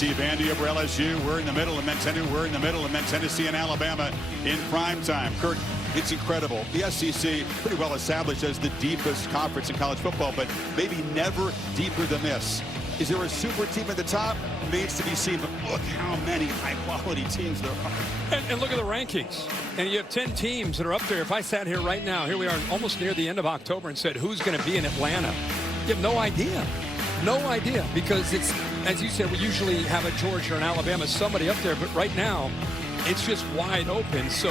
SEC. Vandy over LSU. We're in the middle, and then we're in the middle, and then Tennessee and Alabama in prime time. Kirk, it's incredible. The SEC pretty well established as the deepest conference in college football, but maybe never deeper than this. Is there a super team at the top? Remains to be seen, but look how many high-quality teams there are. And look at the rankings. And you have 10 teams that are up there. If I sat here right now, here we are almost near the end of October, and said, who's going to be in Atlanta? You have no idea. No idea, because it's, as you said, we usually have a Georgia or an Alabama, somebody up there, but right now, it's just wide open. So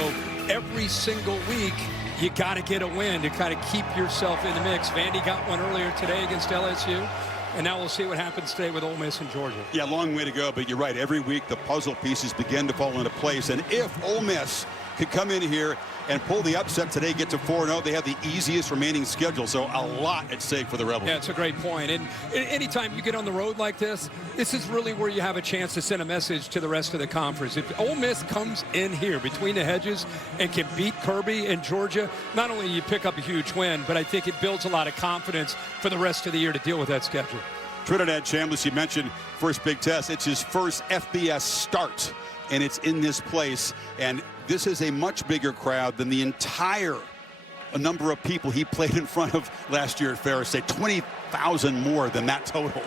every single week, you got to get a win to kind of keep yourself in the mix. Vandy got one earlier today against LSU. And now we'll see what happens today with Ole Miss and Georgia. Yeah, long way to go, but you're right. Every week the puzzle pieces begin to fall into place. And if Ole Miss could come in here and pull the upset today, get to 4-0, they have the easiest remaining schedule. So a lot at stake for the Rebels. Yeah, it's a great point. And anytime you get on the road like this, this is really where you have a chance to send a message to the rest of the conference. If Ole Miss comes in here between the hedges and can beat Kirby and Georgia, not only you pick up a huge win, but I think it builds a lot of confidence for the rest of the year to deal with that schedule. Trinidad Chambliss, you mentioned first big test. It's his first FBS start, and it's in this place. And this is a much bigger crowd than the entire number of people he played in front of last year at Ferris State. 20,000 more than that total.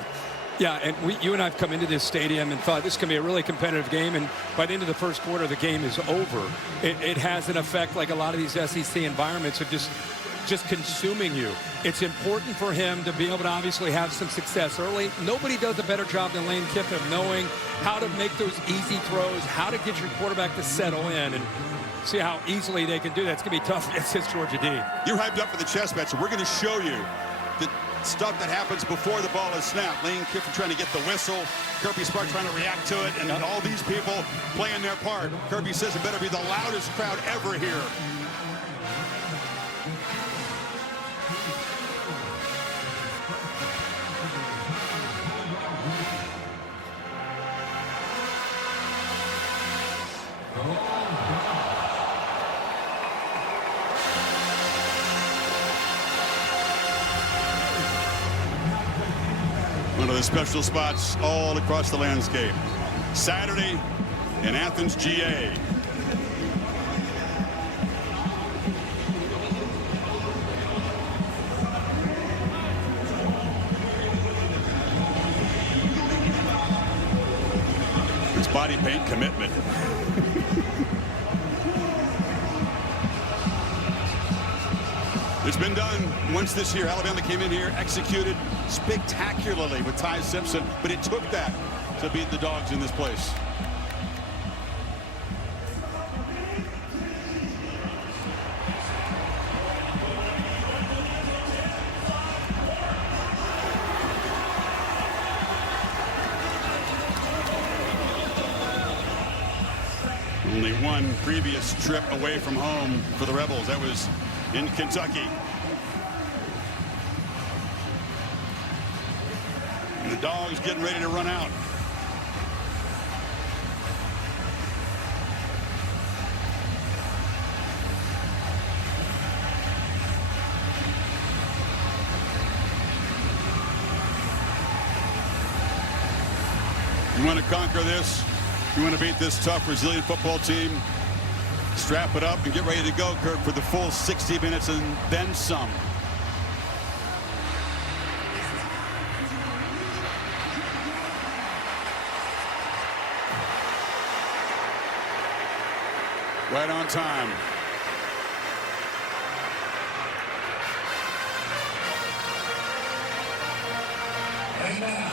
Yeah, and you and I have come into this stadium and thought this can be a really competitive game, and by the end of the first quarter, the game is over. It has an effect like a lot of these SEC environments of just consuming you. It's important for him to be able to obviously have some success early. Nobody does a better job than Lane Kiffin of knowing how to make those easy throws, how to get your quarterback to settle in, and see how easily they can do that. It's going to be tough against this Georgia D. You're hyped up for the chess match, so we're going to show you the stuff that happens before the ball is snapped. Lane Kiffin trying to get the whistle, Kirby Smart trying to react to it, and all these people playing their part. Kirby says it better be the loudest crowd ever here. One of the special spots all across the landscape. Saturday in Athens, GA. It's body paint commitment. It's been done once this year. Alabama came in here, executed spectacularly with Ty Simpson, but it took that to beat the Dogs in this place. Only one previous trip away from home for the Rebels. That was in Kentucky. And the Dogs getting ready to run out. You want to conquer this? You want to beat this tough, resilient football team? Strap it up and get ready to go, Kirk, for the full 60 minutes and then some. Right on time. And now,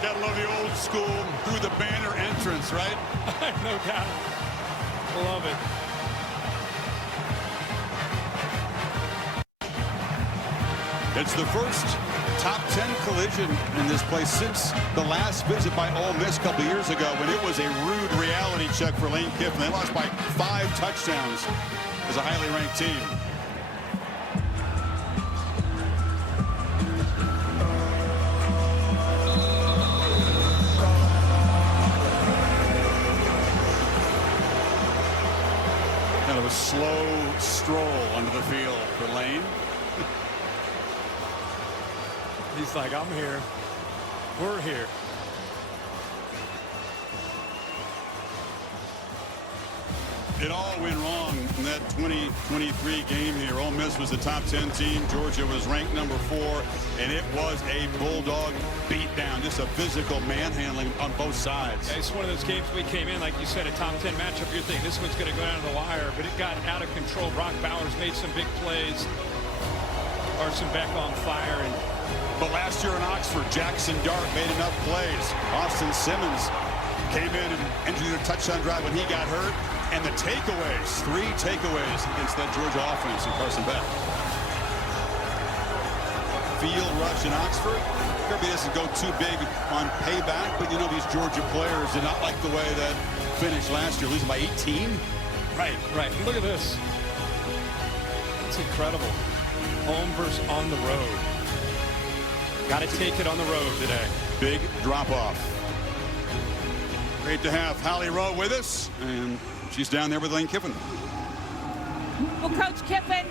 Gotta love the old school through the banner entrance, right? No doubt. Love it. It's the first top 10 collision in this place since the last visit by Ole Miss a couple years ago when it was a rude reality check for Lane Kiffin. They lost by 5 touchdowns as a highly ranked team. Kind of a slow stroll onto the field for Lane. He's like, I'm here. We're here. It all went wrong in that 2023 game here. Ole Miss was the top 10 team. Georgia was ranked number 4, and it was a Bulldog beatdown. Just a physical manhandling on both sides. Yeah, it's one of those games we came in, like you said, a top 10 matchup. You're thinking this one's going to go down to the wire, but it got out of control. Brock Bowers made some big plays. Carson Beck on fire. But last year in Oxford, Jackson Dart made enough plays. Austin Simmons came in and entered a touchdown drive when he got hurt. And the takeaways, 3 takeaways against that Georgia offense and Carson Beck. Field rush in Oxford. Kirby doesn't go too big on payback, but you know these Georgia players did not like the way that finished last year, losing by 18. Right. And look at this. It's incredible. Home versus on the road. Got to take it on the road today. Big drop off. Great to have Holly Rowe with us, and she's down there with Lane Kiffin. Well, Coach Kiffin,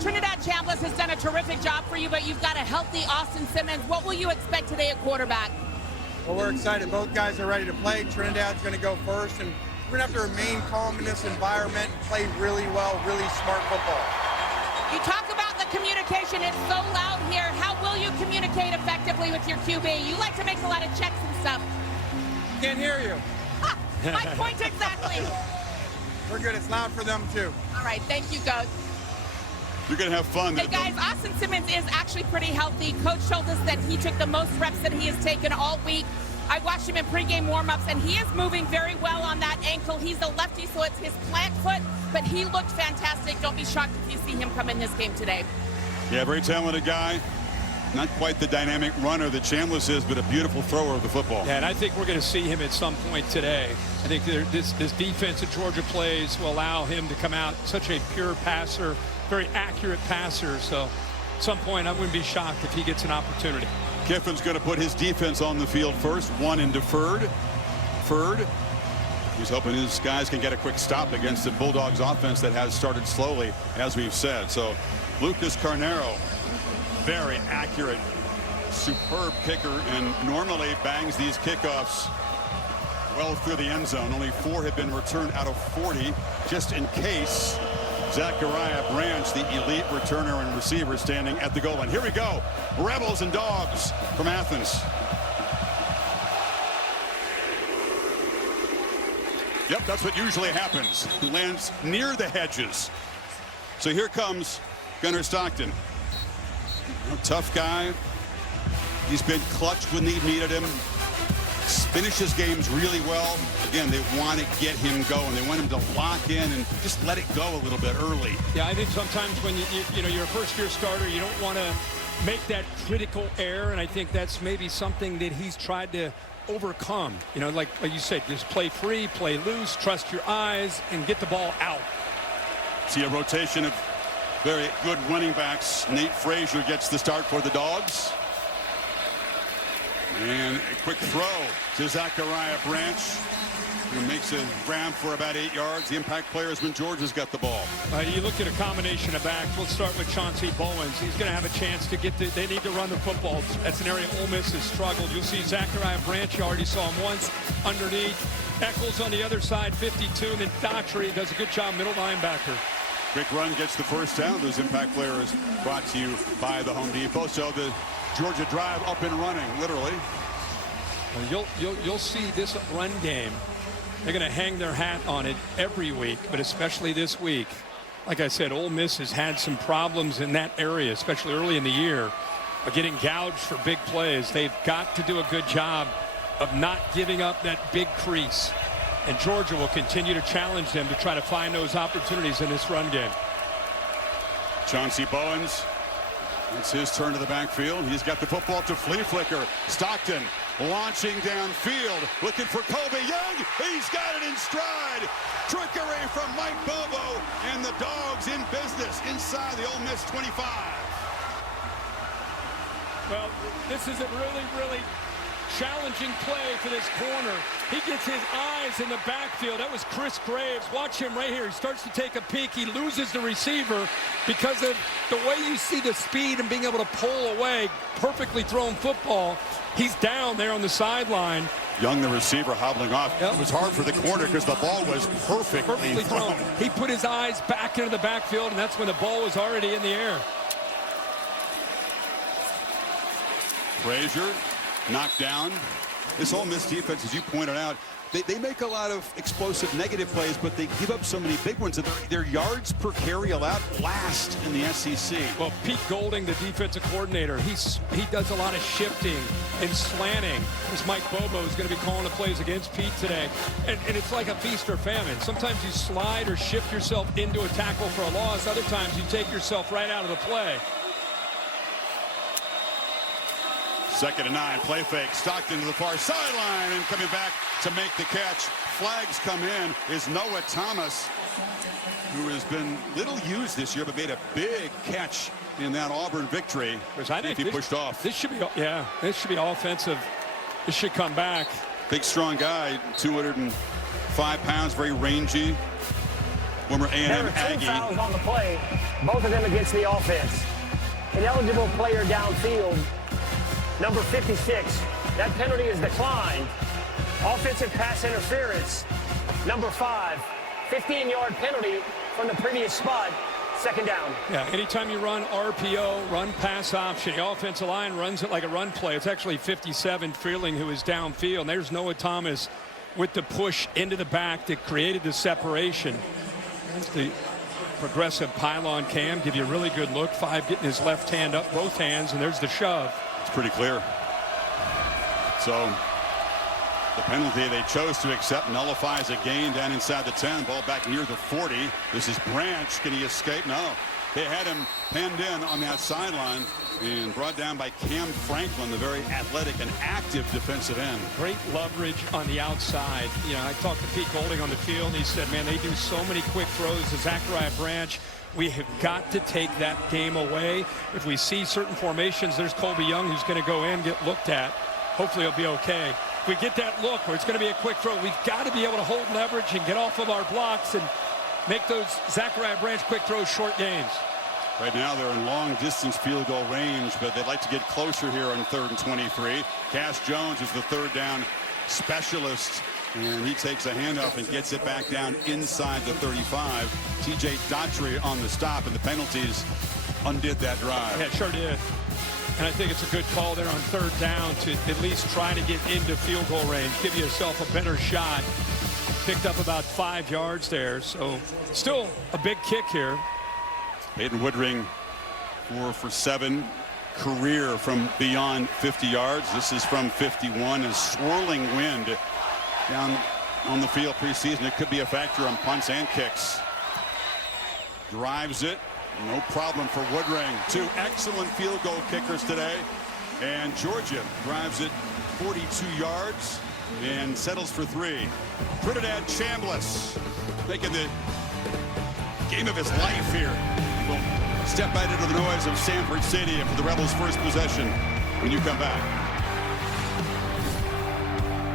Trinidad Chambliss has done a terrific job for you, but you've got a healthy Austin Simmons. What will you expect today at quarterback? Well, we're excited. Both guys are ready to play. Trinidad's going to go first, and we're going to have to remain calm in this environment and play really well, really smart football. You talk about the communication. It's so loud here. How will you communicate effectively with your QB? You like to make a lot of checks and stuff. Can't hear you. My point exactly. We're good. It's loud for them, too. All right. Thank you, Coach. You're going to have fun. Hey, guys, Austin Simmons is actually pretty healthy. Coach told us that he took the most reps that he has taken all week. I watched him in pregame warmups, and he is moving very well on that ankle. He's a lefty, so it's his plant foot, but he looked fantastic. Don't be shocked if you see him come in this game today. Yeah, very talented guy. Not quite the dynamic runner that Chambliss is, but a beautiful thrower of the football. Yeah, and I think we're going to see him at some point today. I think this defense that Georgia plays will allow him to come out such a pure passer, very accurate passer. So at some point, I wouldn't be shocked if he gets an opportunity. Kiffin's going to put his defense on the field first. 1 in deferred. He's hoping his guys can get a quick stop against the Bulldogs offense that has started slowly, as we've said. So Lucas Carnero, very accurate, superb kicker, and normally bangs these kickoffs well through the end zone. Only 4 have been returned out of 40, just in case. Zachariah Branch, the elite returner and receiver, standing at the goal line. Here we go. Rebels and Dogs from Athens. Yep, that's what usually happens. He lands near the hedges. So here comes Gunnar Stockton. A tough guy. He's been clutch when they needed him. Finishes games really well. Again, they want to get him going. They want him to lock in and just let it go a little bit early. Yeah, I think sometimes when you're a first-year starter, you don't want to make that critical error, and I think that's maybe something that he's tried to overcome. You know, like you said, just play free, play loose, trust your eyes, and get the ball out. See a rotation of very good running backs. Nate Frazier gets the start for the Dogs. And a quick throw to Zachariah Branch, who makes a grab for about 8 yards. The impact player is when Georgia's got the ball. You look at a combination of backs. We'll start with Chauncey Bowens. He's going to have a chance to get they need to run the football. That's an area Ole Miss has struggled. You'll see Zachariah Branch. You already saw him once underneath. Eccles on the other side, 52. And then Daughtry does a good job, middle linebacker. Quick run gets the first down. Those impact players brought to you by the Home Depot. So the Georgia drive up and running, literally. You'll see this run game. They're going to hang their hat on it every week, but especially this week. Like I said, Ole Miss has had some problems in that area, especially early in the year, of getting gouged for big plays. They've got to do a good job of not giving up that big crease. And Georgia will continue to challenge them to try to find those opportunities in this run game. Chauncey Bowens It's his turn to the backfield. He's got the football to flea flicker. Stockton launching downfield, looking for Colby Young. He's got it in stride. Trickery from Mike Bobo, and the Dogs in business inside the Ole Miss 25. Well, this is a really challenging play for this corner. He gets his eyes in the backfield. That was Chris Graves. Watch him right here. He starts to take a peek. He loses the receiver because of the way you see the speed and being able to pull away. Perfectly thrown football. He's down there on the sideline. Young, the receiver, hobbling off. Yep. It was hard for the corner because the ball was perfectly thrown. He put his eyes back into the backfield, and that's when the ball was already in the air. Frazier knocked down. This Ole Miss defense, as you pointed out, they make a lot of explosive negative plays, but they give up so many big ones. Their yards per carry allowed last in the SEC. Well, Pete Golding, the defensive coordinator, he does a lot of shifting and slanting. This Mike Bobo is going to be calling the plays against Pete today. And it's like a feast or famine. Sometimes you slide or shift yourself into a tackle for a loss. Other times you take yourself right out of the play. 2nd and 9, play fake, Stockton to the far sideline, and coming back to make the catch. Flags come in is Noah Thomas, who has been little used this year, but made a big catch in that Auburn victory. I think he pushed off. This should be, this should be offensive. This should come back. Big, strong guy, 205 pounds, very rangy. Former A&M Aggie. 2 fouls on the play, both of them against the offense. An eligible player downfield. Number 56, that penalty is declined. Offensive pass interference. Number 5, 15-yard penalty from the previous spot. 2nd down. Yeah, anytime you run RPO, run pass option, the offensive line runs it like a run play. It's actually 57, Freeling, who is downfield. And there's Noah Thomas with the push into the back that created the separation. There's the progressive pylon cam, give you a really good look. 5 getting his left hand up, both hands, and there's the shove. It's pretty clear. So the penalty they chose to accept nullifies a gain down inside the 10. Ball back near the 40. This is Branch. Can he escape? No. They had him penned in on that sideline and brought down by Cam Franklin, the very athletic and active defensive end. Great leverage on the outside. You know, I talked to Pete Golding on the field, and he said, man, they do so many quick throws to Zachariah Branch. We have got to take that game away. If we see certain formations, there's Colby Young who's going to go in, get looked at. Hopefully he'll be okay. If we get that look where it's going to be a quick throw, we've got to be able to hold leverage and get off of our blocks and make those Zachariah Branch quick throws short gains. Right now they're in long distance field goal range, but they'd like to get closer here on 3rd and 23. Cass Jones is the 3rd down specialist, and he takes a handoff and gets it back down inside the 35. TJ Daughtry on the stop, and the penalties undid that drive. Yeah, sure did. And I think it's a good call there on 3rd down to at least try to get into field goal range, give yourself a better shot. Picked up about 5 yards there, so still a big kick here. Peyton Woodring 4 for 7, career from beyond 50 yards. This is from 51. A swirling wind down on the field preseason. It could be a factor on punts and kicks. Drives it. No problem for Woodring. 2 excellent field goal kickers today. And Georgia drives it 42 yards and settles for 3. Trinidad Chambliss making the game of his life here. We'll step right into the noise of Sanford Stadium for the Rebels' first possession when you come back.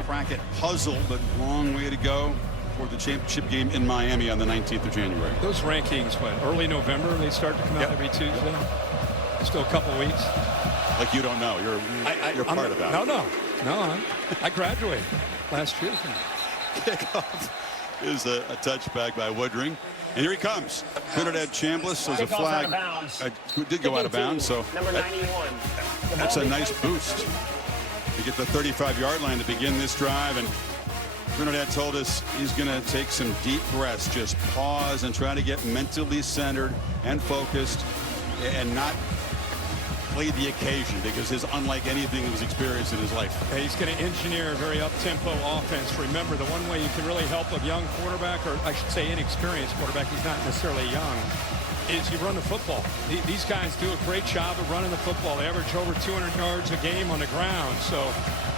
Bracket puzzle, but long way to go for the championship game in Miami on the 19th of January. Those rankings, what, early November, they start to come out every Tuesday? Still a couple weeks. Like you don't know. You're part of that. No, I graduated last year. Kickoff is a touchback by Woodring. And here he comes. Trinidad Chambliss as a flag. Who did go out of bounds, so number 91. That's a nice boost to get the 35-yard line to begin this drive. And Trinidad told us he's going to take some deep breaths, just pause and try to get mentally centered and focused and not play the occasion, because it's unlike anything that was experienced in his life. Yeah, he's going to engineer a very up-tempo offense. Remember, the one way you can really help a young quarterback, or I should say inexperienced quarterback, he's not necessarily young, is you run the football. These guys do a great job of running the football. They average over 200 yards a game on the ground. So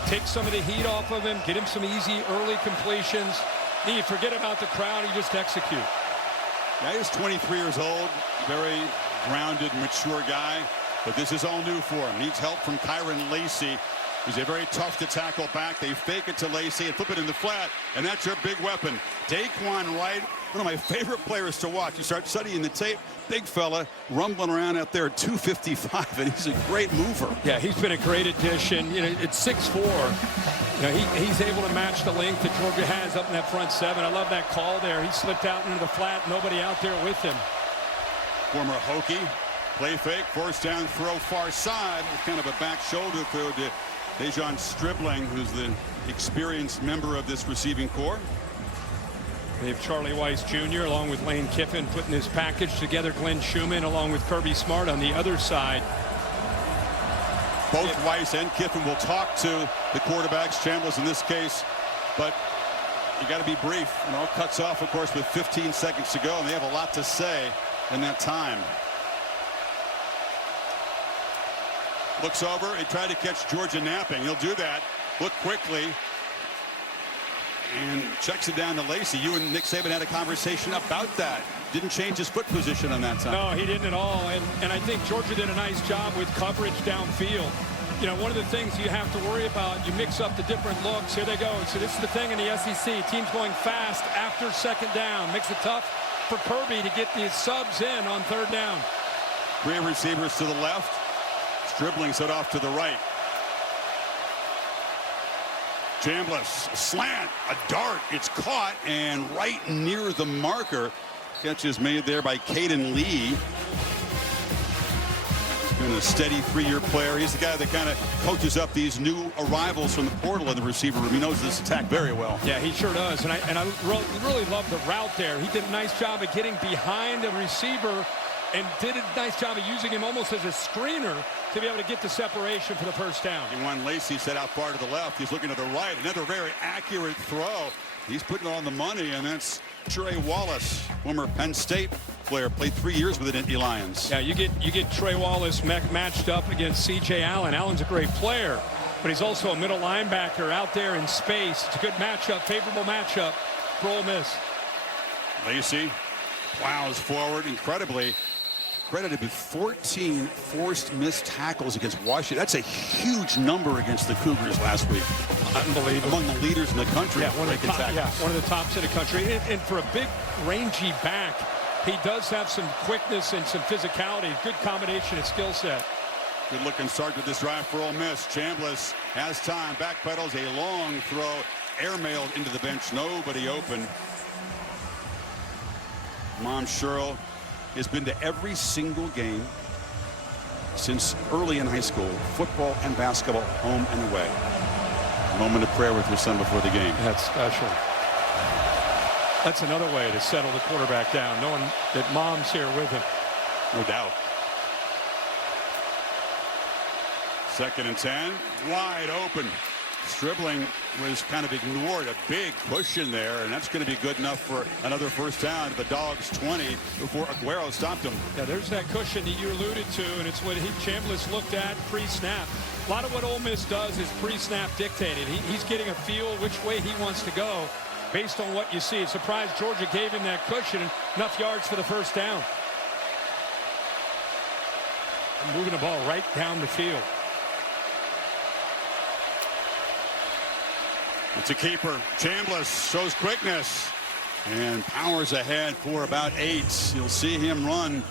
take some of the heat off of him, get him some easy early completions. Then you forget about the crowd, you just execute. Yeah, he's 23 years old, very grounded, mature guy. But this is all new for him. Needs help from Kyron Lacey. He's a very tough to tackle back. They fake it to Lacey and flip it in the flat, and that's your big weapon. Daquan Wright, one of my favorite players to watch. You start studying the tape, big fella, rumbling around out there at 255, and he's a great mover. Yeah, he's been a great addition. You know, it's 6'4". You know, he's able to match the length that Georgia has up in that front seven. I love that call there. He slipped out into the flat, nobody out there with him. Former Hokie, play fake, first down throw far side, kind of a back shoulder throw to Dejon Stribling, who's the experienced member of this receiving corps. They have Charlie Weiss Jr. along with Lane Kiffin putting this package together. Glenn Schumann along with Kirby Smart on the other side. Both Weiss and Kiffin will talk to the quarterbacks, Chambliss in this case, but you got to be brief. It all cuts off, of course, with 15 seconds to go, and they have a lot to say in that time. Looks over. He tried to catch Georgia napping. He'll do that. Look quickly. And checks it down to Lacey. You and Nick Saban had a conversation about that. Didn't change his foot position on that time. No, he didn't at all. And I think Georgia did a nice job with coverage downfield. You know, one of the things you have to worry about, you mix up the different looks. Here they go. So this is the thing in the SEC. Teams going fast after second down. Makes it tough for Kirby to get these subs in on third down. Three receivers to the left. Dribbling set off to the right. Chambliss, slant, a dart. It's caught and right near the marker. Catch is made there by Caden Lee. He's been a steady 3-year player. He's the guy that kind of coaches up these new arrivals from the portal in the receiver room. He knows this attack very well. Yeah, he sure does. And I really love the route there. He did a nice job of getting behind the receiver and did a nice job of using him almost as a screener to be able to get the separation for the first down. And when Lacey set out far to the left, he's looking to the right. Another very accurate throw. He's putting it on the money, and that's Trey Wallace, former Penn State player, played 3 years with the Indy Lions. Yeah, you get Trey Wallace matched up against C.J. Allen. Allen's a great player, but he's also a middle linebacker out there in space. It's a good matchup, favorable matchup for Ole Miss. Lacey plows forward incredibly. Credited with 14 forced missed tackles against Washington. That's a huge number against the Cougars last week. Unbelievable. Among the leaders in the country. Yeah, one of the tops in the country. And for a big, rangy back, he does have some quickness and some physicality. Good combination of skill set. Good looking start to this drive for Ole Miss. Chambliss has time. Backpedals a long throw. Airmailed into the bench. Nobody open. Mom Sherrill has been to every single game since early in high school, football and basketball, home and away. A moment of prayer with her son before the game. That's special. That's another way to settle the quarterback down, knowing that mom's here with him. No doubt. 2nd and 10, wide open. Stribling was kind of ignored. A big push in there, and that's going to be good enough for another first down to the Dogs 20 before Aguero stopped him. Yeah, there's that cushion that you alluded to, and it's what Chambliss looked at pre-snap. A lot of what Ole Miss does is pre-snap dictated. He's getting a feel which way he wants to go based on what you see. It's surprised Georgia gave him that cushion, enough yards for the first down. Moving the ball right down the field. It's a keeper. Chambliss shows quickness and powers ahead for about 8. You'll see him run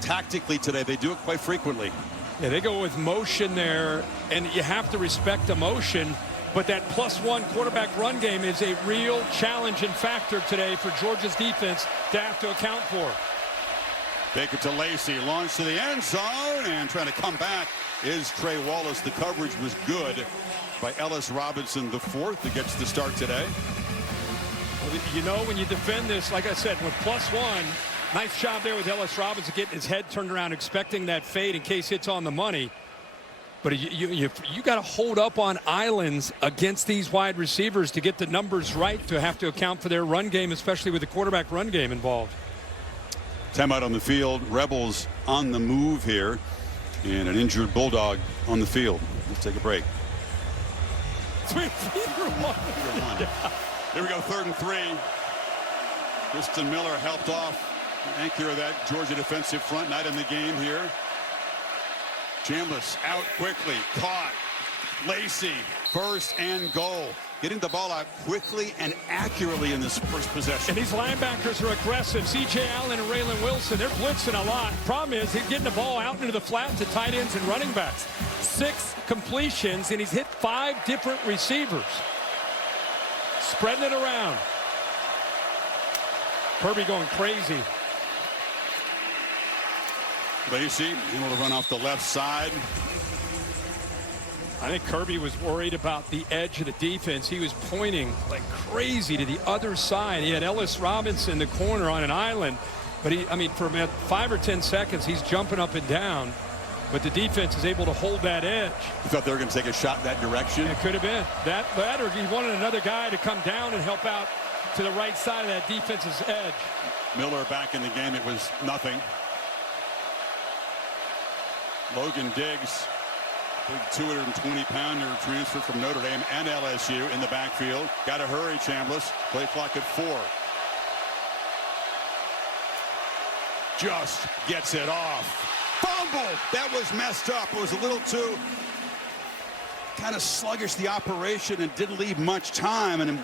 tactically today. They do it quite frequently. Yeah, they go with motion there, and you have to respect the motion. But that +1 quarterback run game is a real challenge and factor today for Georgia's defense to have to account for. Take it to Lacey. Launch to the end zone, and trying to come back is Trey Wallace. The coverage was good by Ellis Robinson, the 4th, that gets the start today. You know, when you defend this, like I said, with +1, nice job there with Ellis Robinson getting his head turned around, expecting that fade in case it's on the money. But you got to hold up on islands against these wide receivers to get the numbers right, to have to account for their run game, especially with the quarterback run game involved. Timeout on the field. Rebels on the move here. And an injured Bulldog on the field. Let's take a break. Here we go, 3rd and 3. Kristen Miller helped off the anchor of that Georgia defensive front. Not in the game here. Chambliss out quickly. Caught. Lacey, 1st and goal. Getting the ball out quickly and accurately in this first possession. And these linebackers are aggressive. C.J. Allen and Raylan Wilson, they're blitzing a lot. Problem is, he's getting the ball out into the flat to tight ends and running backs. 6 completions, and he's hit 5 different receivers. Spreading it around. Kirby going crazy. Lacey able to run off the left side. I think Kirby was worried about the edge of the defense. He was pointing like crazy to the other side. He had Ellis Robinson, the corner, on an island. But for about 5 or 10 seconds, he's jumping up and down. But the defense is able to hold that edge. You thought they were going to take a shot that direction? It could have been. That or he wanted another guy to come down and help out to the right side of that defense's edge. Miller back in the game. It was nothing. Logan Diggs, big 220-pounder transfer from Notre Dame and LSU in the backfield. Got to hurry, Chambliss. Play clock at 4. Just gets it off. Fumble! That was messed up. It was a little too kind of sluggish, the operation, and didn't leave much time. And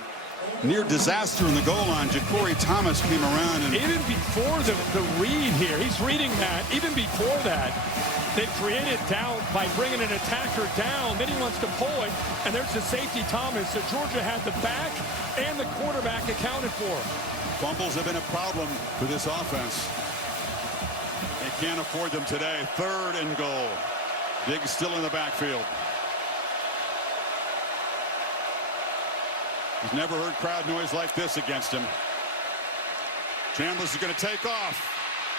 near disaster in the goal line. Ja'Cory Thomas came around. And even before the read here, he's reading that. Even before that, they created doubt by bringing an attacker down. Then he wants to pull it, and there's the safety Thomas. So Georgia had the back and the quarterback accounted for. Fumbles have been a problem for this offense. They can't afford them today. 3rd and goal. Diggs still in the backfield. He's never heard crowd noise like this against him. Chambliss is going to take off.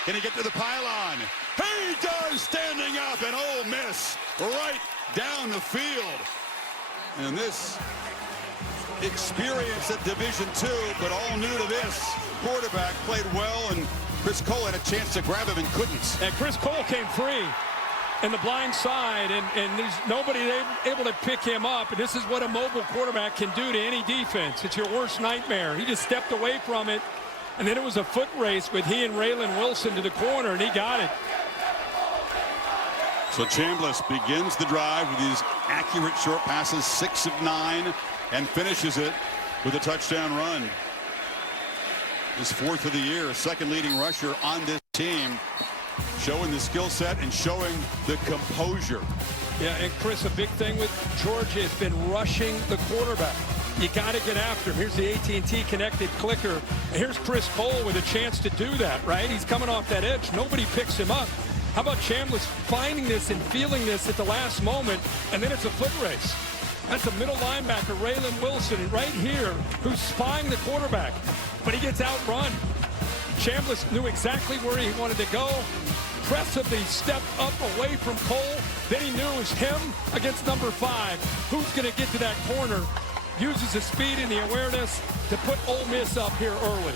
Can he get to the pylon? He does, standing up, and Ole Miss right down the field. And this experience at Division II, but all new to this. Quarterback played well, and Chris Cole had a chance to grab him and couldn't. And Chris Cole came free in the blind side, and there's nobody able to pick him up. And this is what a mobile quarterback can do to any defense. It's your worst nightmare. He just stepped away from it, and then it was a foot race with he and Raylan Wilson to the corner, and he got it. So Chambliss begins the drive with these accurate short passes, 6 of 9, and finishes it with a touchdown run. His 4th of the year, 2nd leading rusher on this team. Showing the skill set and showing the composure. Yeah, and Chris, a big thing with Georgia has been rushing the quarterback. You got to get after him. Here's the AT&T connected clicker. And here's Chris Cole with a chance to do that, right? He's coming off that edge. Nobody picks him up. How about Chambliss finding this and feeling this at the last moment, and then it's a foot race. That's a middle linebacker, Raylan Wilson, right here, who's spying the quarterback. But he gets outrun. Chambliss knew exactly where he wanted to go. Impressively stepped up away from Cole. Then he knew it was him against number 5. Who's going to get to that corner? Uses the speed and the awareness to put Ole Miss up here early.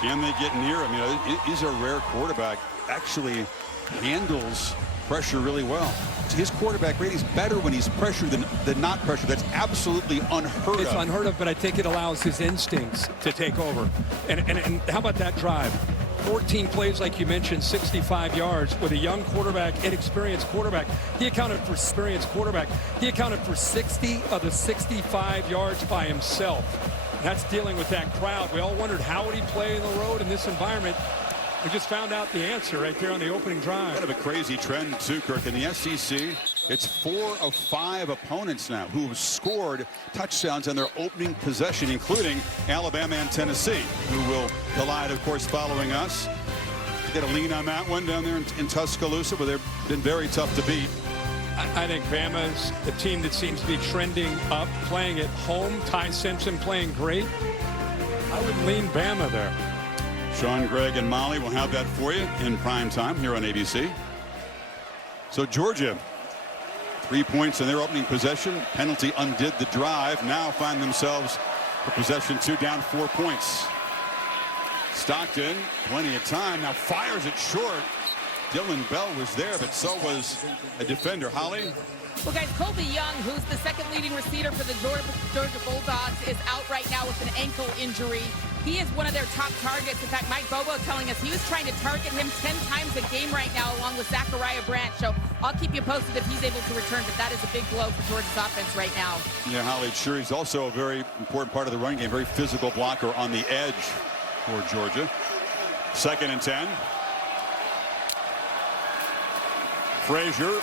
Can they get near him? He's a rare quarterback. Actually handles pressure really well. His quarterback rating is better when he's pressured than not pressured. That's absolutely unheard of. It's unheard of, but I think it allows his instincts to take over. And how about that drive? 14 plays, like you mentioned, 65 yards with a young quarterback, inexperienced quarterback. He accounted for 60 of the 65 yards by himself. That's dealing with that crowd. We all wondered how would he play in the road in this environment. We just found out the answer right there on the opening drive. Kind of a crazy trend, too, Kirk. In the SEC, it's 4 of 5 opponents now who have scored touchdowns on their opening possession, including Alabama and Tennessee, who will collide, of course, following us. Get a lean on that one down there in Tuscaloosa, but they've been very tough to beat. I think Bama's the team that seems to be trending up, playing at home. Ty Simpson playing great. I would lean Bama there. Sean, Greg, and Molly will have that for you in prime time here on ABC. So Georgia, 3 points in their opening possession. Penalty undid the drive. Now find themselves for possession 2, down 4 points. Stockton, plenty of time, now fires it short. Dylan Bell was there, but so was a defender. Holly? Well, guys, Colby Young, who's the second leading receiver for the Georgia Bulldogs, is out right now with an ankle injury. He is one of their top targets. In fact, Mike Bobo telling us he was trying to target him 10 times a game right now, along with Zachariah Branch. So I'll keep you posted if he's able to return, but that is a big blow for Georgia's offense right now. Yeah, Holly, sure, he's also a very important part of the run game, very physical blocker on the edge for Georgia. 2nd and 10. Frazier,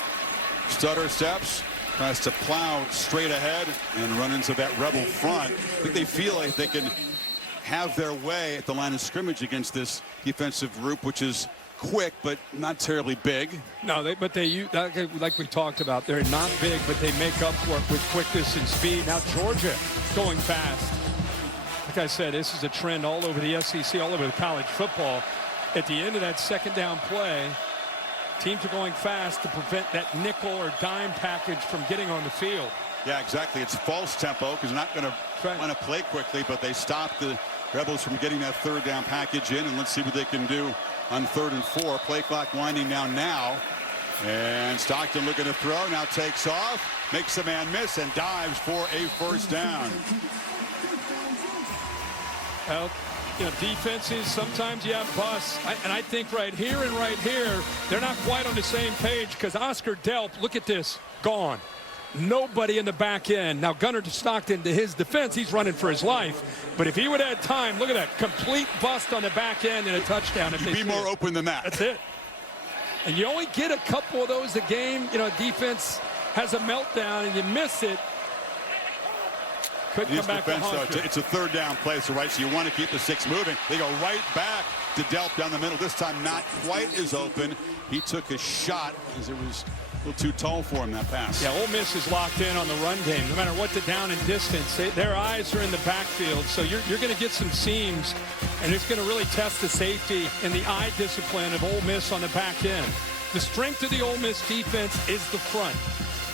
stutter steps, tries to plow straight ahead and run into that rebel front. I think they feel like they can have their way at the line of scrimmage against this defensive group, which is quick but not terribly big. No, like we talked about, they're not big, but they make up for it with quickness and speed. Now Georgia going fast. Like I said, this is a trend all over the SEC, all over the college football. At the end of that 2nd down play, teams are going fast to prevent that nickel or dime package from getting on the field. Yeah, exactly. It's false tempo because they're not going to want to play quickly, but they stop the Rebels from getting that 3rd down package in, and let's see what they can do on 3rd and 4. Play clock winding down now. And Stockton looking to throw, now takes off, makes a man miss, and dives for a 1st down. Well, you know, defenses, sometimes you have busts. And I think right here and right here, they're not quite on the same page because Oscar Delp, look at this, gone. Nobody in the back end. Now, Gunnar Stockton, to his defense, he's running for his life. But if he would have had time, look at that, complete bust on the back end and a touchdown. You'd be more open than that. That's it. And you only get a couple of those a game. You know, defense has a meltdown and you miss it. Couldn't come back to haunt you. It's a 3rd down play, so you want to keep the 6 moving. They go right back to Delp down the middle. This time not quite as open. He took a shot as it was a little too tall for him, that pass. Yeah, Ole Miss is locked in on the run game. No matter what the down and distance, their eyes are in the backfield. So you're going to get some seams, and it's going to really test the safety and the eye discipline of Ole Miss on the back end. The strength of the Ole Miss defense is the front.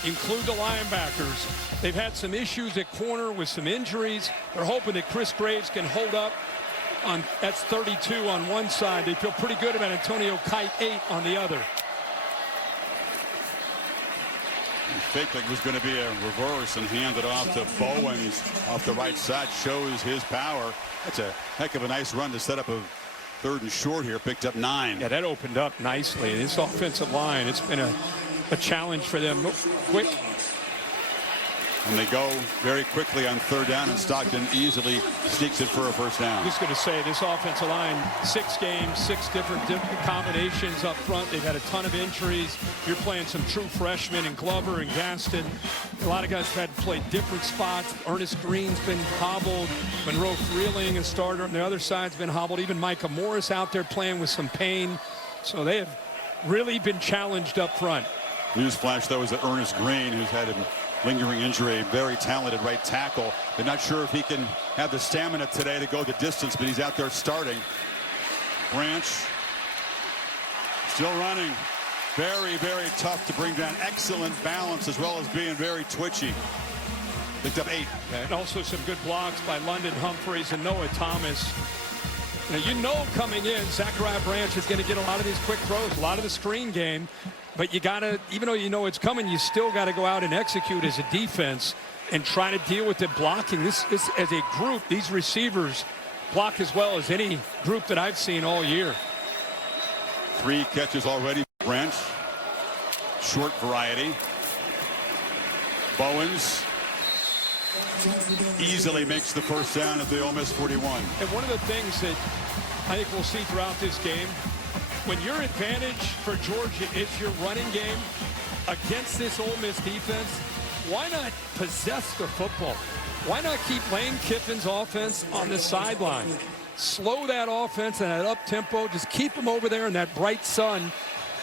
Include the linebackers. They've had some issues at corner with some injuries. They're hoping that Chris Graves can hold up. That's 32 on one side. They feel pretty good about Antonio Kite 8 on the other. He faked like it was going to be a reverse and handed off to Bowens off the right side. Shows his power. That's a heck of a nice run to set up a 3rd and short here. Picked up 9. Yeah, that opened up nicely. This offensive line, it's been a challenge for them. Quick. And they go very quickly on 3rd down, and Stockton easily sneaks it for a 1st down. I was going to say, this offensive line, 6 games, 6 different combinations up front. They've had a ton of injuries. You're playing some true freshmen in Glover and Gaston. A lot of guys have had to play different spots. Ernest Green's been hobbled. Monroe Freeling, a starter on the other side's been hobbled. Even Micah Morris out there playing with some pain. So they have really been challenged up front. Newsflash, though, is that Ernest Green, who's had a lingering injury, very talented right tackle. They're not sure if he can have the stamina today to go the distance, but he's out there starting. Branch still running. Very, very tough to bring down. Excellent balance as well as being very twitchy. Picked up 8. And also some good blocks by London Humphreys and Noah Thomas. Now, you know coming in, Zachariah Branch is going to get a lot of these quick throws, a lot of the screen game. But you got to, even though you know it's coming, you still got to go out and execute as a defense and try to deal with the blocking. This as a group, these receivers block as well as any group that I've seen all year. 3 catches already. Branch, short variety. Bowens easily makes the 1st down at the Ole Miss 41. And one of the things that I think we'll see throughout this game, when your advantage for Georgia is your running game against this Ole Miss defense, why not possess the football? Why not keep Lane Kiffin's offense on the sideline? Slow that offense and that up-tempo. Just keep them over there in that bright sun,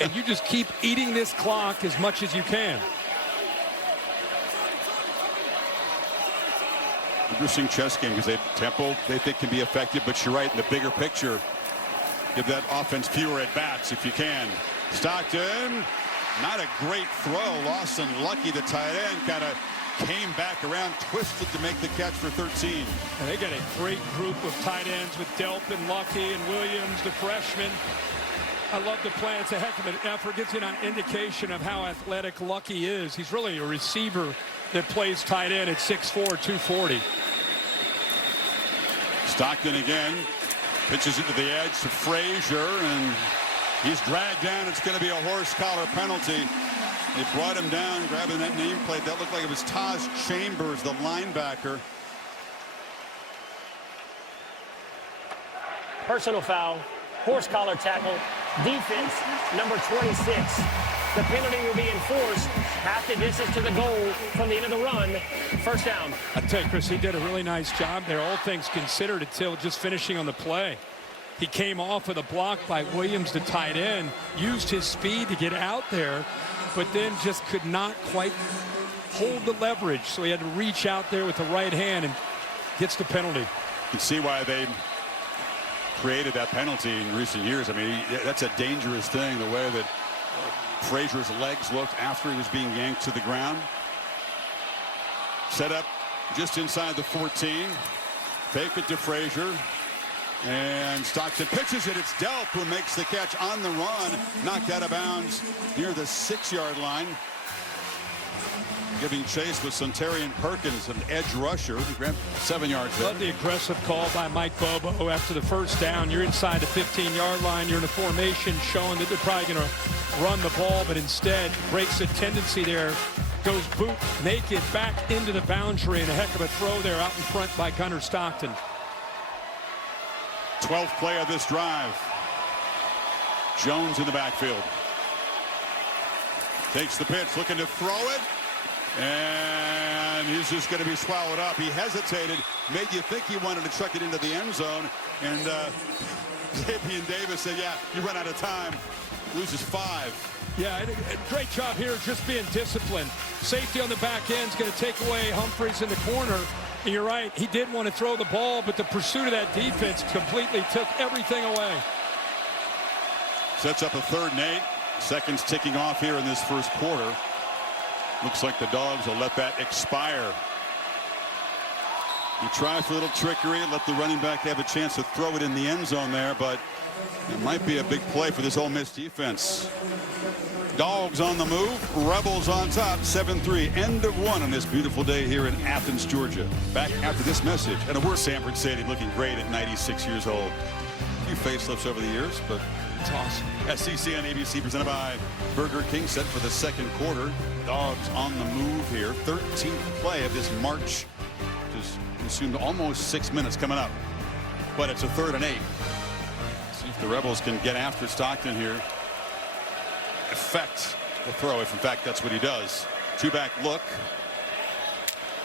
and you just keep eating this clock as much as you can. Interesting chess game because tempo they think can be effective, but you're right, in the bigger picture, give that offense fewer at-bats if you can. Stockton, not a great throw. Lawson Lucky, the tight end, kind of came back around, twisted to make the catch for 13. And they got a great group of tight ends with Delp and Lucky and Williams, the freshman. I love the play. It's a heck of an effort. Gives you an indication of how athletic Lucky is. He's really a receiver that plays tight end at 6'4", 240. Stockton again. Pitches it to the edge to Frazier, and he's dragged down. It's going to be a horse collar penalty. They brought him down, grabbing that nameplate. That looked like it was Taj Chambers, the linebacker. Personal foul, horse collar tackle, defense, number 26. The penalty will be enforced. Half the distance to the goal from the end of the run. First down. I tell you, Chris, he did a really nice job there, all things considered, until just finishing on the play. He came off with a block by Williams, the tight end, used his speed to get out there, but then just could not quite hold the leverage. So he had to reach out there with the right hand and gets the penalty. You can see why they created that penalty in recent years. I mean, that's a dangerous thing, the way that Frazier's legs looked after he was being yanked to the ground. Set up just inside the 14. Fake it to Frazier. And Stockton pitches it. It's Delp who makes the catch on the run. Knocked out of bounds near the 6-yard line. Giving chase with Suntarian Perkins, an edge rusher. He grabbed 7 yards there. Love the aggressive call by Mike Bobo after the first down. You're inside the 15-yard line. You're in a formation showing that they're probably going to run the ball, but instead breaks a tendency there. Goes boot naked back into the boundary, and a heck of a throw there out in front by Gunnar Stockton. 12th play of this drive. Jones in the backfield. Takes the pitch, looking to throw it. And he's just going to be swallowed up. He hesitated, made you think he wanted to chuck it into the end zone. And Xavier Davis said, yeah, you run out of time. Loses 5. Yeah, great job here just being disciplined. Safety on the back end is going to take away Humphreys in the corner. And you're right, he did want to throw the ball, but the pursuit of that defense completely took everything away. Sets up a 3rd and 8. Seconds ticking off here in this first quarter. Looks like the Dogs will let that expire. You try for a little trickery, let the running back have a chance to throw it in the end zone there, but it might be a big play for this Ole Miss defense. Dogs on the move, Rebels on top, 7-3, end of 1 on this beautiful day here in Athens, Georgia. Back after this message, and we're Sanford Stadium, looking great at 96 years old. A few facelifts over the years, but it's awesome. SEC on ABC, presented by Burger King, set for the second quarter. Dogs on the move here. 13th play of this march. Just consumed almost 6 minutes coming up. But it's a 3rd and 8. See if the Rebels can get after Stockton here. Effect the throw, if in fact that's what he does. 2-back look.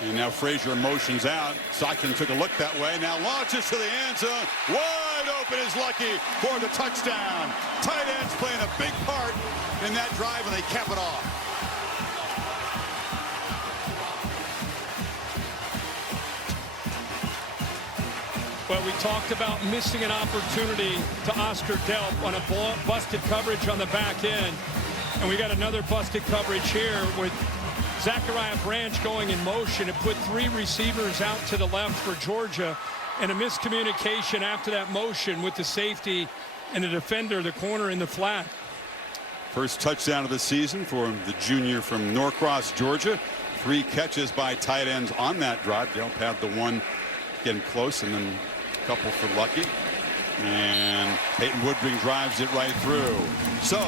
And now Frazier motions out. Stockton took a look that way. Now launches to the end zone. Wide open is Lucky for the touchdown. Tight ends playing a big part in that drive, and they cap it off. Well, we talked about missing an opportunity to Oscar Delp on a busted coverage on the back end. And we got another busted coverage here with Zachariah Branch going in motion. It put 3 receivers out to the left for Georgia, and a miscommunication after that motion with the safety and the defender, the corner in the flat. First touchdown of the season for the junior from Norcross, Georgia. 3 catches by tight ends on that drive. Delp had the one getting close, and then a couple for Lucky. And Peyton Woodring drives it right through. So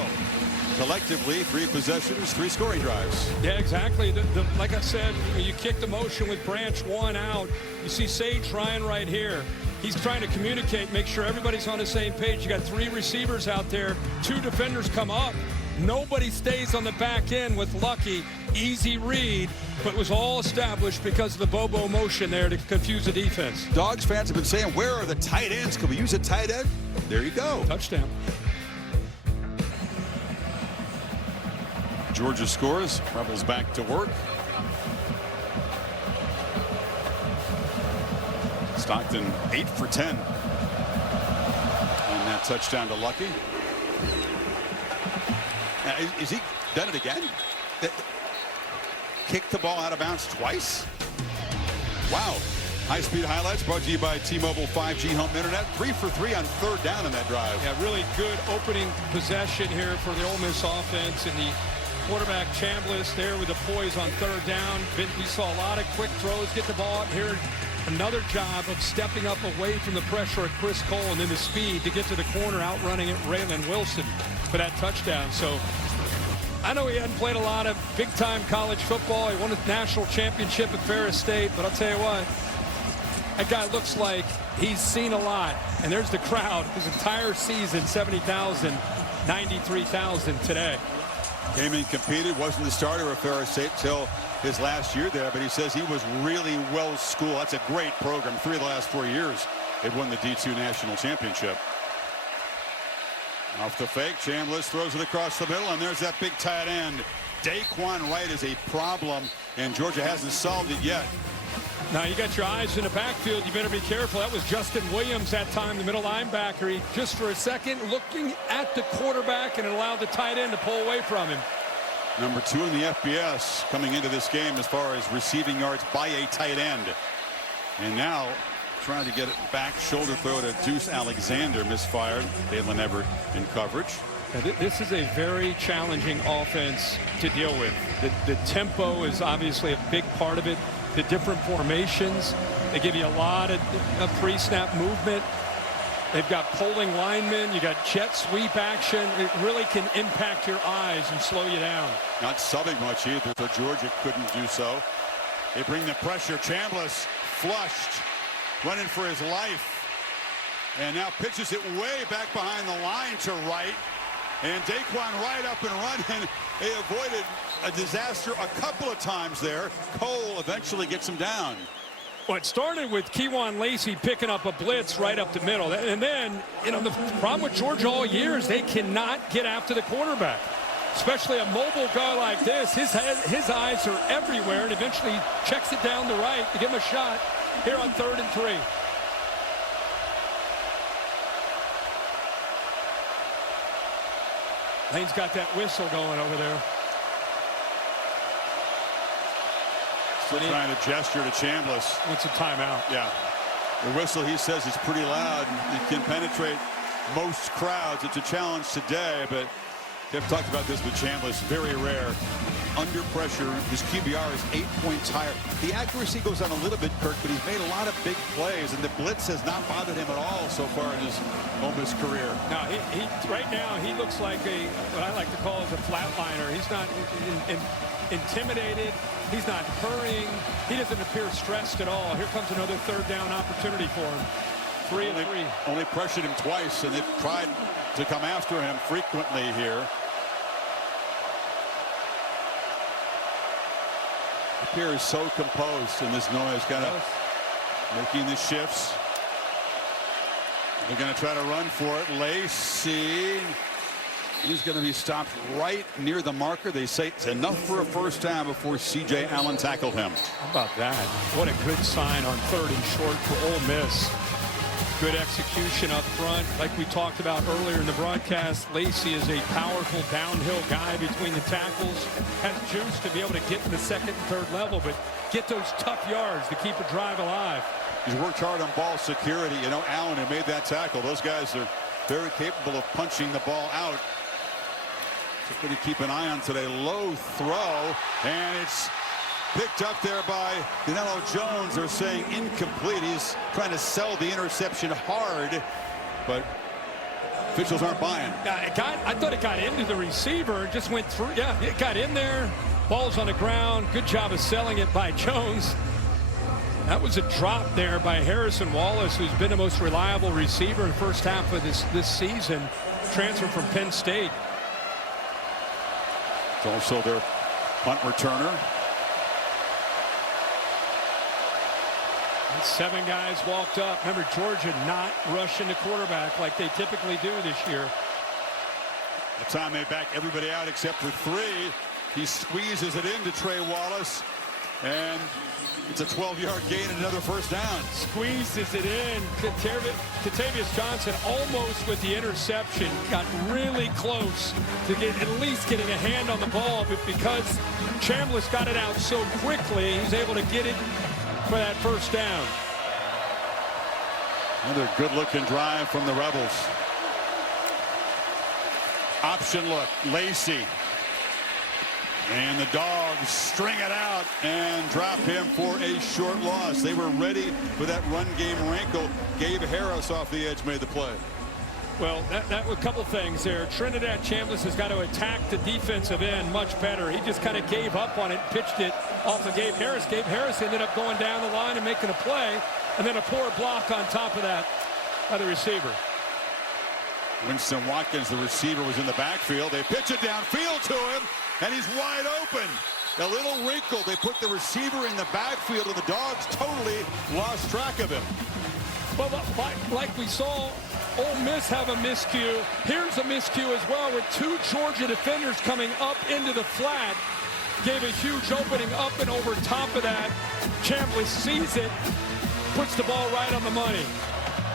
collectively, 3 possessions, 3 scoring drives. Yeah, exactly. Like I said, you kick the motion with Branch 1 out. You see Sage Ryan right here. He's trying to communicate, make sure everybody's on the same page. You got 3 receivers out there. 2 defenders come up. Nobody stays on the back end with Lucky. Easy read, but was all established because of the Bobo motion there to confuse the defense. Dogs fans have been saying, where are the tight ends? Can we use a tight end? There you go. Touchdown. Georgia scores. Rebels back to work. Stockton 8 for 10. And that touchdown to Lucky. Is he done it again? kicked the ball out of bounds twice? Wow. High-speed highlights brought to you by T-Mobile 5G home internet. 3 for 3 on third down in that drive. Yeah, really good opening possession here for the Ole Miss offense, and the quarterback Chambliss there with the poise on third down. We saw a lot of quick throws, get the ball out here. Another job of stepping up away from the pressure of Chris Cole, and then the speed to get to the corner, outrunning it, Raylan Wilson for that touchdown. So I know he hadn't played a lot of big-time college football. He won a national championship at Ferris State, but I'll tell you what, that guy looks like he's seen a lot. And there's the crowd. His entire season, 70,000, 93,000 today. Came in, competed, wasn't the starter of Ferris State till his last year there, but he says he was really well schooled. That's a great program. 3 of the last 4 years, they've won the D2 national championship. Off the fake, Chambliss throws it across the middle, and there's that big tight end. Daquan Wright is a problem, and Georgia hasn't solved it yet. Now you got your eyes in the backfield. You better be careful. That was Justin Williams that time, the middle linebacker. He just for a second looking at the quarterback and it allowed the tight end to pull away from him. Number 2 in the FBS coming into this game as far as receiving yards by a tight end. And now trying to get it back, shoulder throw to Deuce Alexander, misfired. Dalen Everett in coverage. Now, this is a very challenging offense to deal with. The tempo is obviously a big part of it. The different formations, they give you a lot of pre-snap movement. They've got pulling linemen. You got jet sweep action. It really can impact your eyes and slow you down. Not subbing much either, so Georgia couldn't do so. They bring the pressure. Chambliss flushed, running for his life. And now pitches it way back behind the line to Wright. And Daquan Wright up and running. They avoided a disaster a couple of times there. Cole eventually gets him down. Well, it started with Kewan Lacey picking up a blitz right up the middle. And then, you know, the problem with Georgia all year is they cannot get after the quarterback. Especially a mobile guy like this. His eyes are everywhere, and eventually checks it down the right to give him a shot here on 3rd and 3. Lane's got that whistle going over there. Still trying to gesture to Chambliss. What's a timeout? Yeah. The whistle, he says, is pretty loud. It can penetrate most crowds. It's a challenge today, but Kev talked about this with Chambliss. Very rare. Under pressure, his QBR is 8 points higher. The accuracy goes on a little bit, Kirk, but he's made a lot of big plays, and the blitz has not bothered him at all so far in his Ole Miss career. Now, right now, he looks like what I like to call is a flatliner. He's not intimidated. He's not hurrying. He doesn't appear stressed at all. Here comes another 3rd down opportunity for him. 3 and 3. Only pressured him twice, and they've tried to come after him frequently here. Appears so composed in this noise, kind of making the shifts. They're going to try to run for it. Lacey, he's going to be stopped right near the marker. They say it's enough for a first down before C.J. Allen tackled him. How about that? What a good sign on 3rd and short for Ole Miss. Good execution up front. Like we talked about earlier in the broadcast, Lacey is a powerful downhill guy between the tackles. Has juice to be able to get to the 2nd and 3rd level, but get those tough yards to keep a drive alive. He's worked hard on ball security. You know, Allen, who made that tackle, those guys are very capable of punching the ball out. Just going to keep an eye on today. Low throw, and it's picked up there by Danilo Jones. They're saying incomplete. He's trying to sell the interception hard, but officials aren't buying. I thought it got into the receiver. It just went through. Yeah, it got in there. Ball's on the ground. Good job of selling it by Jones. That was a drop there by Harrison Wallace, who's been the most reliable receiver in the first half of this season. Transferred from Penn State. It's also their punt returner. 7 guys walked up. Remember, Georgia not rushing the quarterback like they typically do this year. The time they back everybody out except for 3. He squeezes it into Trey Wallace. And it's a 12-yard gain and another first down. Squeezes it in. Katavius Johnson almost with the interception. Got really close to at least getting a hand on the ball, but because Chambliss got it out so quickly, he was able to get it for that first down. Another good-looking drive from the Rebels. Option look, Lacey. And the Dogs string it out and drop him for a short loss. They were ready for that run game wrinkle. Gabe Harris off the edge made the play. Well, that was a couple things there. Trinidad Chambliss has got to attack the defensive end much better. He just kind of gave up on it, pitched it off of Gabe Harris. Gabe Harris ended up going down the line and making a play, and then a poor block on top of that by the receiver. Winston Watkins, the receiver, was in the backfield. They pitch it downfield to him, and he's wide open. A little wrinkle. They put the receiver in the backfield, and the Dogs totally lost track of him. Well, like we saw Ole Miss have a miscue. Here's a miscue as well with two Georgia defenders coming up into the flat. Gave a huge opening up and over top of that. Chambliss sees it, puts the ball right on the money.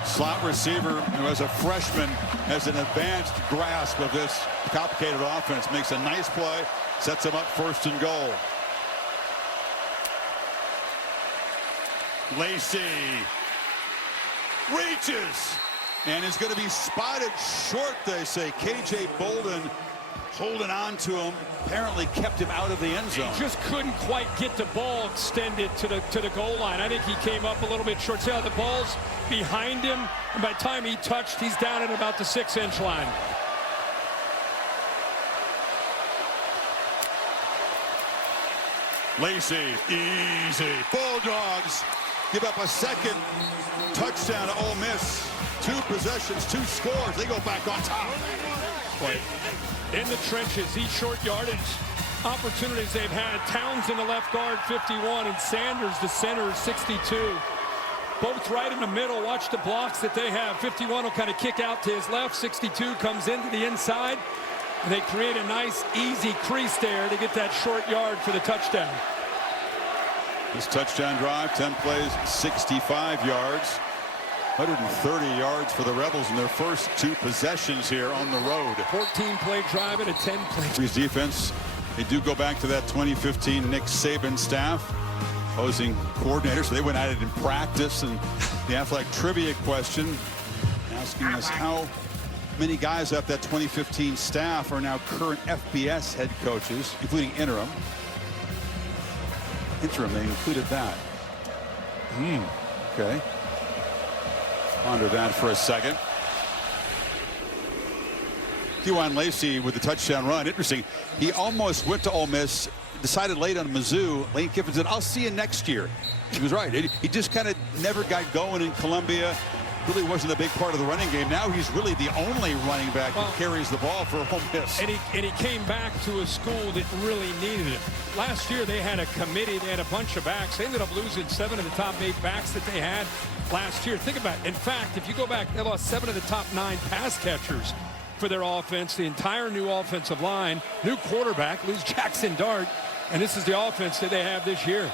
Slot receiver, who as a freshman has an advanced grasp of this complicated offense, makes a nice play, sets him up first and goal. Lacey reaches and is going to be spotted short, they say. KJ Bolden holding on to him, apparently kept him out of the end zone. He just couldn't quite get the ball extended to the goal line. I think he came up a little bit short. See how the ball's behind him, and by the time he touched, he's down at about the 6-inch line. Lacey, easy. Bulldogs give up a second touchdown to Ole Miss. 2 possessions, 2 scores. They go back on top. Boy, in the trenches, these short yardage opportunities they've had. Towns in the left guard, 51, and Sanders, the center, 62. Both right in the middle. Watch the blocks that they have. 51 will kind of kick out to his left. 62 comes into the inside. And they create a nice, easy crease there to get that short yard for the touchdown. This touchdown drive, 10 plays, 65 yards. 130 yards for the Rebels in their first 2 possessions here on the road. 14-play drive and a 10-play. Defense, they do go back to that 2015 Nick Saban staff, opposing coordinator, so they went at it in practice. And the athletic trivia question asking us how many guys off that 2015 staff are now current FBS head coaches, including interim. They included that. Okay. Ponder that for a second. Dewan Lacey with the touchdown run. Interesting. He almost went to Ole Miss, decided late on Mizzou. Lane Kiffin said, "I'll see you next year." He was right. He just kind of never got going in Columbia. Really wasn't a big part of the running game. Now he's really the only running back who carries the ball for Ole Miss. And he came back to a school that really needed it. Last year they had a committee, they had a bunch of backs. They ended up losing 7 of the top 8 backs that they had last year. Think about it. In fact, if you go back, they lost 7 of the top 9 pass catchers for their offense. The entire new offensive line, new quarterback, lose Jackson Dart, and this is the offense that they have this year.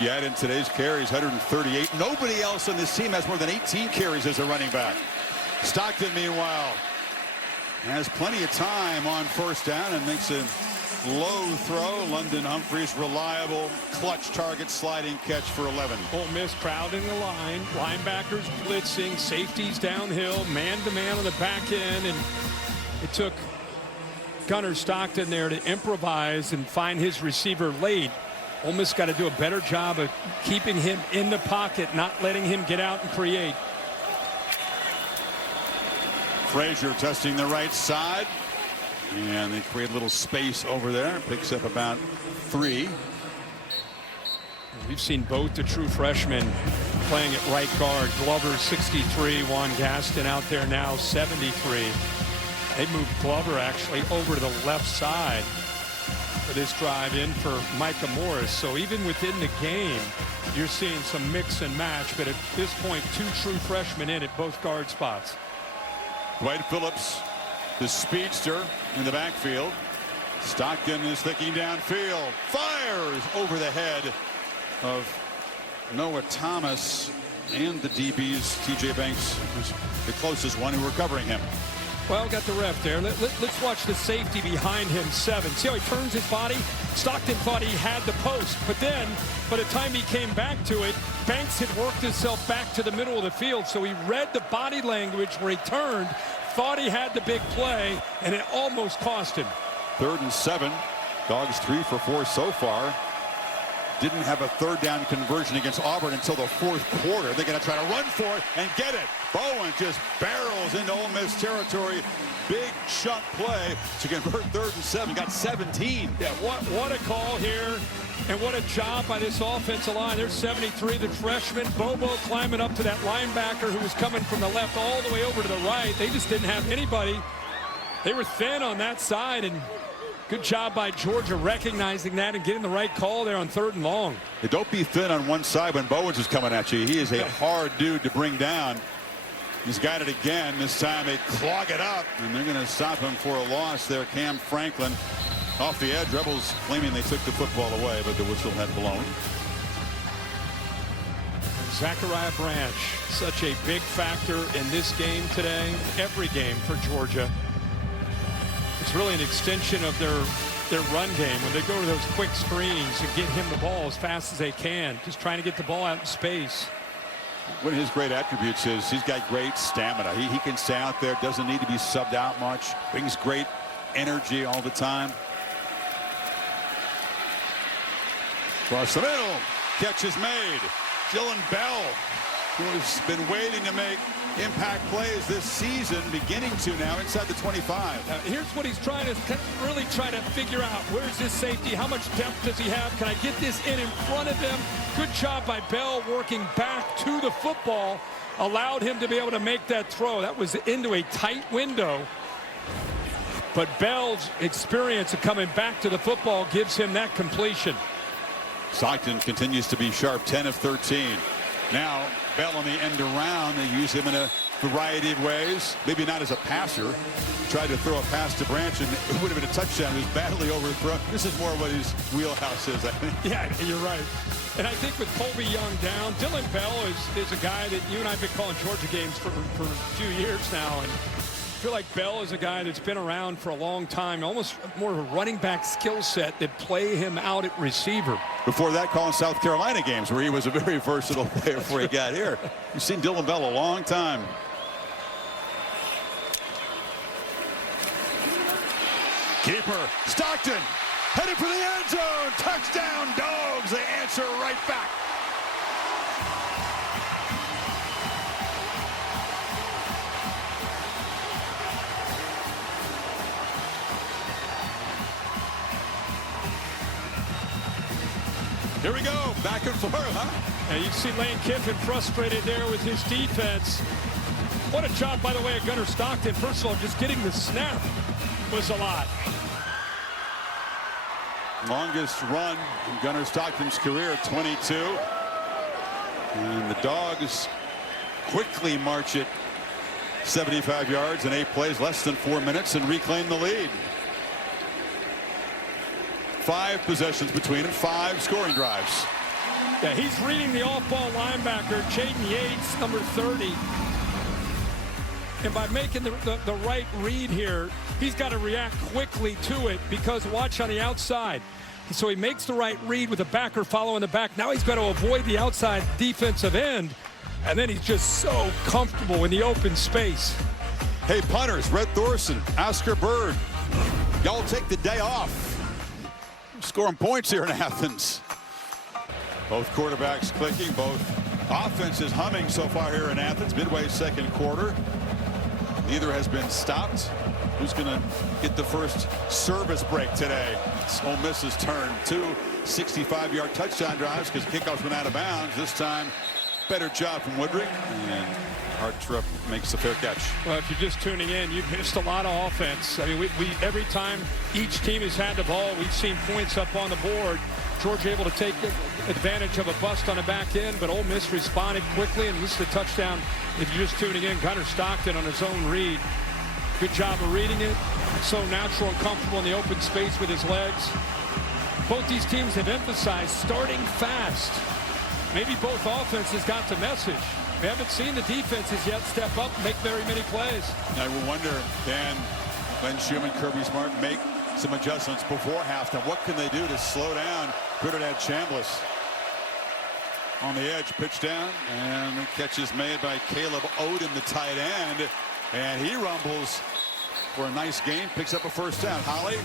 Yeah, in today's carries, 138. Nobody else on this team has more than 18 carries as a running back. Stockton, meanwhile, has plenty of time on first down and makes a low throw. London Humphreys, reliable, clutch target, sliding catch for 11. Ole Miss crowding the line, linebackers blitzing, safeties downhill, man-to-man on the back end, and it took Gunnar Stockton there to improvise and find his receiver late. Ole Miss got to do a better job of keeping him in the pocket, not letting him get out and create. Frazier testing the right side, and they create a little space over there. Picks up about 3. We've seen both the true freshmen playing at right guard. Glover 63, Juan Gaston out there now 73. They moved Glover actually over to the left side for this drive in for Micah Morris. So even within the game, you're seeing some mix and match. But at this point, 2 true freshmen in at both guard spots. Dwight Phillips, the speedster, in the backfield. Stockton is thinking downfield. Fires over the head of Noah Thomas and the DBs. TJ Banks was the closest one who were covering him. Well, got the ref there. Let's watch the safety behind him, 7. See how he turns his body? Stockton thought he had the post, but then by the time he came back to it, Banks had worked himself back to the middle of the field, so he read the body language where he turned, thought he had the big play, and it almost cost him. 3rd and 7. Dogs 3 for 4 so far. Didn't have a 3rd down conversion against Auburn until the 4th quarter. They're going to try to run for it and get it. Bowen just barrels into Ole Miss territory. Big chunk play to convert 3rd and 7. Got 17. Yeah, what a call here. And what a job by this offensive line. There's 73, the freshman. Bobo climbing up to that linebacker who was coming from the left all the way over to the right. They just didn't have anybody. They were thin on that side, and good job by Georgia recognizing that and getting the right call there on 3rd and long. Yeah, don't be thin on one side when Bowens is coming at you. He is a hard dude to bring down. He's got it again. This time they clog it up, and they're going to stop him for a loss there. Cam Franklin off the edge. Rebels claiming they took the football away, but the whistle had blown. Zachariah Branch, such a big factor in this game today. Every game for Georgia. It's really an extension of their run game when they go to those quick screens and get him the ball as fast as they can. Just trying to get the ball out in space. One of his great attributes is he's got great stamina. He can stay out there, doesn't need to be subbed out much, brings great energy all the time. Across the middle, catch is made. Dylan Bell, who has been waiting to make impact plays this season, beginning to now inside the 25. Here's what he's trying to really try to figure out. Where's his safety? How much depth does he have? Can I get this in front of him? Good job by Bell working back to the football. Allowed him to be able to make that throw. That was into a tight window. But Bell's experience of coming back to the football gives him that completion. Stockton continues to be sharp, 10 of 13. Now Bell on the end around. They use him in a variety of ways. Maybe not as a passer. Tried to throw a pass to Branch, and it would have been a touchdown. It was badly overthrown. This is more what his wheelhouse is, I think. Yeah, you're right. And I think with Colby Young down, Dylan Bell is a guy that you and I have been calling Georgia games for a few years now. And I feel like Bell is a guy that's been around for a long time, almost more of a running back skill set that play him out at receiver. Before that, calling South Carolina games where he was a very versatile player before he got here. You've seen Dylan Bell a long time. Keeper, Stockton, headed for the end zone. Touchdown, Dogs. They answer right back. Here we go, back and forth, huh? And you see Lane Kiffin frustrated there with his defense. What a job, by the way, of Gunnar Stockton. First of all, just getting the snap was a lot. Longest run in Gunnar Stockton's career, 22. And the Dogs quickly march it 75 yards in 8 plays, less than 4 minutes, and reclaim the lead. 5 possessions between them, 5 scoring drives. Yeah, he's reading the off-ball linebacker, Jaden Yates, number 30. And by making the right read here, he's got to react quickly to it because watch on the outside. So he makes the right read with the backer following the back. Now he's got to avoid the outside defensive end. And then he's just so comfortable in the open space. Hey, punters, Red Thorson, Oscar Bird, y'all take the day off. Scoring points here in Athens. Both quarterbacks clicking, both offenses humming so far here in Athens. Midway second quarter. Neither has been stopped. Who's going to get the first service break today? It's Ole Miss's turn. 2 65-yard touchdown drives because kickoffs went out of bounds. This time, better job from Woodring. And Hartrup makes the fair catch. Well, if you're just tuning in, you've missed a lot of offense. I mean, we every time each team has had the ball, we've seen points up on the board. Georgia able to take advantage of a bust on the back end, but Ole Miss responded quickly, and this is the touchdown. If you're just tuning in, Gunnar Stockton on his own read. Good job of reading it. So natural and comfortable in the open space with his legs. Both these teams have emphasized starting fast. maybe both offenses got the message. We haven't seen the defenses yet step up and make very many plays. I will wonder, can Glenn Schumann, Kirby Smart make some adjustments before halftime? What can they do to slow down Trinidad Chambliss? On the edge, pitch down, and the catch is made by Caleb Odom, the tight end, and he rumbles for a nice game, picks up a first down. Holly?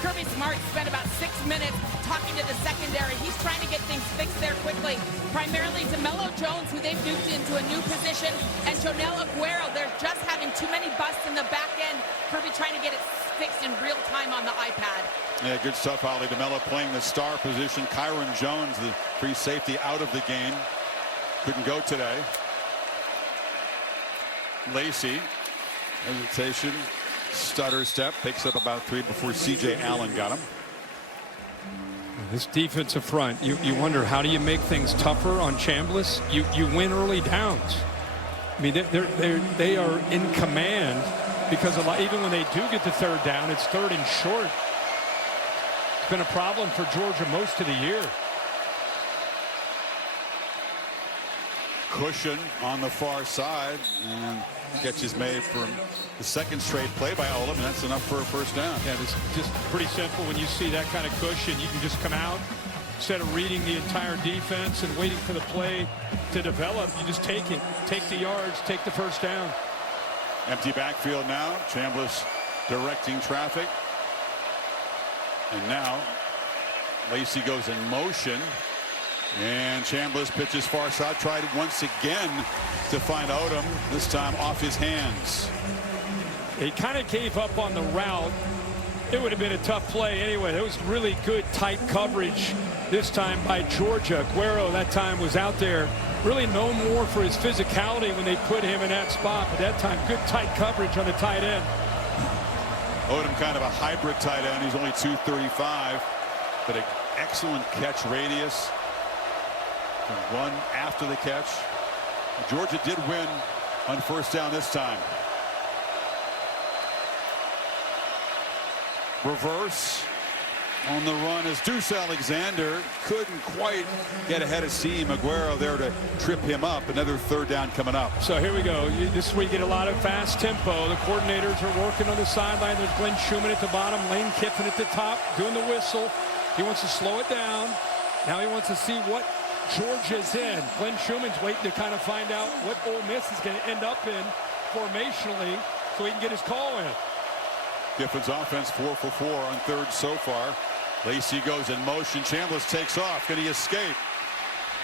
Kirby Smart spent about 6 minutes talking to the secondary. He's trying to get things fixed there quickly. Primarily DeMello Jones, who they've moved into a new position, and Jonel Aguero. They're just having too many busts in the back end. Kirby trying to get it fixed in real time on the iPad. Yeah, good stuff, Holly. DeMello playing the star position. Kyron Jones, the free safety, out of the game. Couldn't go today. Lacey, hesitation, stutter step, picks up about 3 before C.J. Allen got him. This defensive front, you wonder, how do you make things tougher on Chambliss? You win early downs. I mean, they are in command, because even when they do get the third down, it's 3rd and short. It's been a problem for Georgia most of the year. Cushion on the far side, and catch is made from the 2nd straight play by Odom, and that's enough for a first down. Yeah, it's just pretty simple. When you see that kind of cushion, you can just come out instead of reading the entire defense and waiting for the play to develop. You just take it, take the yards, take the first down. Empty backfield now. Chambliss directing traffic, and now Lacey goes in motion. And Chambliss pitches far side, tried once again to find Odom, this time off his hands. He kind of gave up on the route. It would have been a tough play anyway. There was really good tight coverage this time by Georgia. Aguero that time was out there, really known more for his physicality when they put him in that spot, but that time good tight coverage on the tight end. Odom kind of a hybrid tight end. He's only 235, but an excellent catch radius. One after the catch. Georgia did win on first down this time. Reverse on the run as Deuce Alexander couldn't quite get ahead of Seam Aguero there to trip him up. Another third down coming up. So here we go. This is where you get a lot of fast tempo. The coordinators are working on the sideline. There's Glenn Schumann at the bottom, Lane Kiffin at the top doing the whistle. He wants to slow it down. Now he wants to see what Georgia's in. Glenn Schumann's waiting to kind of find out what Ole Miss is going to end up in formationally so he can get his call in. Kiffin's offense 4 for 4 on 3rd so far. Lacey goes in motion. Chambliss takes off. Can he escape?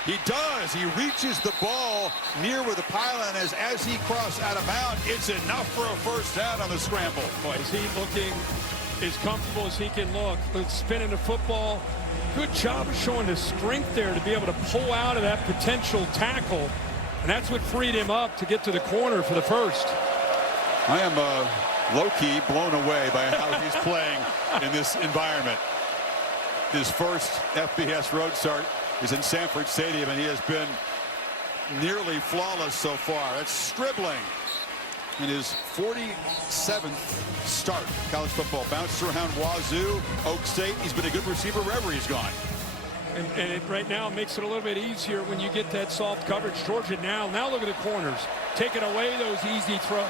He does. He reaches the ball near where the pylon is. As he crosses out of bounds, it's enough for a first down on the scramble. Boy, is he looking as comfortable as he can look. But spinning the football. Good job of showing the strength there to be able to pull out of that potential tackle. And that's what freed him up to get to the corner for the first. I am low-key blown away by how he's playing in this environment. His first FBS road start is in Sanford Stadium, and he has been nearly flawless so far. That's Stribling in his 47th start in college football. Bounced around Wazoo, Oak State. He's been a good receiver wherever he's gone. And it right now makes it a little bit easier when you get that soft coverage. Georgia now look at the corners, taking away those easy throws.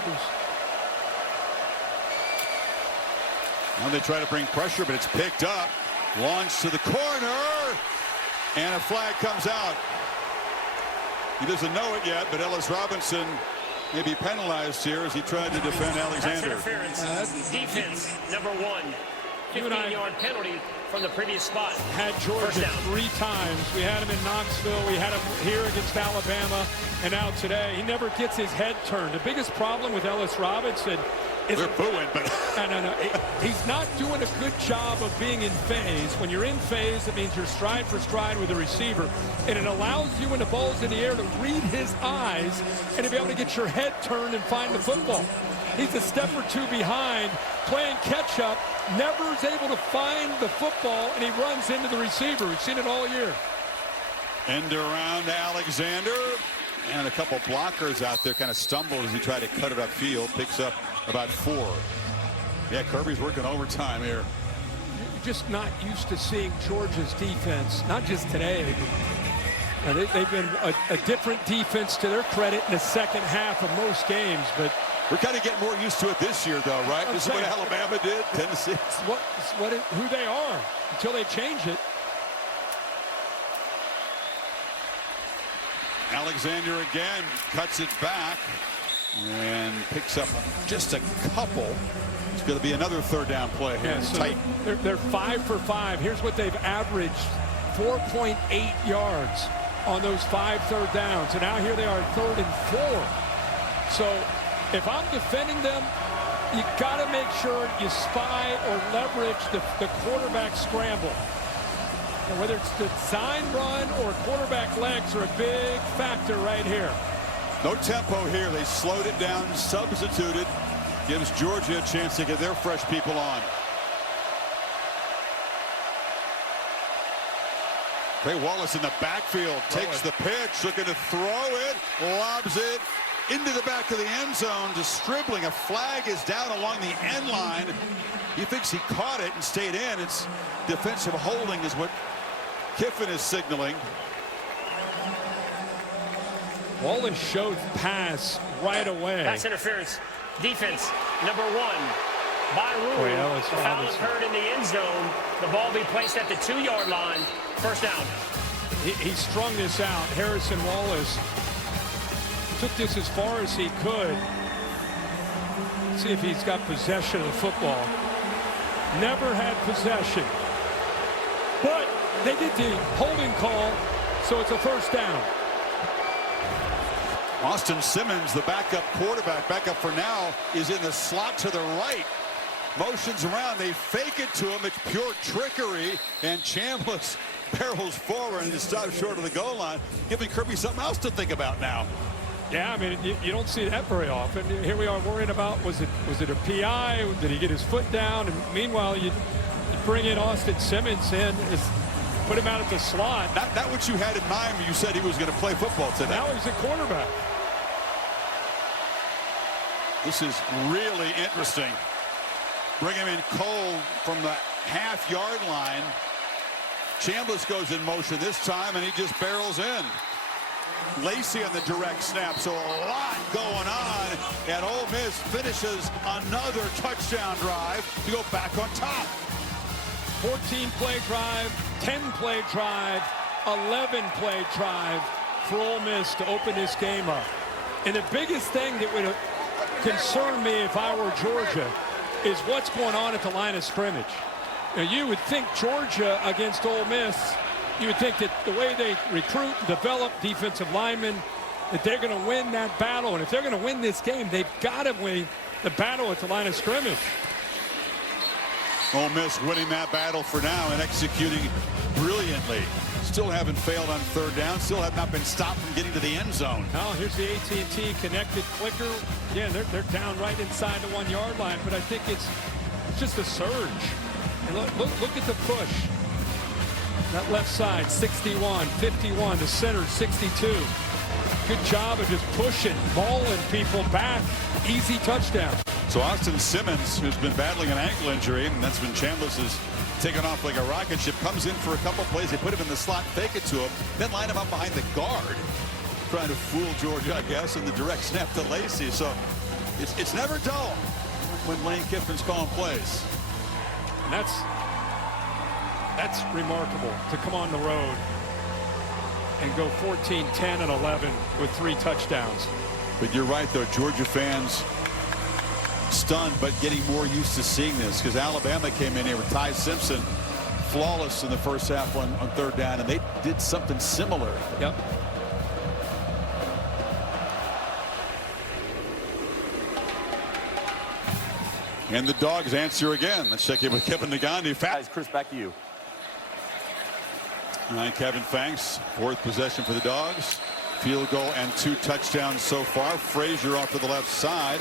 Now they try to bring pressure, but it's picked up. Launched to the corner, and a flag comes out. He doesn't know it yet, but Ellis Robinson may be penalized here as he tried to defend Alexander. That's interference. Defense, number 1. 15-yard penalty from the previous spot. Had Georgia 3 times. We had him in Knoxville. We had him here against Alabama. And now today, he never gets his head turned. The biggest problem with Ellis Robinson is... They're booing, but... No. He's not doing a good job of being in phase. When you're in phase, it means you're stride for stride with the receiver. And it allows you, when the ball's in the air, to read his eyes and to be able to get your head turned and find the football. He's a step or 2 behind, playing catch-up, never is able to find the football, and he runs into the receiver. We've seen it all year. End around to Alexander, and a couple blockers out there kind of stumbled as he tried to cut it upfield. Picks up about 4. Yeah, Kirby's working overtime here. You're just not used to seeing Georgia's defense, not just today. And they've been a different defense to their credit in the second half of most games, but we're kind of getting more used to it this year, though, right? This is what Alabama did, Tennessee. Who they are until they change it. Alexander again cuts it back and picks up just a couple. It's going to be another third down play here. Yeah, so they're 5 for 5. Here's what they've averaged: 4.8 yards on those 5 third downs. And now here they are, 3rd and 4. So if I'm defending them, you got to make sure you spy or leverage the quarterback scramble. And whether it's the design run or quarterback legs are a big factor right here. No tempo here. They slowed it down, substituted. Gives Georgia a chance to get their fresh people on. Trey Wallace in the backfield takes the pitch, looking to throw it, lobs it into the back of the end zone, just dribbling. A flag is down along the end line. He thinks he caught it and stayed in. It's defensive holding is what Kiffin is signaling. Wallace showed pass right away. Pass interference. Defense, number 1. By rule, the foul occurred in the end zone. The ball be placed at the 2-yard line. First down. He strung this out. Harrison Wallace took this as far as he could. Let's see if he's got possession of the football. Never had possession. But they did the holding call, so it's a first down. Austin Simmons, the backup quarterback, backup for now, is in the slot to the right. Motions around, they fake it to him. It's pure trickery, and Chambliss barrels forward and just stops short of the goal line, giving Kirby something else to think about now. Yeah, I mean, you don't see that very often. Here we are worrying about, was it a PI? Did he get his foot down? And meanwhile, you bring in Austin Simmons in, put him out at the slot. Not what you had in mind when you said he was going to play football today. Now he's a quarterback. This is really interesting. Bring him in cold from the half-yard line. Chambliss goes in motion this time, and he just barrels in. Lacey on the direct snap, so a lot going on, and Ole Miss finishes another touchdown drive to go back on top. 14-play drive, 10-play drive, 11-play drive for Ole Miss to open this game up. And the biggest thing that would concern me if I were Georgia is what's going on at the line of scrimmage. Now, you would think Georgia against Ole Miss, you would think that the way they recruit and develop defensive linemen, that they're going to win that battle. And if they're going to win this game, they've got to win the battle at the line of scrimmage. Ole Miss winning that battle for now and executing brilliantly. Still haven't failed on third down. Still have not been stopped from getting to the end zone. Now here's the AT&T connected clicker. Yeah, they're down right inside the 1-yard line, but I think it's just a surge. And look at the push. That left side, 61, 51, the center, 62. Good job of just pushing, balling people back. Easy touchdown. So Austin Simmons, who's been battling an ankle injury, and that's been Chambliss's taken off like a rocket ship, comes in for a couple plays. They put him in the slot, fake it to him, then line him up behind the guard, trying to fool Georgia, I guess, in the direct snap to Lacey. So it's never dull when Lane Kiffin's calling plays. And that's remarkable to come on the road and go 14, 10, and 11 with 3 touchdowns. But you're right, though, Georgia fans stunned, but getting more used to seeing this, because Alabama came in here with Ty Simpson flawless in the first half on third down, and they did something similar. Yep. And the Dogs answer again. Let's check in with Kevin Nagandi. Guys, Chris, back to you. All right, Kevin, thanks. 4th possession for the Dogs. Field goal and 2 touchdowns so far. Frazier off to the left side.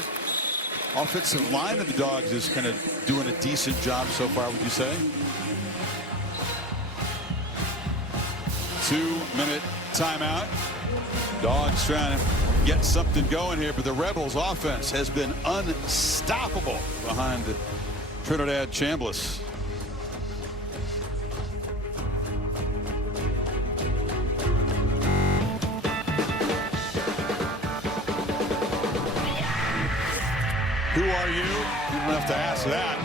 Offensive line of the Dogs is kind of doing a decent job so far, would you say? 2-minute timeout. Dogs trying to get something going here, but the Rebels offense has been unstoppable behind Trinidad Chambliss. Who are you? You don't have to ask that.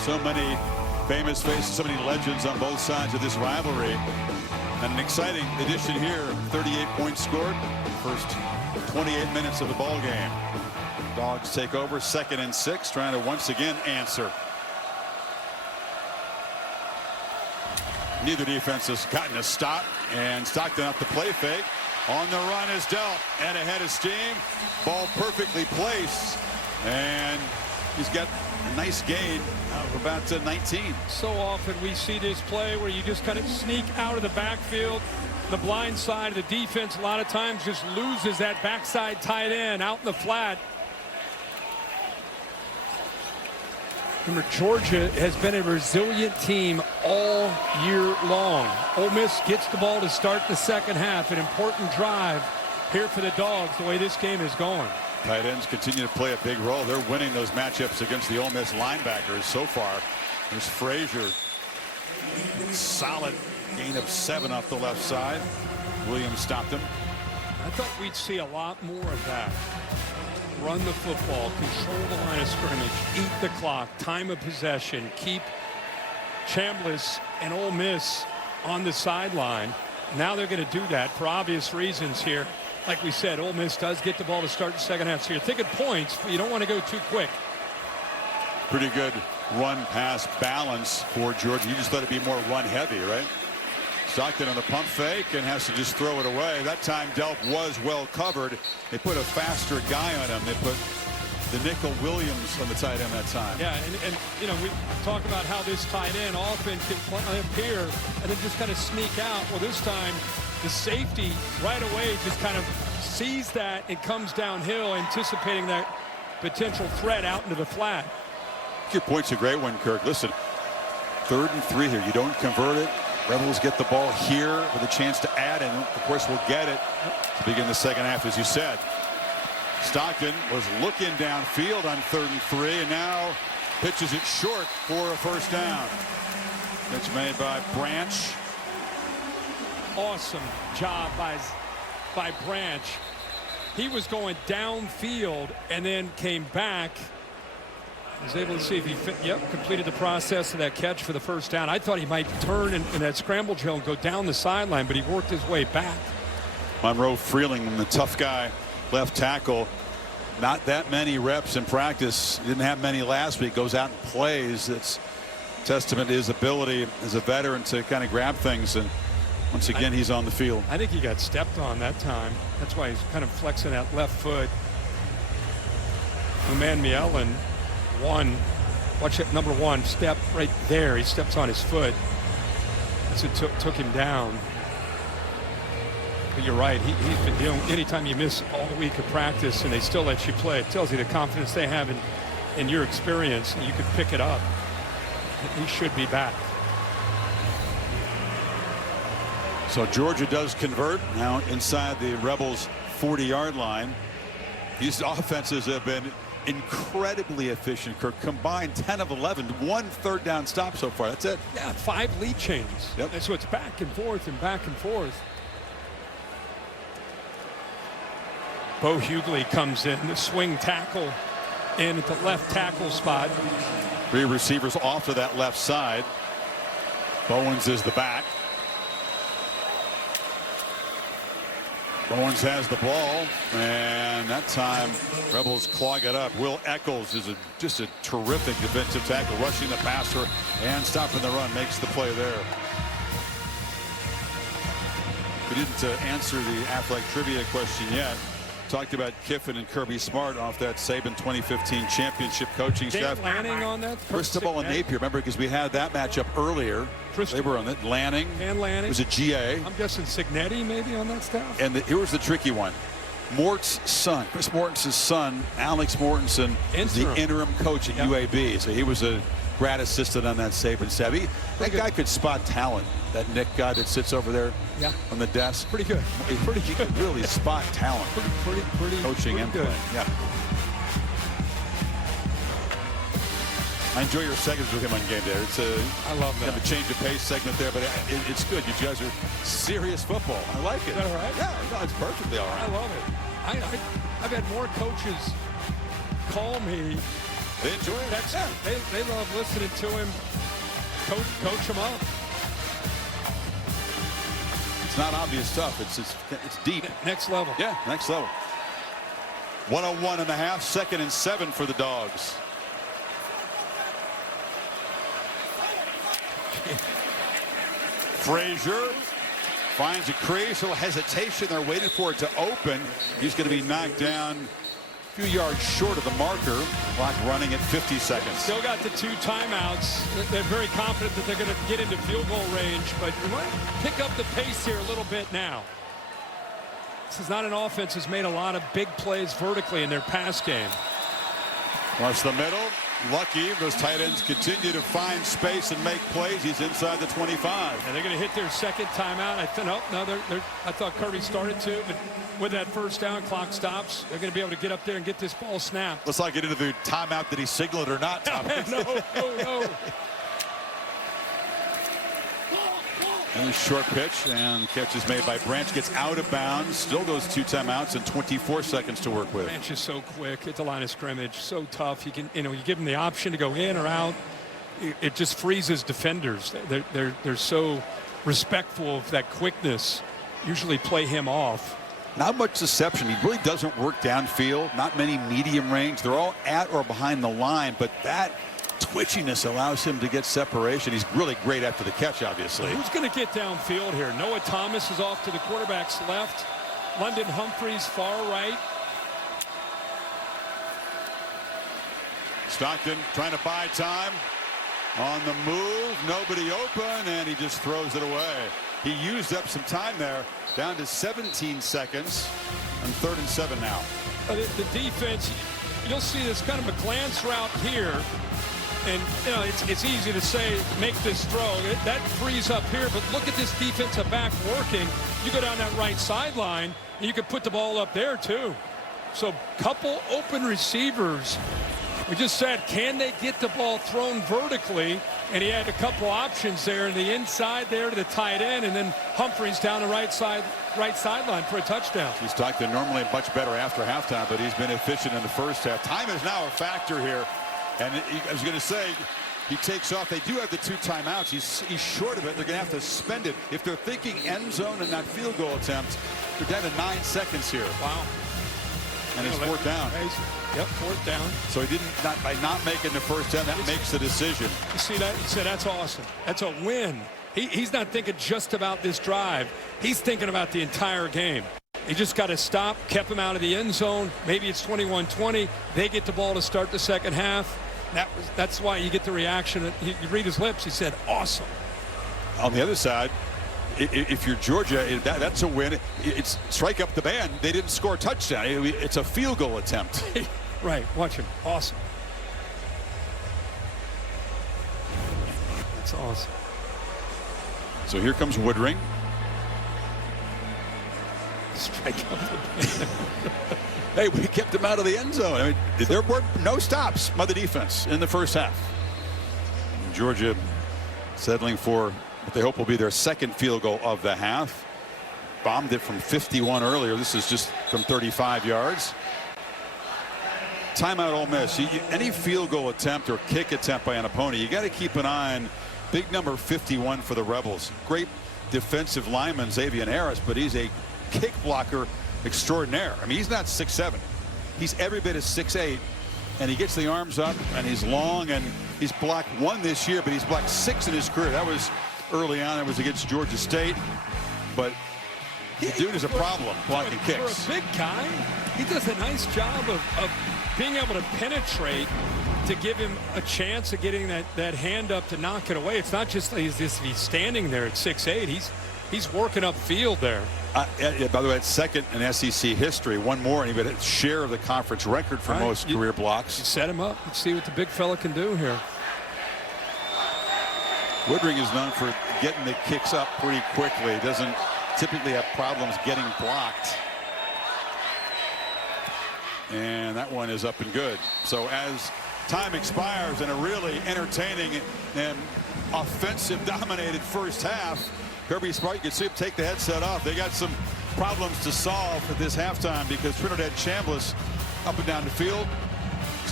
So many famous faces, so many legends on both sides of this rivalry. And an exciting addition here. 38 points scored. First 28 minutes of the ball game. Dogs take over, 2nd and 6, trying to once again answer. Neither defense has gotten a stop, and Stockton out the play fake. On the run is dealt, and ahead of steam. Ball perfectly placed, and he's got a nice gain of about 19. So often we see this play where you just kind of sneak out of the backfield. The blind side of the defense a lot of times just loses that backside tight end out in the flat. Remember, Georgia has been a resilient team all year long. Ole Miss gets the ball to start the second half. An important drive here for the Dogs, the way this game is going. Tight ends continue to play a big role. They're winning those matchups against the Ole Miss linebackers so far. There's Frazier. Solid gain of 7 off the left side. Williams stopped him. I thought we'd see a lot more of that. Run the football, control the line of scrimmage, eat the clock, time of possession, keep Chambliss and Ole Miss on the sideline. Now they're going to do that for obvious reasons here. Like we said, Ole Miss does get the ball to start the second half. So you're thinking points, but you don't want to go too quick. Pretty good run-pass balance for Georgia. You just let it be more run-heavy, right? Stockton on the pump fake and has to just throw it away. That time Delp was well covered. They put a faster guy on him. They put the nickel Williams on the tight end that time. Yeah, and you know, we talk about how this tight end often can play up here and then just kind of sneak out. Well, this time the safety right away just kind of sees that and comes downhill, anticipating that potential threat out into the flat. Your point's a great one, Kirk. Listen, 3rd and 3 here. You don't convert it. Rebels get the ball here with a chance to add, and of course we'll get it to begin the second half, as you said. Stockton was looking downfield on 3rd and 3, and now pitches it short for a first down. Pitch made by Branch. Awesome job by Branch. He was going downfield and then came back. Was able to see if he completed the process of that catch for the first down. I thought he might turn in that scramble drill and go down the sideline, but he worked his way back. Monroe Freeling, the tough guy, left tackle. Not that many reps in practice. Didn't have many last week. Goes out and plays. It's testament to his ability as a veteran to kind of grab things. And once again, he's on the field. I think he got stepped on that time. That's why he's kind of flexing that left foot. Uman Mielen. Watch it, number 1 step right there. He steps on his foot. That's what took him down. But you're right. He's been dealing. Anytime you miss all week of practice and they still let you play, it tells you the confidence they have in your experience, and you can pick it up. He should be back. So Georgia does convert now inside the Rebels' 40-yard line. These offenses have been incredibly efficient, Kirk. Combined 10 of 11, 1 third down stop so far. That's it. Yeah, 5 lead changes. Yep. And so it's back and forth and back and forth. Bo Hughley comes in, the swing tackle in at the left tackle spot. 3 receivers off to that left side. Bowens is the back. Bowens has the ball, and that time Rebels clog it up. Will Eccles is just a terrific defensive tackle, rushing the passer and stopping the run, makes the play there. We didn't answer the Athletic trivia question yet. Talked about Kiffin and Kirby Smart off that Saban 2015 championship coaching staff. Lanning on that? Cristobal and Napier, remember, because we had that matchup earlier. They were on it. Lanning. And Lanning. It was a GA. I'm guessing Signetti maybe on that staff. And here was the tricky one. Mort's son, Chris Morton's son, Alex Mortensen, is the interim coach at UAB. So he was a grad assistant on that Saban staff. That guy could spot talent. That Nick guy that sits over there on the desk. Pretty good. He could really spot talent. Pretty coaching and good. Yeah. I enjoy your segments with him on Game Day. I love that. Have a change of pace segment there, but it's good. You guys are serious football. I like it. Is that all right? Yeah, no, it's perfectly all right. I love it. I've had more coaches call me They enjoy it. They love listening to him coach him up. It's not obvious stuff. It's deep. Next level. Yeah, next level. 101 and a half, 2nd and 7 for the Dogs. Frazier finds a crease, a little hesitation. They're waiting for it to open. He's going to be knocked down a few yards short of the marker. Clock running at 50 seconds. Still got the 2 timeouts. They're very confident that they're going to get into field goal range, but you might pick up the pace here a little bit now. This is not an offense that's made a lot of big plays vertically in their pass game. Across the middle. Lucky. Those tight ends continue to find space and make plays. He's inside the 25. And they're going to hit their 2nd timeout. I thought Kirby started to, but with that 1st down, clock stops. They're going to be able to get up there and get this ball snapped. Let's not get into the timeout. Did he signal it or not, Tom? No. And a short pitch, and catch is made by Branch. Gets out of bounds. Still goes 2 timeouts and 24 seconds to work with. Branch is so quick at the line of scrimmage, so tough. You can, you give them the option to go in or out. It just freezes defenders. They're so respectful of that quickness. Usually play him off. Not much deception. He really doesn't work downfield. Not many medium range. They're all at or behind the line, but that twitchiness allows him to get separation. He's really great after the catch, obviously. Who's going to get downfield here? Noah Thomas is off to the quarterback's left. London Humphreys far right. Stockton trying to buy time. On the move, nobody open, and he just throws it away. He used up some time there. Down to 17 seconds and 3rd and 7 now. The defense, you'll see this kind of a glance route here. And, it's easy to say, make this throw. That frees up here, but look at this defensive back working. You go down that right sideline, and you could put the ball up there, too. So, couple open receivers. We just said, can they get the ball thrown vertically? And he had a couple options there in the inside there to the tight end, and then Humphreys down the right sideline for a touchdown. He's Stockton normally much better after halftime, but he's been efficient in the first half. Time is now a factor here. And I was going to say, he takes off. They do have the 2 timeouts. He's short of it. They're going to have to spend it. If they're thinking end zone and not field goal attempt, they're down to 9 seconds here. Wow. And it's 4th down. Yep, 4th down. So he by not making the 1st down, that makes the decision. You see that? You said that's awesome. That's a win. He's not thinking just about this drive. He's thinking about the entire game. He just got to stop, kept him out of the end zone. Maybe it's 21-20. They get the ball to start the 2nd half. That's why you get the reaction. You read his lips. He said, awesome. On the other side, if you're Georgia, that's a win. It's strike up the band. They didn't score a touchdown. It's a field goal attempt. Right. Watch him. Awesome. That's awesome. So here comes Woodring. Strike up the band. Hey, we kept him out of the end zone. I mean, there were no stops by the defense in the first half. Georgia settling for what they hope will be their 2nd field goal of the half. Bombed it from 51 earlier. This is just from 35 yards. Timeout Ole Miss. Any field goal attempt or kick attempt by an opponent, you got to keep an eye on big number 51 for the Rebels. Great defensive lineman, Xavier Harris, but he's a kick blocker extraordinaire. I mean, he's not 6'7". He's every bit as 6'8", and he gets the arms up, and he's long, and he's blocked 1 this year, but he's blocked 6 in his career. That was early on. It was against Georgia State, but the dude is a problem blocking kicks. For a big guy, he does a nice job of being able to penetrate to give him a chance of getting that hand up to knock it away. It's not just he's standing there at 6'8". He's working upfield there. By the way, it's 2nd in SEC history. 1 more, and he would share of the conference record for most career blocks. You set him up. Let's see what the big fella can do here. Woodring is known for getting the kicks up pretty quickly. Doesn't typically have problems getting blocked. And that one is up and good. So as time expires in a really entertaining and offensive dominated first half, Kirby Smart, you can see him take the headset off. They got some problems to solve at this halftime because Trinidad Chambliss up and down the field.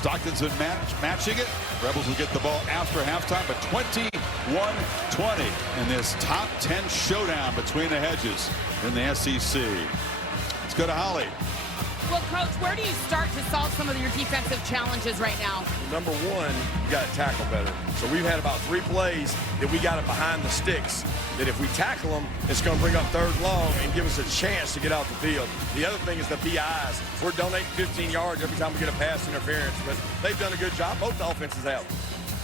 Stockton's been matching it. Rebels will get the ball after halftime, but 21-20 in this top 10 showdown between the hedges in the SEC. Let's go to Holly. Well, Coach, where do you start to solve some of your defensive challenges right now? Number one, you got to tackle better. So we've had about 3 plays that we got it behind the sticks, that if we tackle them, it's going to bring up 3rd long and give us a chance to get out the field. The other thing is the PIs. We're donating 15 yards every time we get a pass interference, but they've done a good job. Both the offenses have.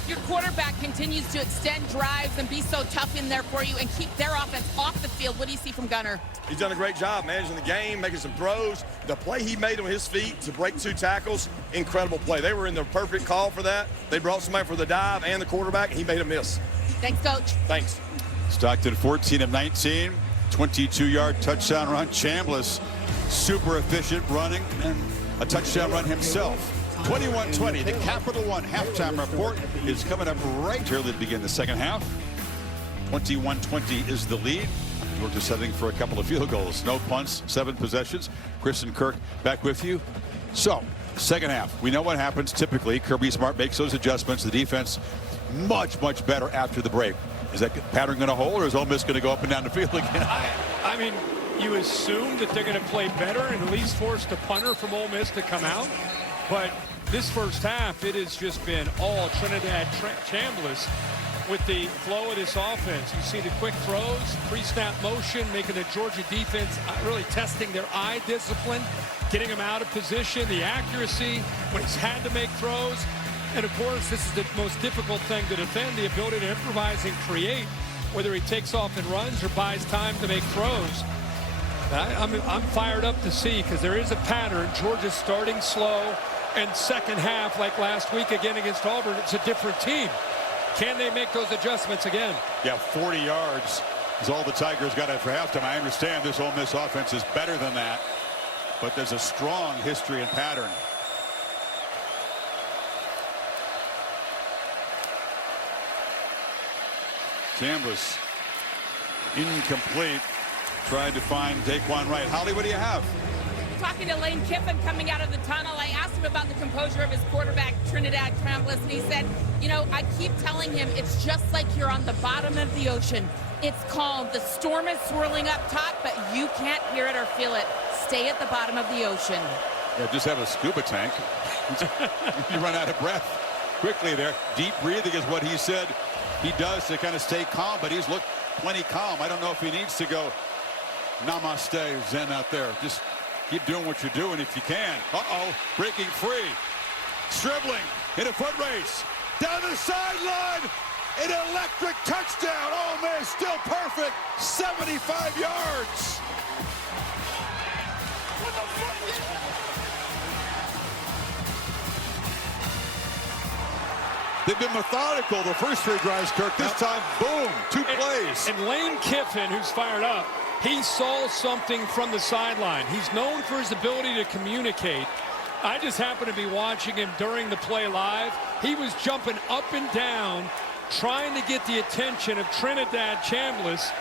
Your quarterback continues to extend drives and be so tough in there for you and keep their offense off the field. What do you see from Gunner? He's done a great job managing the game, making some throws. The play he made on his feet to break 2 tackles, incredible play. They were in the perfect call for that. They brought somebody for the dive and the quarterback, and he made a miss. Thanks, Coach. Thanks. Stockton 14 of 19, 22-yard touchdown run. Chambliss, super efficient running, and a touchdown run himself. 21-20, the Capital One halftime report is coming up right here to begin the second half. 21-20 is the lead. We're just heading for a couple of field goals. No punts, 7 possessions. Chris and Kirk back with you. So, second half, we know what happens typically. Kirby Smart makes those adjustments. The defense much, much better after the break. Is that pattern going to hold, or is Ole Miss going to go up and down the field again? I mean, you assume that they're going to play better and at least force the punter from Ole Miss to come out. But this first half, it has just been all Trinidad Chambliss with the flow of this offense. You see the quick throws, pre-snap motion, making the Georgia defense really testing their eye discipline, getting them out of position, the accuracy when he's had to make throws. And, of course, this is the most difficult thing to defend, the ability to improvise and create, whether he takes off and runs or buys time to make throws. I'm fired up to see, because there is a pattern. Georgia's starting slow, and second half, like last week again against Auburn, it's a different team. Can they make those adjustments again? Yeah, 40 yards is all the Tigers got after halftime. I understand this Ole Miss offense is better than that, but there's a strong history and pattern. Chambliss incomplete. Trying to find Daquan Wright. Holly, what do you have? Talking to Lane Kiffin coming out of the tunnel, I asked him about the composure of his quarterback, Trinidad Chambliss, and he said, you know, I keep telling him it's just like you're on the bottom of the ocean. It's calm. The storm is swirling up top, but you can't hear it or feel it. Stay at the bottom of the ocean. Yeah, just have a scuba tank. You run out of breath quickly there. Deep breathing is what he said he does to kind of stay calm, but he's looked plenty calm. I don't know if he needs to go namaste zen out there. Just keep doing what you're doing if you can. Uh-oh, breaking free. Dribbling in a foot race. Down the sideline. An electric touchdown. Ole Miss still perfect. 75 yards. They've been methodical the first 3 drives, Kirk. This time, boom, 2 plays. And Lane Kiffin, who's fired up, he saw something from the sideline. He's known for his ability to communicate. I just happened to be watching him during the play live. He was jumping up and down, trying to get the attention of Trinidad Chambliss,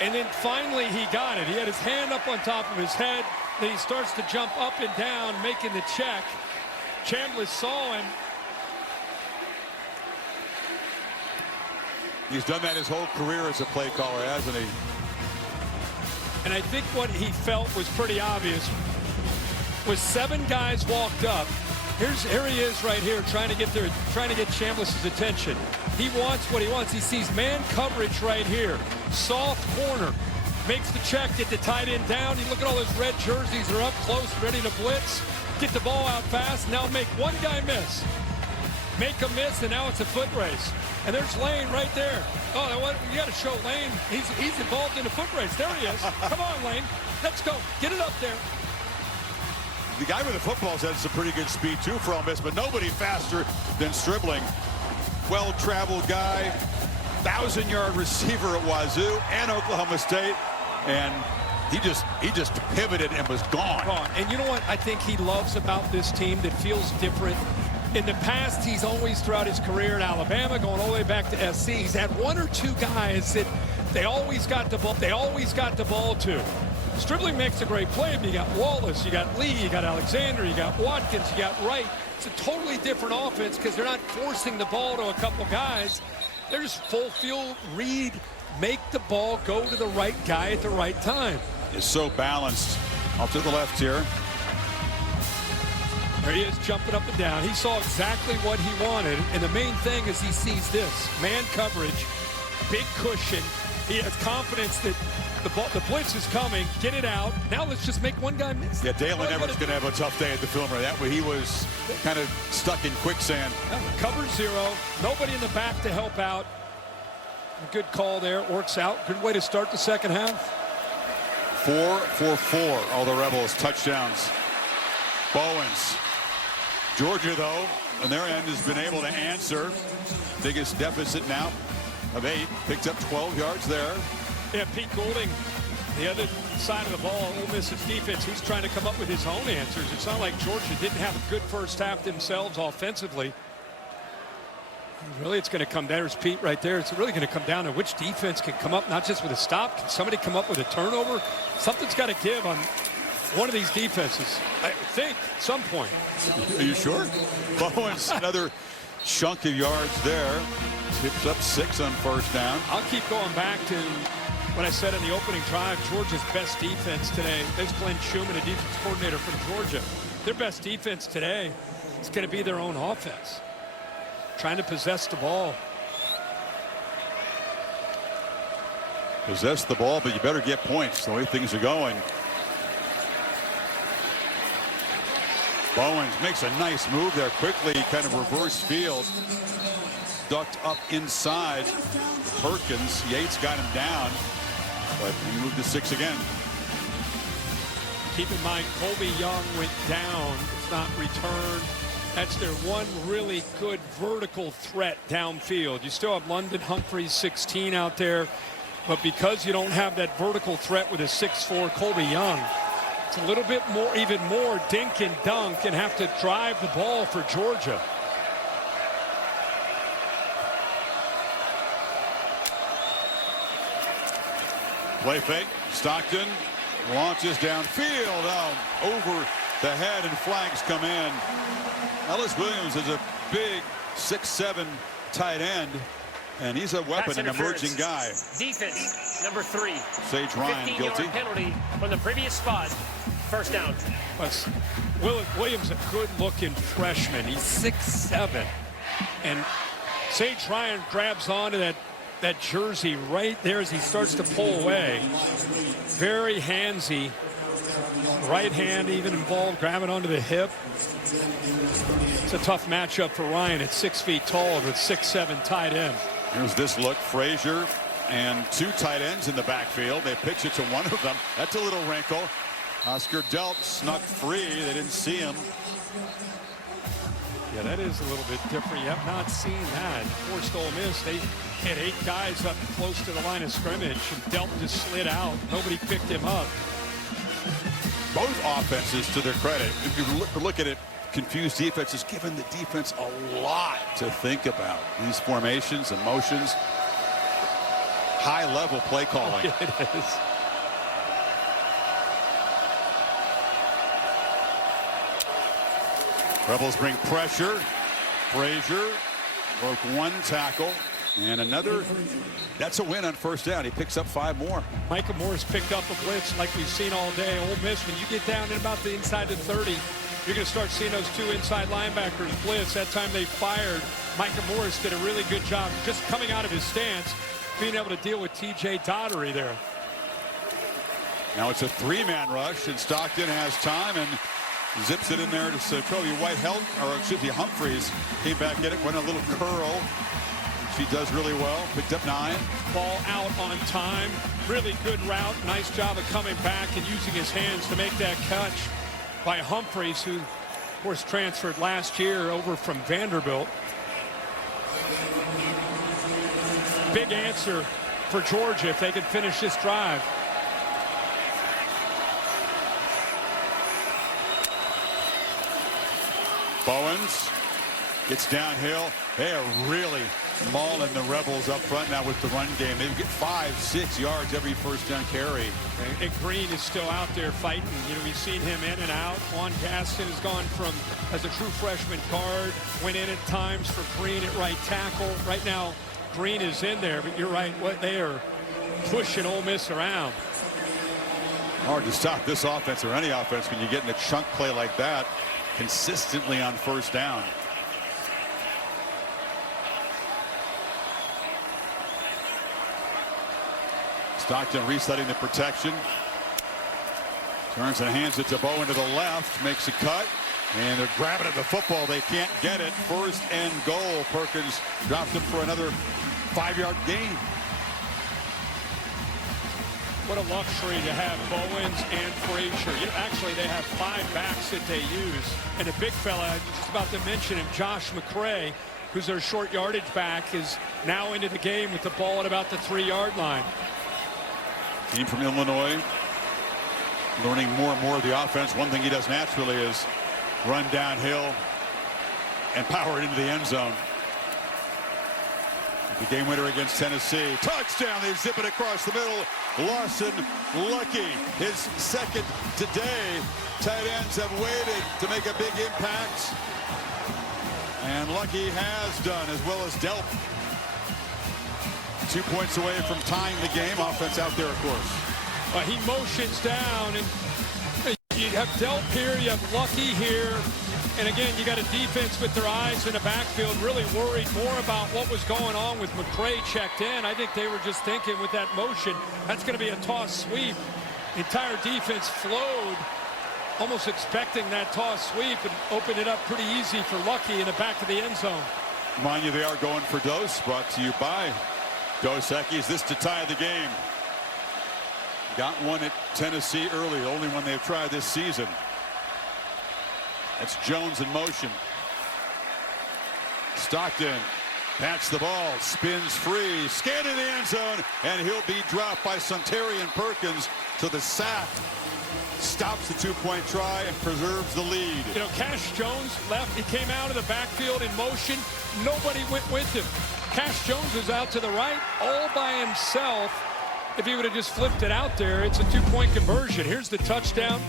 and then finally he got it. He had his hand up on top of his head. Then he starts to jump up and down, making the check. Chambliss saw him. He's done that his whole career as a play caller, hasn't he? And I think what he felt was pretty obvious. With 7 guys walked up, here he is right here trying to get Chambliss's attention. He wants what he wants. He sees man coverage right here. Soft corner. Makes the check, get the tight end down. You look at all those red jerseys. They're up close, ready to blitz. Get the ball out fast. Now make one guy miss. Make a miss, and now it's a foot race. And there's Lane right there. Oh, you got to show Lane. He's involved in the foot race. There he is. Come on, Lane. Let's go. Get it up there. The guy with the football's had some pretty good speed, too, for Ole Miss, but nobody faster than Stribling. Well-traveled guy, 1,000-yard receiver at Wazoo and Oklahoma State, and he just pivoted and was gone. And you know what I think he loves about this team that feels different? In the past, he's always, throughout his career at Alabama, going all the way back to SC, he's had 1 or 2 guys that they always got the ball to. Stribling makes a great play, but you got Wallace, you got Lee, you got Alexander, you got Watkins, you got Wright. It's a totally different offense because they're not forcing the ball to a couple guys. They're just full field read, make the ball go to the right guy at the right time. Is so balanced. Off to the left here. There he is jumping up and down. He saw exactly what he wanted, and the main thing is he sees this. Man coverage, big cushion. He has confidence that the blitz is coming. Get it out. Now let's just make one guy miss. Yeah, Dalen Everett's going to have a tough day at the Filmer. That way he was kind of stuck in quicksand. Cover zero. Nobody in the back to help out. A good call there. Works out. Good way to start the second half. 4 for 4. All the Rebels touchdowns. Bowens. Georgia, though, on their end, has been able to answer. Biggest deficit now of 8. Picked up 12 yards there. Yeah, Pete Golding, the other side of the ball, Ole Miss's defense, he's trying to come up with his own answers. It's not like Georgia didn't have a good first half themselves offensively. Really, it's going to come down. There's Pete right there. It's really going to come down to which defense can come up, not just with a stop. Can somebody come up with a turnover? Something's got to give on one of these defenses, I think, at some point. Are you sure? Bowens, another chunk of yards there. Tips up 6 on first down. I'll keep going back to what I said in the opening drive. Georgia's best defense today. There's Glenn Schumann, a defense coordinator from Georgia. Their best defense today is going to be their own offense. Trying to possess the ball. Possess the ball, but you better get points the way things are going. Bowens makes a nice move there quickly, kind of reverse field. Ducked up inside Perkins. Yates got him down, but he moved to 6 again. Keep in mind, Colby Young went down. It's not returned. That's their one really good vertical threat downfield. You still have London Humphreys, 16 out there, but because you don't have that vertical threat with a 6'4" Colby Young, it's a little bit more, even more dink and dunk and have to drive the ball for Georgia. Play fake. Stockton launches downfield. Over the head, and flags come in. Ellis Williams is a big 6'7" tight end, and he's a weapon, an emerging guy. Defense, number 3. Sage Ryan guilty. 15-yard penalty from the previous spot. First down. Williams, a good-looking freshman. He's 6'7", and Sage Ryan grabs onto that jersey right there as he starts to pull away. Very handsy. Right hand even involved, grabbing onto the hip. It's a tough matchup for Ryan at 6 feet tall with 6'7" tight end. Here's this look. Frazier and 2 tight ends in the backfield. They pitch it to one of them. That's a little wrinkle. Oscar Delp snuck free. They didn't see him. Yeah, that is a little bit different. You have not seen that. Forced Ole Miss, they had 8 guys up close to the line of scrimmage, and Delp just slid out. Nobody picked him up. Both offenses, to their credit, if you look at it, confused defenses, giving the defense a lot to think about. These formations and motions, high-level play calling. It is. Rebels bring pressure. Frazier broke 1 tackle. And another, that's a win on first down. He picks up 5 more. Micah Morris picked up a blitz like we've seen all day. Ole Miss, when you get down in about the inside the 30, you're going to start seeing those 2 inside linebackers blitz. That time they fired. Micah Morris did a really good job just coming out of his stance, being able to deal with T.J. Daugherty there. Now it's a 3-man rush, and Stockton has time and zips it in there to Toby White. Humphreys came back at it, went a little curl. She does really well. Picked up 9. Ball out on time. Really good route. Nice job of coming back and using his hands to make that catch by Humphreys, who, of course, transferred last year over from Vanderbilt. Big answer for Georgia if they can finish this drive. Bowens Gets downhill. They are really mauling the Rebels up front now with the run game. They get 5-6 yards every first down carry. And Green is still out there fighting. You know, we've seen him in and out. Juan Gaston has gone from, as a true freshman guard, went in at times for Green at right tackle. Right now, Green is in there, but you're right, what they are pushing Ole Miss around. Hard to stop this offense or any offense when you get in a chunk play like that consistently on first down. Stockton resetting the protection. Turns and hands it to Bowen to the left. Makes a cut. And they're grabbing at the football. They can't get it. First and goal. Perkins dropped him for another 5-yard gain. What a luxury to have Bowens and Frazier. Actually, they have 5 backs that they use. And a big fella, I was just about to mention him, Josh McCray, who's their short yardage back, is now into the game with the ball at about the 3-yard line. Team from Illinois, learning more and more of the offense. One thing he does naturally is run downhill and power it into the end zone. The game winner against Tennessee. Touchdown. They zip it across the middle. Lawson Lucky, his second today. Tight ends have waited to make a big impact. And Lucky has done, as well as Delp. 2 points away from tying the game. Offense out there, of course. He motions down, and you have Delp here, you have Lucky here. And again, you got a defense with their eyes in the backfield, really worried more about what was going on with McCray checked in. I think they were just thinking with that motion, that's going to be a toss sweep. The entire defense flowed, almost expecting that toss sweep, and opened it up pretty easy for Lucky in the back of the end zone. Mind you, they are going for Dos, brought to you by Dos Equis. This to tie the game. Got one at Tennessee early, the only one they've tried this season. That's Jones in motion. Stockton pats the ball, spins free, scanned in the end zone, and he'll be dropped by Sunterian Perkins. So the sack stops the 2-point try and preserves the lead. You know, Cash Jones left. He came out of the backfield in motion. Nobody went with him. Cash Jones was out to the right all by himself. If he would have just flipped it out there, it's a 2-point conversion. Here's the touchdown.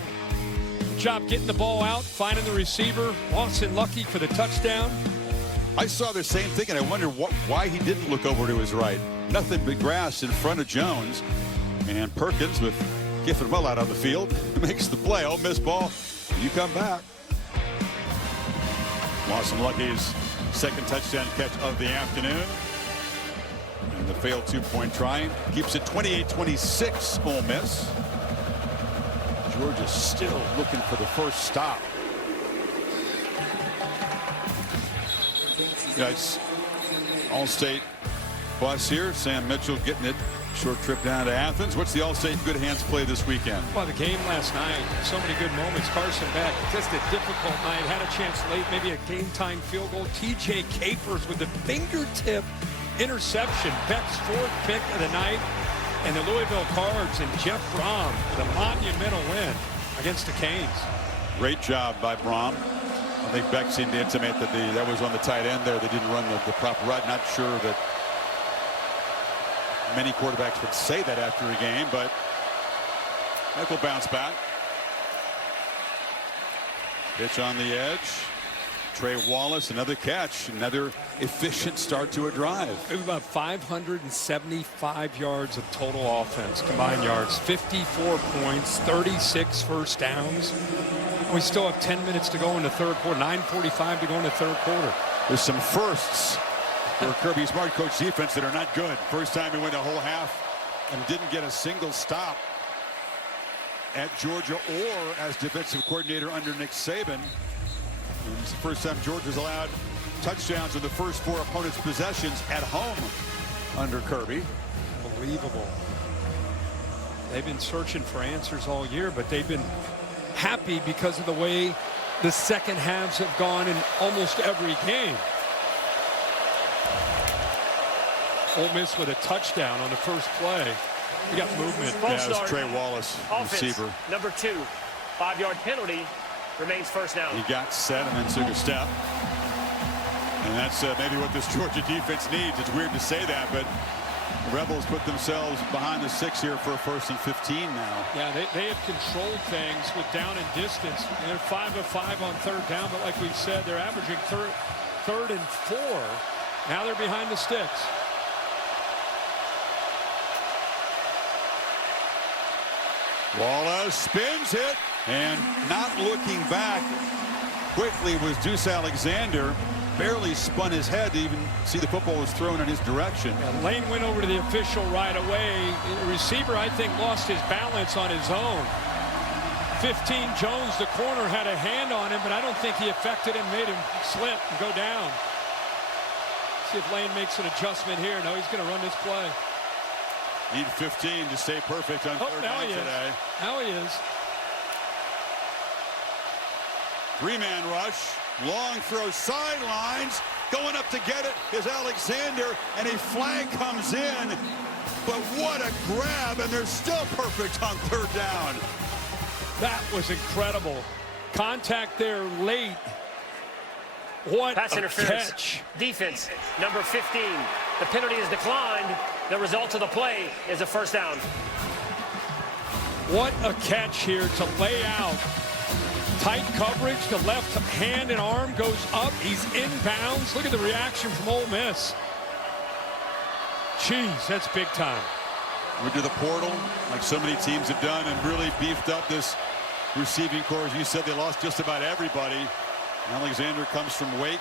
Job getting the ball out, finding the receiver. Lawson Lucky for the touchdown. I saw the same thing, and I wonder why he didn't look over to his right. Nothing but grass in front of Jones. And Perkins, with Giffen well out on the field, makes the play. Ole Miss ball. You come back. Lawson Lucky's second touchdown catch of the afternoon. And the failed 2-point try keeps it 28-26 Ole Miss. Georgia's still looking for the first stop. Yeah, it's All-State bus here. Sam Mitchell getting it. Short trip down to Athens. What's the All-State good hands play this weekend? Well, the game last night, so many good moments. Carson Beck, just a difficult night. Had a chance late, maybe a game-time field goal. TJ Capers with the fingertip interception. Beck's 4th pick of the night. And the Louisville Cards and Jeff Brom, the monumental win against the Canes. Great job by Brom. I think Beck seemed to intimate that that was on the tight end there. They didn't run the proper route. Not sure that many quarterbacks would say that after a game, but Beck will bounce back. Pitch on the edge. Trey Wallace, another catch, another efficient start to a drive. It was about 575 yards of total offense, combined yards, 54 points, 36 first downs. We still have 10 minutes to go in the third quarter, 9:45 to go in the third quarter. There's some firsts for Kirby Smart coach defense that are not good. First time he went a whole half and didn't get a single stop at Georgia or as defensive coordinator under Nick Saban. It's the first time Georgia's allowed touchdowns in the first 4 opponents' possessions at home under Kirby. Unbelievable. They've been searching for answers all year, but they've been happy because of the way the second halves have gone in almost every game. Ole Miss with a touchdown on the first play. We got movement. Yeah, it's Trey Wallace, receiver. Number 2, 5-yard penalty. Remains first down. He got set and then took a step. And that's maybe what this Georgia defense needs. It's weird to say that, but the Rebels put themselves behind the 6 here for a 1st and 15 now. Yeah, they have controlled things with down and distance. And they're 5 of 5 on 3rd down, but like we said, they're averaging third and 4. Now they're behind the sticks. Wallace spins it, and not looking back quickly was Deuce Alexander. Barely spun his head to even see the football was thrown in his direction. Yeah, Lane went over to the official right away. The receiver, I think, lost his balance on his own. 15 Jones, the corner, had a hand on him, but I don't think he affected him, made him slip and go down. See if Lane makes an adjustment here. No, he's going to run this play. Need 15 to stay perfect on 3rd down today. Now he is. 3-man rush. Long throw sidelines. Going up to get it is Alexander, and a flag comes in. But what a grab, and they're still perfect on 3rd down. That was incredible. Contact there late. What Pass a interference. catch. Defense, number 15. The penalty is declined. The result of the play is a 1st down. What a catch here to lay out. Tight coverage. The left hand and arm goes up. He's inbounds. Look at the reaction from Ole Miss. Jeez, that's big time. Went to the portal, like so many teams have done, and really beefed up this receiving corps. As you said, they lost just about everybody. Alexander comes from Wake.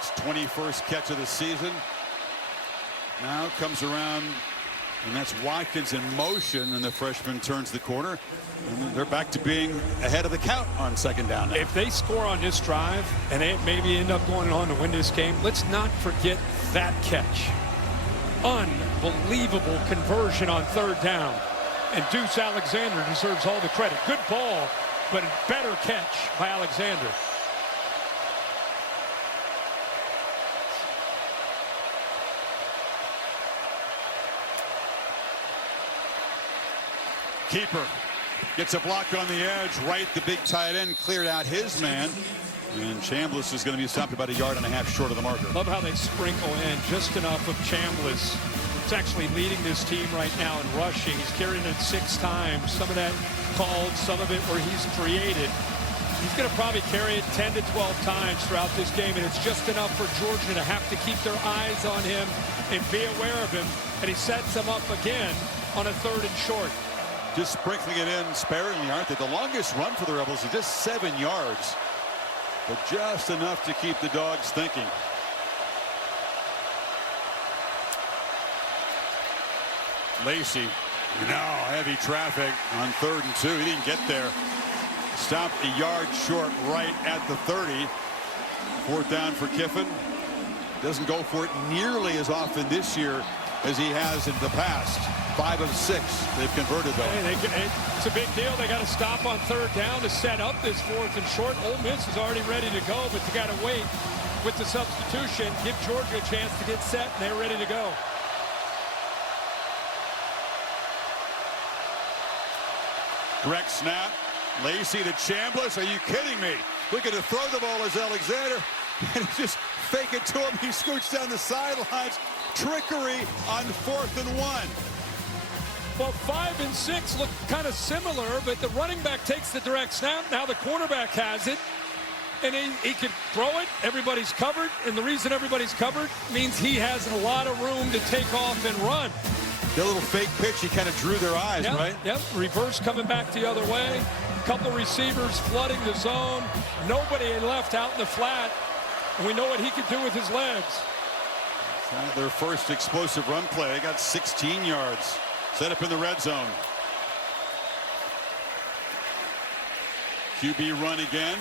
His 21st catch of the season. Now comes around, and that's Watkins in motion, and the freshman turns the corner. And they're back to being ahead of the count on 2nd down now. If they score on this drive, and they maybe end up going on to win this game, let's not forget that catch. Unbelievable conversion on 3rd down. And Deuce Alexander deserves all the credit. Good ball, but a better catch by Alexander. Keeper gets a block on the edge. Right, the big tight end cleared out his man. And Chambliss is going to be stopped about 1.5 yards short of the marker. Love how they sprinkle in just enough of Chambliss. He's actually leading this team right now in rushing. He's carried it 6 times. Some of that called, some of it where he's created. He's going to probably carry it 10 to 12 times throughout this game, and it's just enough for Georgia to have to keep their eyes on him and be aware of him. And he sets them up again on a 3rd and short. Just sprinkling it in sparingly, aren't they? The longest run for the Rebels is just 7 yards. But just enough to keep the dogs thinking. Lacey, now heavy traffic on 3rd and 2. He didn't get there. Stopped 1 yard short right at the 30. 4th down for Kiffin. Doesn't go for it nearly as often this year as he has in the past. 5 of 6 they've converted though. Hey, it's a big deal. They got to stop on 3rd down to set up this 4th and short. Ole Miss is already ready to go, but they got to wait with the substitution. Give Georgia a chance to get set, and they're ready to go. Direct snap. Lacey to Chambliss. Are you kidding me? Looking to throw the ball as Alexander. And just fake it to him. He scoots down the sidelines. Trickery on 4th and 1. Well, 5 and 6 look kind of similar, but the running back takes the direct snap. Now the quarterback has it, and he can throw it. Everybody's covered, and the reason everybody's covered means he has a lot of room to take off and run. The little fake pitch, he kind of drew their eyes, right? Yep, reverse coming back the other way. Couple receivers flooding the zone. Nobody left out in the flat, and we know what he can do with his legs. Their first explosive run play. They got 16 yards. Set up in the red zone. QB run again.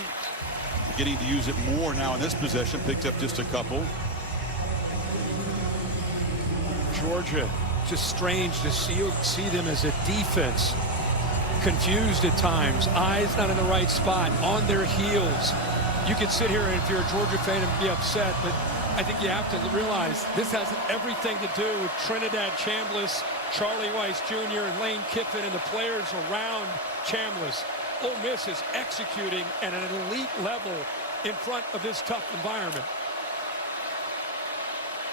Getting to use it more now in this possession. Picked up just a couple. Georgia, just strange to see them as a defense. Confused at times. Eyes not in the right spot. On their heels. You can sit here and if you're a Georgia fan and be upset, but I think you have to realize this has everything to do with Trinidad Chambliss, Charlie Weiss Jr., and Lane Kiffin, and the players around Chambliss. Ole Miss is executing at an elite level in front of this tough environment.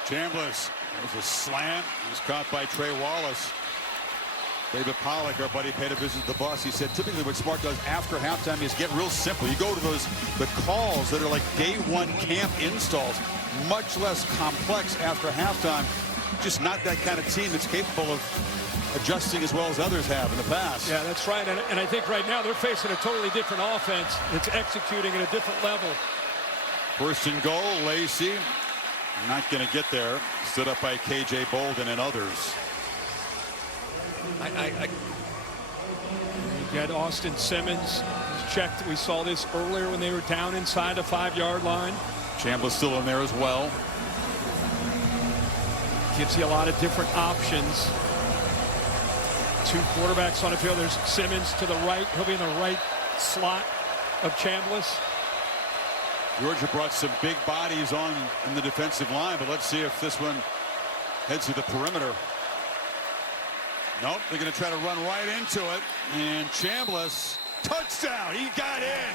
Chambliss, there's a slant. He's caught by Trey Wallace. David Pollack, our buddy, paid a visit to the bus. He said typically what Smart does after halftime is get real simple. You go to the calls that are like day one camp installs, much less complex after halftime. Just not that kind of team that's capable of adjusting as well as others have in the past. Yeah, that's right. And I think right now they're facing a totally different offense that's executing at a different level. First and goal, Lacey. Not going to get there. Stood up by K.J. Bolden and others. You got Austin Simmons. He's checked. We saw this earlier when they were down inside the 5-yard line. Chambliss still in there as well. Gives you a lot of different options. 2 quarterbacks on the field. There's Simmons to the right. He'll be in the right slot of Chambliss. Georgia brought some big bodies on in the defensive line, but let's see if this one heads to the perimeter. Nope, they're going to try to run right into it. And Chambliss, touchdown, he got in.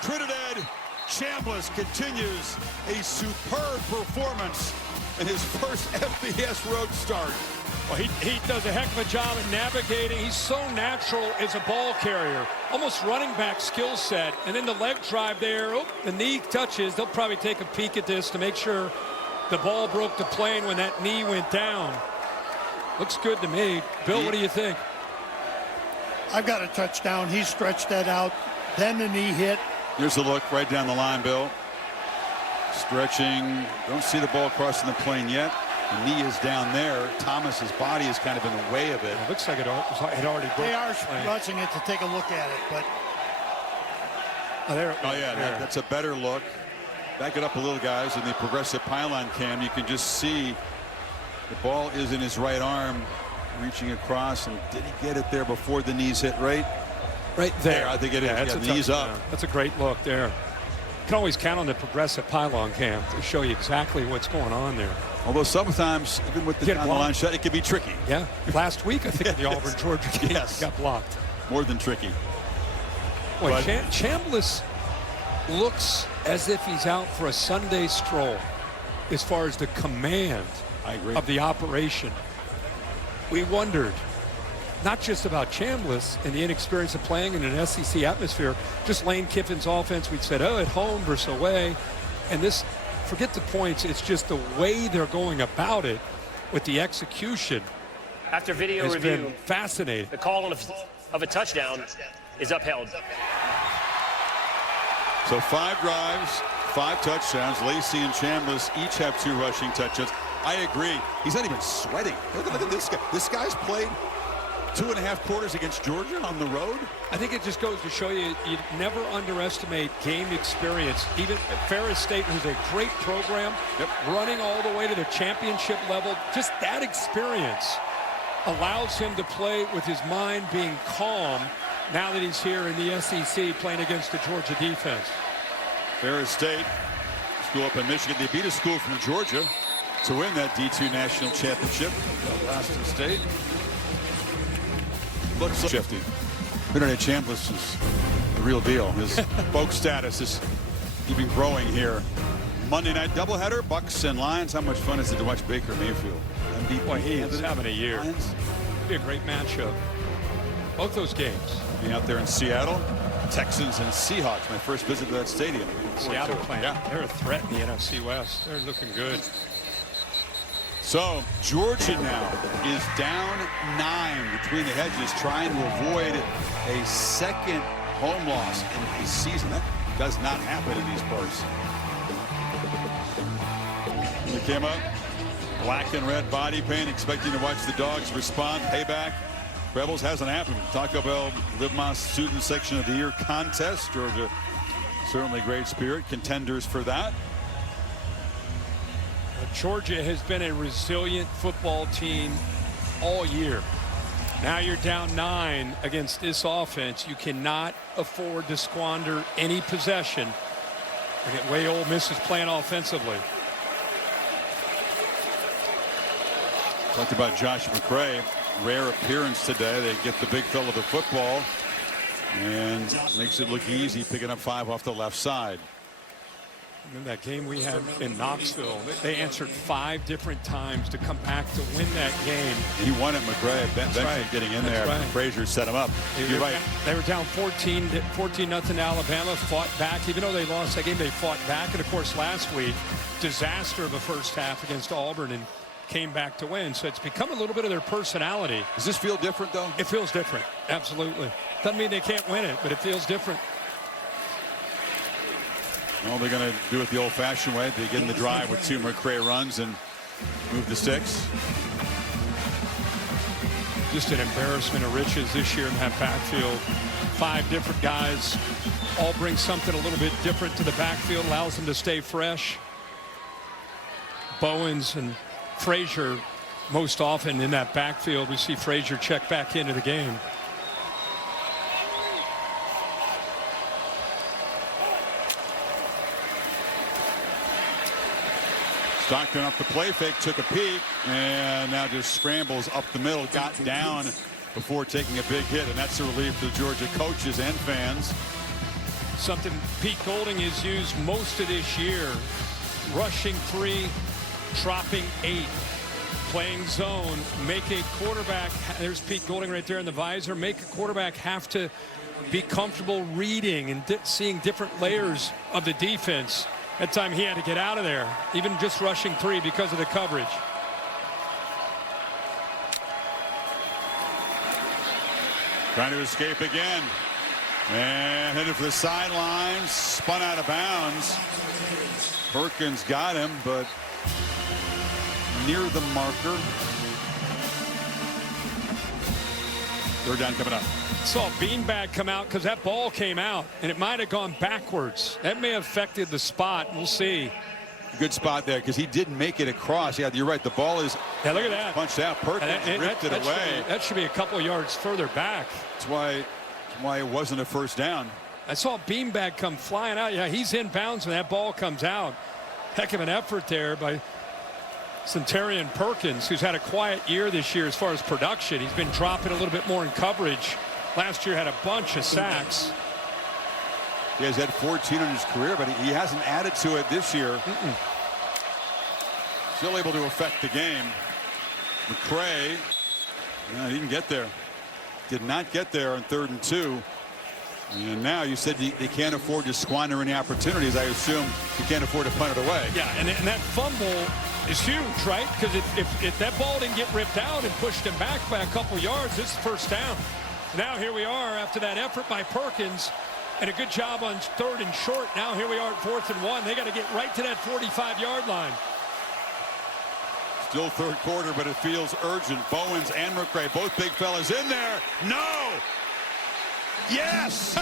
Trinidad Chambliss continues a superb performance in his first FBS road start. Well, he does a heck of a job of navigating. He's so natural as a ball carrier, almost running back skill set. And then the leg drive there, the knee touches. They'll probably take a peek at this to make sure the ball broke the plane when that knee went down. Looks good to me. Bill, what do you think? I've got a touchdown. He stretched that out. Then the knee hit. Here's a look right down the line, Bill. Stretching. Don't see the ball crossing the plane yet. The knee is down there. Thomas's body is kind of in the way of it. It looks like it already broke. They are rushing it to take a look at it, but. Oh, yeah, that's a better look. Back it up a little, guys. In the progressive pylon cam, you can just see the ball is in his right arm, reaching across. And did he get it there before the knees hit right? Right there. I think it is. Yeah, the knees up. That's a great look there. You can always count on the progressive pylon cam to show you exactly what's going on there. Although sometimes, even with the down the line shot, it can be tricky. Yeah. Last week, I think in the Auburn-Georgia game, got blocked. More than tricky. Boy, Chambliss looks as if he's out for a Sunday stroll as far as the command of the operation. We wondered not just about Chambliss and the inexperience of playing in an SEC atmosphere, just Lane Kiffin's offense. We'd said, oh, at home versus away. And this, forget the points, it's just the way they're going about it with the execution. After video has review, been fascinating. The call of a touchdown is upheld. So 5 drives, 5 touchdowns. Lacey and Chambliss each have 2 rushing touchdowns. I agree. He's not even sweating. Look at this guy. This guy's played 2.5 quarters against Georgia on the road. I think it just goes to show you never underestimate game experience. Even at Ferris State, who's a great program, running all the way to the championship level, just that experience allows him to play with his mind being calm now that he's here in the SEC playing against the Georgia defense. Ferris State, school up in Michigan. They beat a school from Georgia to win that D2 national championship. Boston State. Looks shifty. Trinidad Chambliss is the real deal. His folk status is even growing here. Monday night doubleheader, Bucks and Lions. How much fun is it to watch Baker Mayfield? MVP. Boy, he is having a year. Lions. It'll be a great matchup. Both those games. Being out there in Seattle, Texans and Seahawks. My first visit to that stadium. Seattle playing. Yeah. They're a threat in the NFC West. They're looking good. So Georgia now is down 9 between the hedges, trying to avoid a second home loss in the season. That does not happen in these parts. They came up, black and red body paint, expecting to watch the Dogs respond. Payback. Rebels hasn't happened. Taco Bell Live Student Section of the Year contest. Georgia, certainly great spirit. Contenders for that. Georgia has been a resilient football team all year. Now you're down 9 against this offense. You cannot afford to squander any possession. Look at the way Ole Miss is playing offensively. Talked about Josh McCray. Rare appearance today. They get the big fella the football. And makes it look easy, picking up 5 off the left side. In that game we had in Knoxville, they answered 5 different times to come back to win that game. He won it, McRae, eventually right. getting in That's there. right. Frazier set him up. You're right. They were down 14 nothing to Alabama, fought back. Even though they lost that game, they fought back. And, of course, last week, disaster of a first half against Auburn and came back to win. So it's become a little bit of their personality. Does this feel different, though? It feels different, absolutely. Doesn't mean they can't win it, but it feels different. Well, they're going to do it the old-fashioned way. They get in the drive with 2 McRae runs and move the sticks. Just an embarrassment of riches this year in that backfield. 5 different guys all bring something a little bit different to the backfield, allows them to stay fresh. Bowens and Frazier most often in that backfield. We see Frazier check back into the game. Stockton up the play fake, took a peek, and now just scrambles up the middle, got down before taking a big hit, and that's a relief to the Georgia coaches and fans. Something Pete Golding has used most of this year. Rushing 3, dropping 8, playing zone, make a quarterback, there's Pete Golding right there in the visor, make a quarterback have to be comfortable reading and seeing different layers of the defense. That time he had to get out of there, even just rushing 3 because of the coverage. Trying to escape again. And headed for the sidelines, spun out of bounds. Perkins got him, but near the marker. Third down coming up. Saw Beanbag come out because that ball came out, and it might have gone backwards. That may have affected the spot. We'll see. Good spot there because he didn't make it across. Yeah, you're right. The ball is look at that. Punched out. Perkins ripped it away. That should be a couple of yards further back. That's why it wasn't a first down. I saw Beanbag come flying out. Yeah, he's in bounds when that ball comes out. Heck of an effort there by Centurion Perkins, who's had a quiet year this year as far as production. He's been dropping a little bit more in coverage. Last year had a bunch of sacks. He has had 14 in his career, but he hasn't added to it this year. Still able to affect the game. McRae, he didn't get there. Did not get there on 3rd and 2. And now you said they can't afford to squander any opportunities. I assume you can't afford to punt it away. Yeah, and that fumble is huge, right? Because if that ball didn't get ripped out and pushed him back by a couple yards, this is first down. Now here we are after that effort by Perkins and a good job on 3rd and short. Now here we are at 4th and 1. They got to get right to that 45-yard line. Still 3rd quarter, but it feels urgent. Bowens and McRae, both big fellas in there. No! Yes!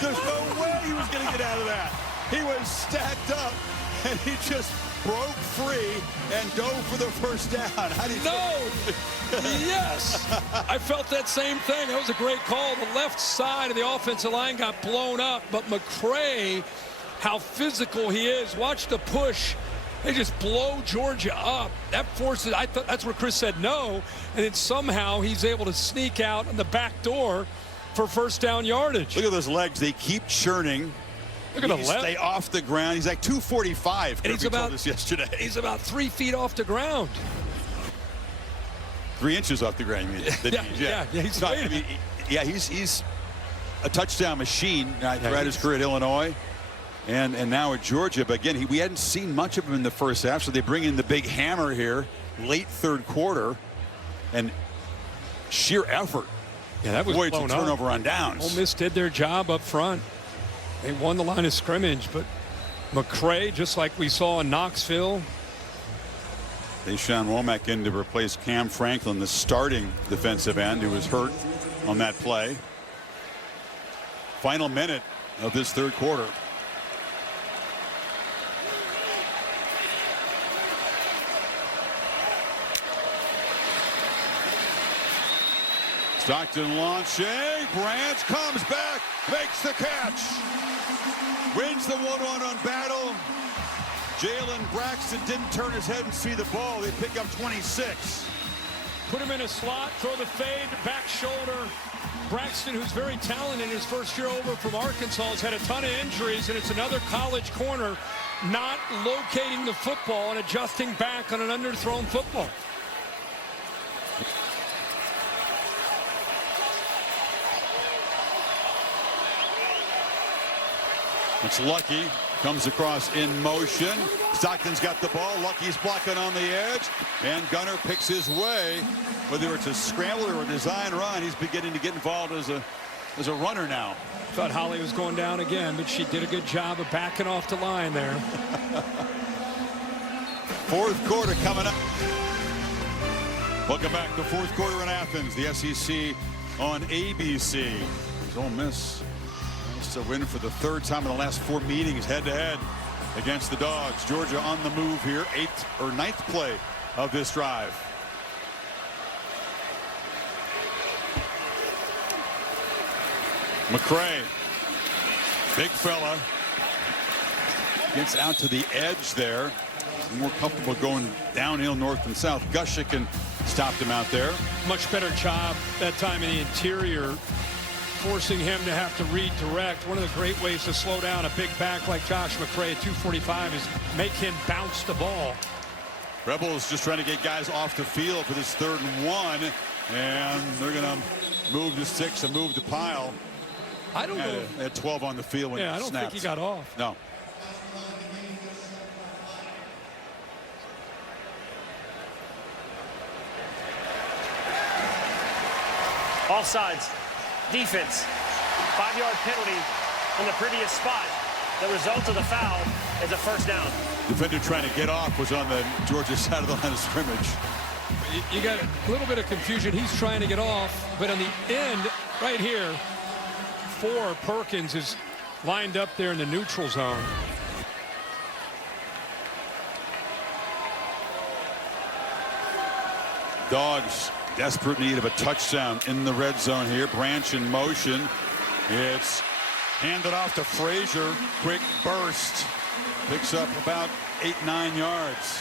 There's no way he was going to get out of that. He was stacked up, and he just broke free and dove for the first down. How do you Yes! I felt that same thing. That was a great call. The left side of the offensive line got blown up, but McRae, how physical he is. Watch the push. They just blow Georgia up. That forces, I thought that's where Chris said no, and then somehow he's able to sneak out on the back door for first down yardage. Look at those legs. They keep churning. Look at the left. Stay off the ground. He's like 245. And he's told us yesterday. He's about 3 feet off the ground. 3 inches off the ground. He's a touchdown machine throughout his career at Illinois. And now at Georgia, but again, we hadn't seen much of him in the first half, so they bring in the big hammer here, late 3rd quarter, and sheer effort. Yeah, that was Boy, it's a blown turnover up. on downs. Ole Miss did their job up front. They won the line of scrimmage, but McRae, just like we saw in Knoxville. Deshaun Womack in to replace Cam Franklin, the starting defensive end, who was hurt on that play. Final minute of this 3rd quarter. Stockton launching. Branch comes back, makes the catch. Wins the 1-1 on battle. Jalen Braxton didn't turn his head and see the ball. They pick up 26. Put him in a slot, throw the fade, back shoulder. Braxton, who's very talented in his first year over from Arkansas, has had a ton of injuries, and it's another college corner not locating the football and adjusting back on an underthrown football. It's Lucky. Comes across in motion. Stockton's got the ball. Lucky's blocking on the edge. And Gunner picks his way. Whether it's a scramble or a design run, he's beginning to get involved as a runner now. Thought Holly was going down again, but she did a good job of backing off the line there. Fourth quarter coming up. Welcome back to fourth quarter in Athens. The SEC on ABC. Ole Miss to win for the third time in the last 4 meetings head-to-head against the Dogs. Georgia on the move here, 8th or 9th play of this drive. McCray, big fella, gets out to the edge there. More comfortable going downhill north and south. Gushik stopped him out there. Much better job that time in the interior, forcing him to have to redirect. One of the great ways to slow down a big back like Josh McCray at 245 is make him bounce the ball. Rebels just trying to get guys off the field for this 3rd and 1, and they're going to move to 6 and move the pile. I don't know. They had 12 on the field when I it don't snapped. think he got off. No. Offsides. Defense. 5-yard penalty in the previous spot. The result of the foul is a first down. Defender trying to get off was on the Georgia side of the line of scrimmage. You got a little bit of confusion. He's trying to get off, but on the end right here, Perkins is lined up there in the neutral zone. Dogs desperate need of a touchdown in the red zone here. Branch in motion. It's handed off to Frazier. Quick burst. Picks up about 8-9 yards.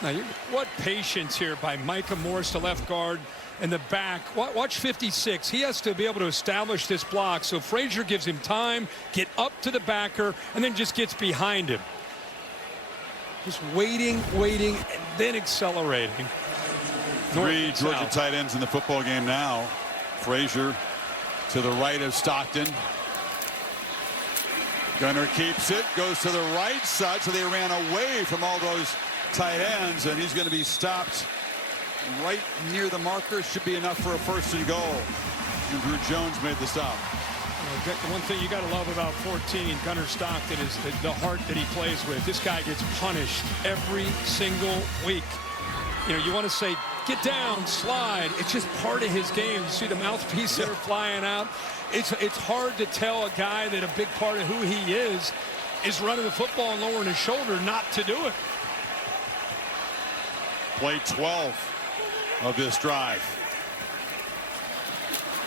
Now, what patience here by Micah Morris, the left guard, and the back. Watch 56. He has to be able to establish this block. So Frazier gives him time, get up to the backer, and then just gets behind him. Just waiting, and then accelerating. 3 Georgia tight ends in the football game now. Frazier to the right of Stockton. Gunner keeps it, goes to the right side, so they ran away from all those tight ends, and he's going to be stopped right near the marker. Should be enough for a 1st and goal. And Drew Jones made the stop. The one thing you got to love about 14, Gunner Stockton, is the heart that he plays with. This guy gets punished every single week. You know, you want to say, get down, slide. It's just part of his game. You see the mouthpiece there flying out. It's hard to tell a guy that a big part of who he is running the football and lowering his shoulder not to do it. Play 12 of this drive.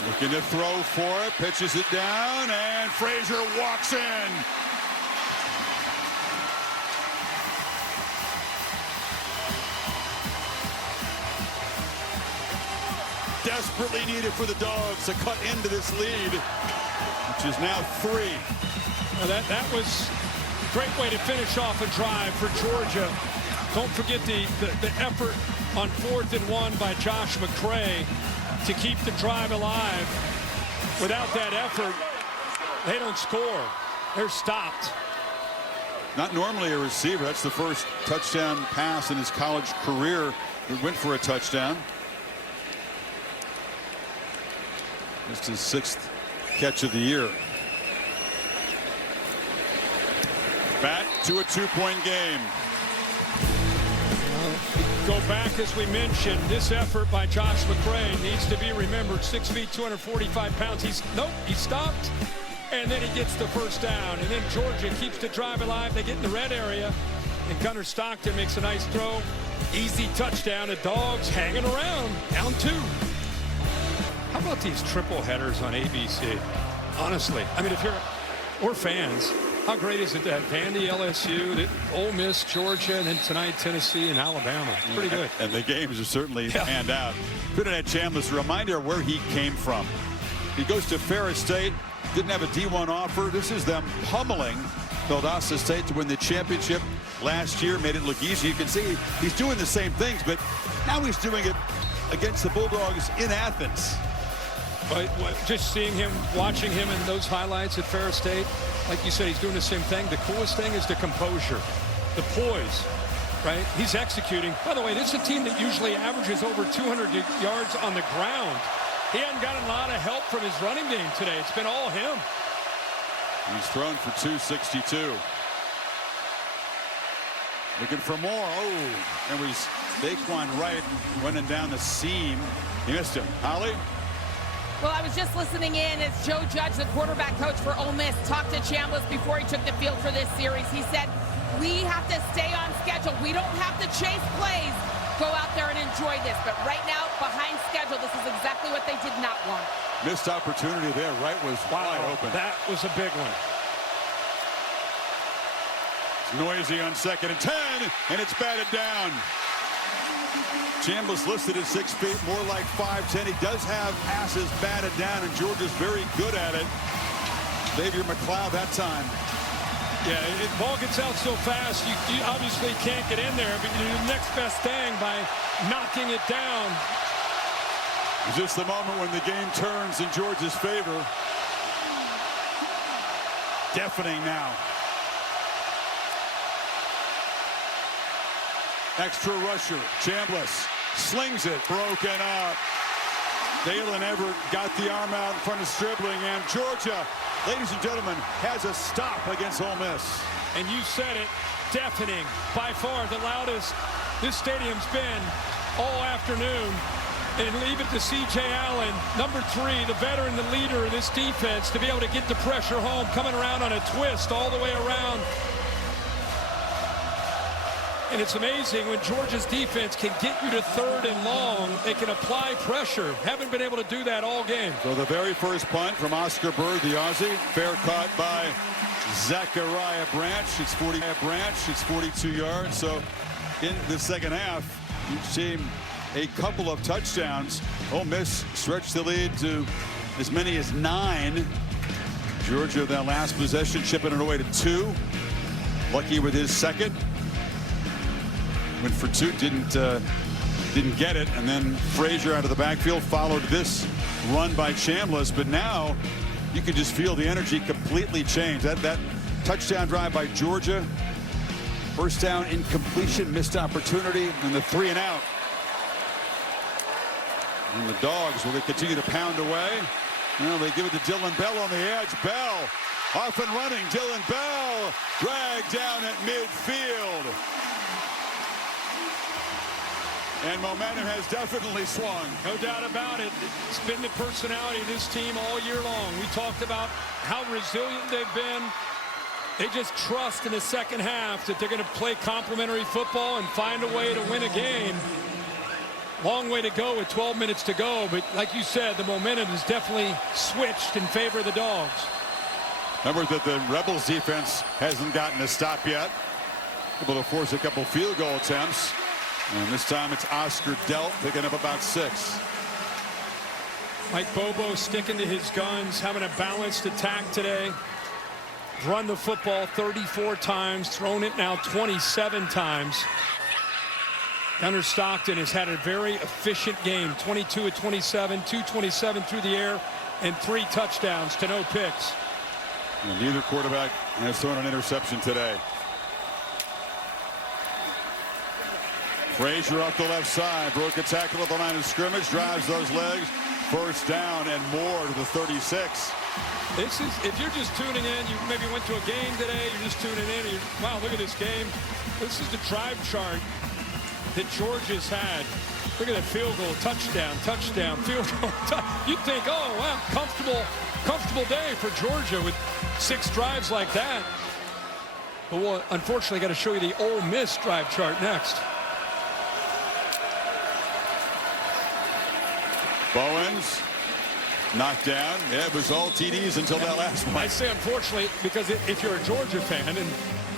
Looking to throw for it, pitches it down, and Frazier walks in. Desperately needed for the Dogs to cut into this lead, which is now 3. Now that was a great way to finish off a drive for Georgia. Don't forget the effort on 4th and 1 by Josh McCray to keep the drive alive. Without that effort, they don't score. They're stopped. Not normally a receiver. That's the first touchdown pass in his college career. He went for a touchdown. Just his 6th catch of the year. Back to a 2-point game. Go back, as we mentioned, this effort by Josh McCray needs to be remembered. 6 feet, 245 pounds. He stopped, and then he gets the first down. And then Georgia keeps the drive alive. They get in the red area, and Gunner Stockton makes a nice throw. Easy touchdown. The Dogs hanging around, down 2. How about these triple headers on ABC? Honestly, I mean, we're fans. How great is it that Vandy, LSU, Ole Miss, Georgia, and then tonight Tennessee and Alabama? It's pretty good. And the games are certainly panned out. Trinidad Chambliss, a reminder where he came from. He goes to Ferris State, didn't have a D1 offer. This is them pummeling Valdosta State to win the championship last year, made it look easy. You can see he's doing the same things, but now he's doing it against the Bulldogs in Athens. But just seeing him, watching him in those highlights at Ferris State, like you said, he's doing the same thing. The coolest thing is the composure, the poise, right? He's executing. By the way, this is a team that usually averages over 200 yards on the ground. He hadn't gotten a lot of help from his running game today. It's been all him. He's thrown for 262. Looking for more. Oh, it was Daquan Wright running down the seam. He missed him. Holly? Well, I was just listening in as Joe Judge, the quarterback coach for Ole Miss, talked to Chambliss before he took the field for this series. He said, we have to stay on schedule. We don't have to chase plays. Go out there and enjoy this. But right now, behind schedule, this is exactly what they did not want. Missed opportunity there. Wright was wide open. That was a big one. It's noisy on 2nd and 10, and it's batted down. Chambliss listed at 6 feet, more like 5'10". He does have passes batted down, and Georgia's very good at it. Xavier McLeod that time. Yeah, the ball gets out so fast, you obviously can't get in there, but you do the next best thing by knocking it down. Is this the moment when the game turns in Georgia's favor? Deafening now. Extra rusher, Chambliss slings it, broken up. Dalen Everett got the arm out in front of Stribling, and Georgia, ladies and gentlemen, has a stop against Ole Miss. And you said it, deafening, by far the loudest this stadium's been all afternoon. And leave it to C.J. Allen, number 3, the veteran, the leader of this defense, to be able to get the pressure home, coming around on a twist all the way around. And it's amazing when Georgia's defense can get you to 3rd and long. They can apply pressure. Haven't been able to do that all game. So the very first punt from Oscar Bird, the Aussie. Fair caught by Zachariah Branch. It's 42 yards. So in the second half, you've seen a couple of touchdowns. Ole Miss stretched the lead to as many as 9. Georgia, that last possession, chipping it away to 2. Lucky with his second. Went for 2, didn't get it, and then Frazier out of the backfield followed this run by Chambliss. But now you can just feel the energy completely change. That touchdown drive by Georgia, first down, incompletion, missed opportunity, and the 3 and out. And the Dogs, will they continue to pound away? Well, they give it to Dylan Bell on the edge. Bell off and running. Dylan Bell dragged down at midfield. And momentum has definitely swung. No doubt about it. It's been the personality of this team all year long. We talked about how resilient they've been. They just trust in the second half that they're going to play complementary football and find a way to win a game. Long way to go with 12 minutes to go, but like you said, the momentum has definitely switched in favor of the Dogs. Remember that the Rebels defense hasn't gotten a stop yet. Able to force a couple field goal attempts. And this time it's Oscar Delp picking up about 6. Mike Bobo sticking to his guns, having a balanced attack today. Run the football 34 times, thrown it now 27 times. Gunnar Stockton has had a very efficient game. 22 of 27, 227 through the air, and 3 touchdowns to no picks. And neither quarterback has thrown an interception today. Frazier off the left side, broke a tackle at the line of scrimmage, drives those legs, first down and more to the 36. This is, if you're just tuning in, you maybe went to a game today, you're just tuning in, and wow, look at this game. This is the drive chart that Georgia's had. Look at that field goal, touchdown, touchdown, field goal. You'd think, oh, wow, comfortable day for Georgia with 6 drives like that. But we'll unfortunately got to show you the Ole Miss drive chart next. Bowens Knocked down. Yeah, it was all TDs until that last one. I say unfortunately because if you're a Georgia fan, and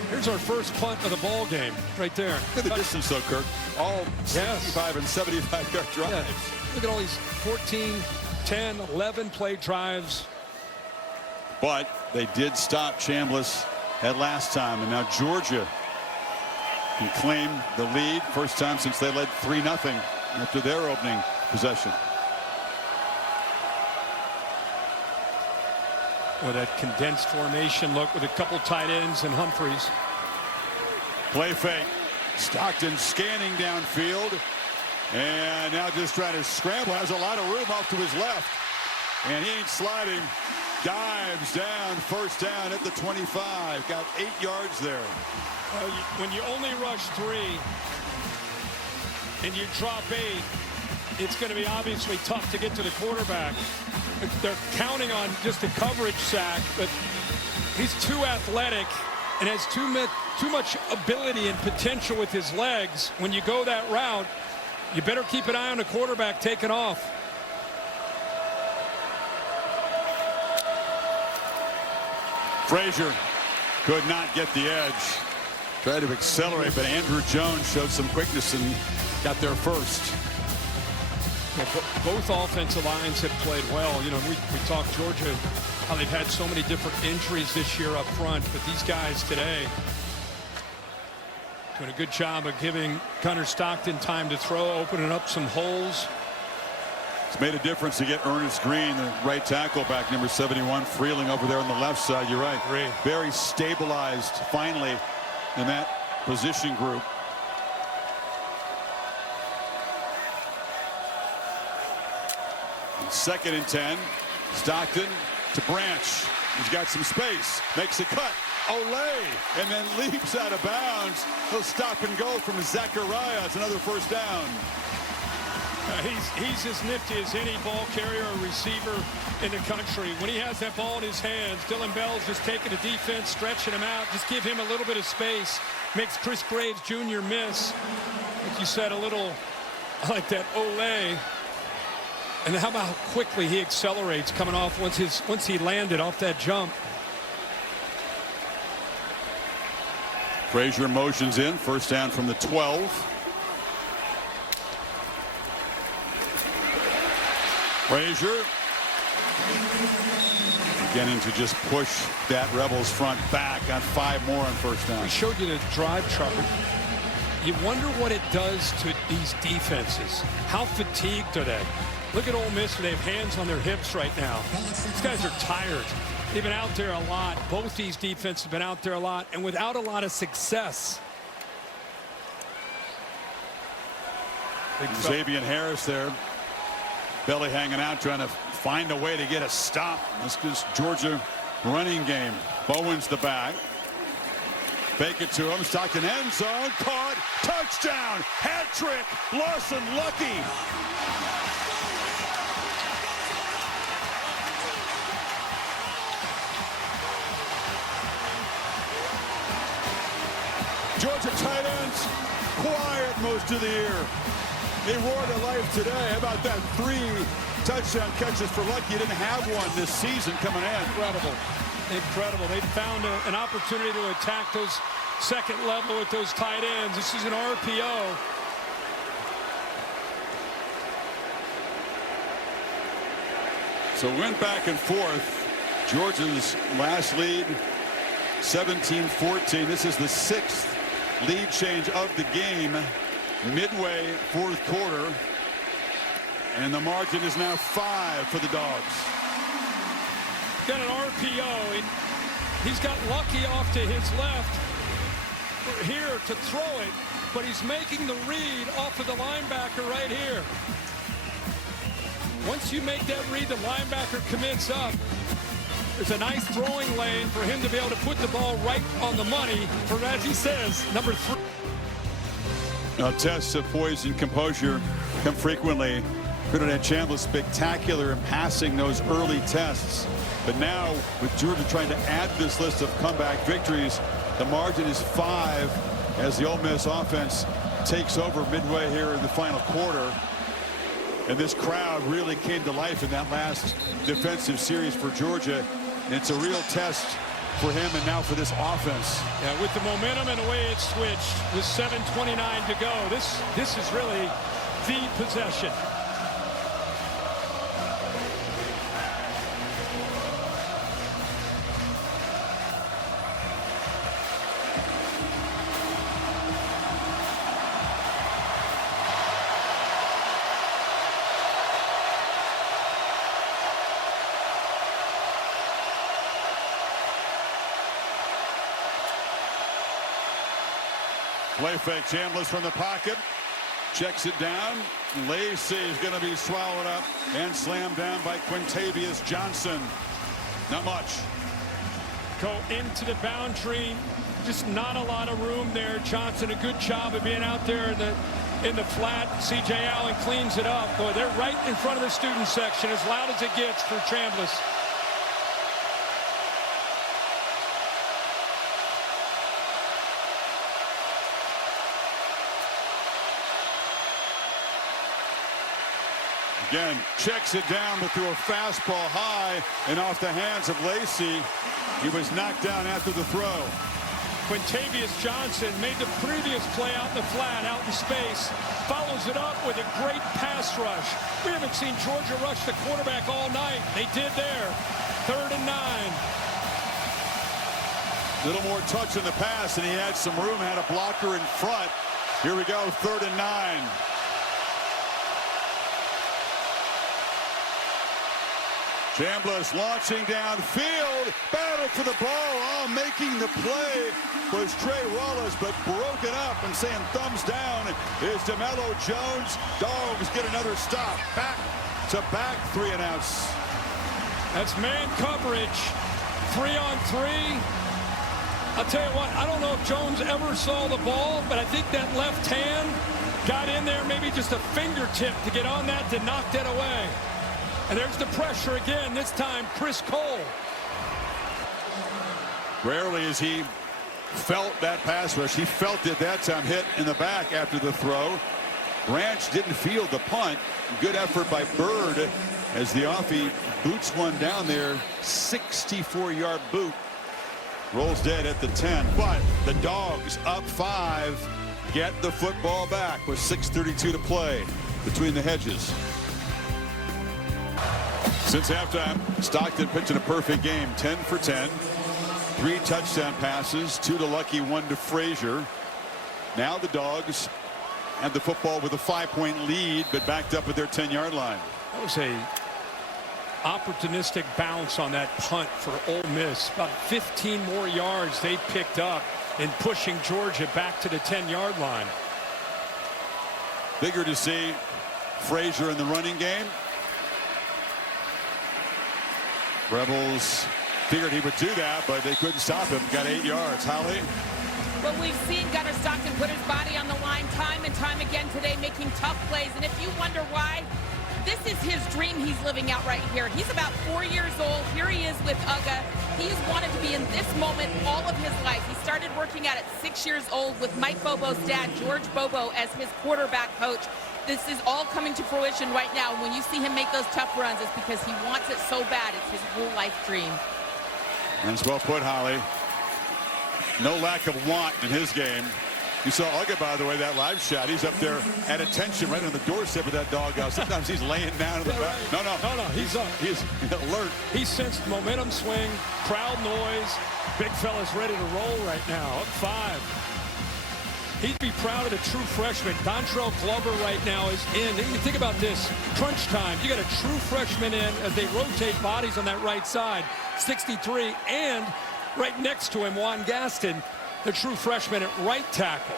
here's our first punt of the ball game right there. Look at the distance, though, Kirk. All 65 and 75-yard drives. Yeah. Look at all these 14, 10, 11 play drives. But they did stop Chambliss at last time, and now Georgia can claim the lead. First time since they led 3-0 after their opening possession. With that condensed formation look with a couple tight ends and Humphreys. Play fake. Stockton scanning downfield. And now just trying to scramble. Has a lot of room off to his left. And he ain't sliding. Dives down. First down at the 25. Got 8 yards there. When you only rush 3 and you drop 8, it's going to be obviously tough to get to the quarterback. They're counting on just a coverage sack, but he's too athletic and has too much ability and potential with his legs. When you go that route, you better keep an eye on the quarterback taking off. Frazier could not get the edge. Tried to accelerate, but Andrew Jones showed some quickness and got there first. Both offensive lines have played well. You know, we talked Georgia, how they've had so many different injuries this year up front, but these guys today doing a good job of giving Connor Stockton time to throw, opening up some holes. It's made a difference to get Ernest Green, the right tackle, back, number 71, Freeling over there on the left side. You're right. Great. Very stabilized finally in that position group. Second and 10. Stockton to Branch. He's got some space. Makes a cut. Olay. And then leaps out of bounds. He'll stop and go from Zachariah. It's another first down. He's as nifty as any ball carrier or receiver in the country. When he has that ball in his hands, Dylan Bell's just taking the defense, stretching him out. Just give him a little bit of space. Makes Chris Graves Jr. miss. Like you said, a little like that Olay. And how about how quickly he accelerates coming off once he landed off that jump. Frazier motions in. First down from the 12. Frazier beginning to just push that Rebels front back on 5 more on first down. We showed you the drive chart. You wonder what it does to these defenses. How fatigued are they? Look at Ole Miss. They have hands on their hips right now. These guys are tired. They've been out there a lot. Both these defenses have been out there a lot and without a lot of success. Xavier Harris there. Belly hanging out, trying to find a way to get a stop. This is Georgia running game. Bowen's the back. Fake it to him. Stockton end zone. Caught. Touchdown. Hat trick. Lawson lucky. Georgia tight ends quiet most of the year. They roared to life today. How about that? 3 touchdown catches for Lucky. He didn't have one this season coming in. Incredible. Incredible. They found an opportunity to attack those second level with those tight ends. This is an RPO. So went back and forth. Georgia's last lead, 17-14. This is the 6th lead change of the game. Midway 4th quarter, and the margin is now 5 for the Dogs. Got an RPO. He's got Lucky off to his left here to throw it, but he's making the read off of the linebacker right here. Once you make that read, the linebacker commits up. There's a nice throwing lane for him to be able to put the ball right on the money for, as he says, number 3. Now, tests of poise and composure come frequently. Trinidad Chambliss spectacular in passing those early tests. But now, with Georgia trying to add this list of comeback victories, the margin is 5 as the Ole Miss offense takes over midway here in the final quarter. And this crowd really came to life in that last defensive series for Georgia. And it's a real test for him and now for this offense. Yeah, with the momentum and the way it switched with 7:29 to go, this is really the possession. Play fake, Chambliss from the pocket. Checks it down. Lacey is going to be swallowed up and slammed down by Quintavious Johnson. Not much. Go into the boundary. Just not a lot of room there. Johnson, a good job of being out there in the flat. C.J. Allen cleans it up. Boy, they're right in front of the student section, as loud as it gets for Chambliss. Again, checks it down, but threw a fastball high and off the hands of Lacey. He was knocked down after the throw. Quintavious Johnson made the previous play out in the flat, out in space. Follows it up with a great pass rush. We haven't seen Georgia rush the quarterback all night. They did there. 3rd and 9. Little more touch in the pass, and he had some room, had a blocker in front. Here we go, 3rd and 9. Chambliss launching downfield, battle for the ball. Oh, making the play was Trey Wallace, but broken up and saying thumbs down is DeMello Jones. Dogs get another stop. Back to back, 3 and outs. That's man coverage. 3 on 3. I'll tell you what, I don't know if Jones ever saw the ball, but I think that left hand got in there, maybe just a fingertip to get on that to knock that away. And there's the pressure again, this time Chris Cole. Rarely has he felt that pass rush. He felt it that time, hit in the back after the throw. Branch didn't field the punt. Good effort by Bird as the offie boots one down there. 64-yard boot. Rolls dead at the 10, but the Dogs up 5 get the football back with 6:32 to play between the hedges. Since halftime, Stockton pitching a perfect game, 10 for 10. 3 touchdown passes, 2 to Lucky, 1 to Frazier. Now the Dogs have the football with a 5-point lead, but backed up at their 10-yard line. That was a opportunistic bounce on that punt for Ole Miss. About 15 more yards they picked up in pushing Georgia back to the 10-yard line. Bigger to see Frazier in the running game. Rebels figured he would do that, but they couldn't stop him. Got 8 yards. Holly? Well, we've seen Gunnar Stockton put his body on the line time and time again today, making tough plays. And if you wonder why, this is his dream he's living out right here. He's about 4 years old. Here he is with UGA. He's wanted to be in this moment all of his life. He started working out at 6 years old with Mike Bobo's dad, George Bobo, as his quarterback coach. This is all coming to fruition right now. When you see him make those tough runs, it's because he wants it so bad. It's his whole life dream. That's well put, Holly. No lack of want in his game. You saw Uga, by the way, that live shot. He's up there at attention right on the doorstep of that doghouse. Sometimes he's laying down in the back. No, he's alert. He sensed momentum swing, crowd noise. Big fella's ready to roll right now. Up 5. He'd be proud of the true freshman. Dontrell Glover right now is in. You think about this. Crunch time. You got a true freshman in as they rotate bodies on that right side. 63. And right next to him, Juan Gaston, the true freshman at right tackle.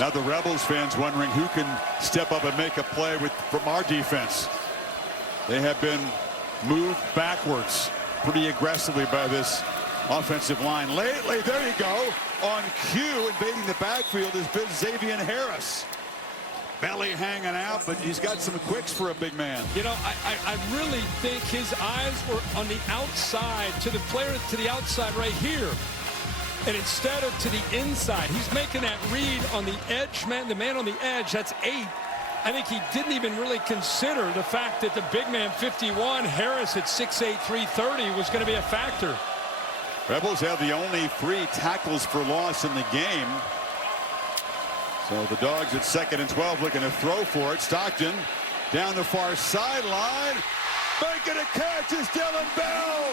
Now the Rebels fans wondering who can step up and make a play from our defense. They have been moved backwards pretty aggressively by this offensive line. Lately, there you go. On cue, invading the backfield has been Xavier Harris. Belly hanging out, but he's got some quicks for a big man. You know, I really think his eyes were on the outside, to the player to the outside right here. And instead of to the inside, he's making that read on the edge, man. The man on the edge, that's 8. I think he didn't even really consider the fact that the big man 51, Harris at 6'8", 330 was going to be a factor. Rebels have the only 3 tackles for loss in the game. So the Dogs at 2nd and 12 looking to throw for it. Stockton down the far sideline. Making a catch is Dylan Bell.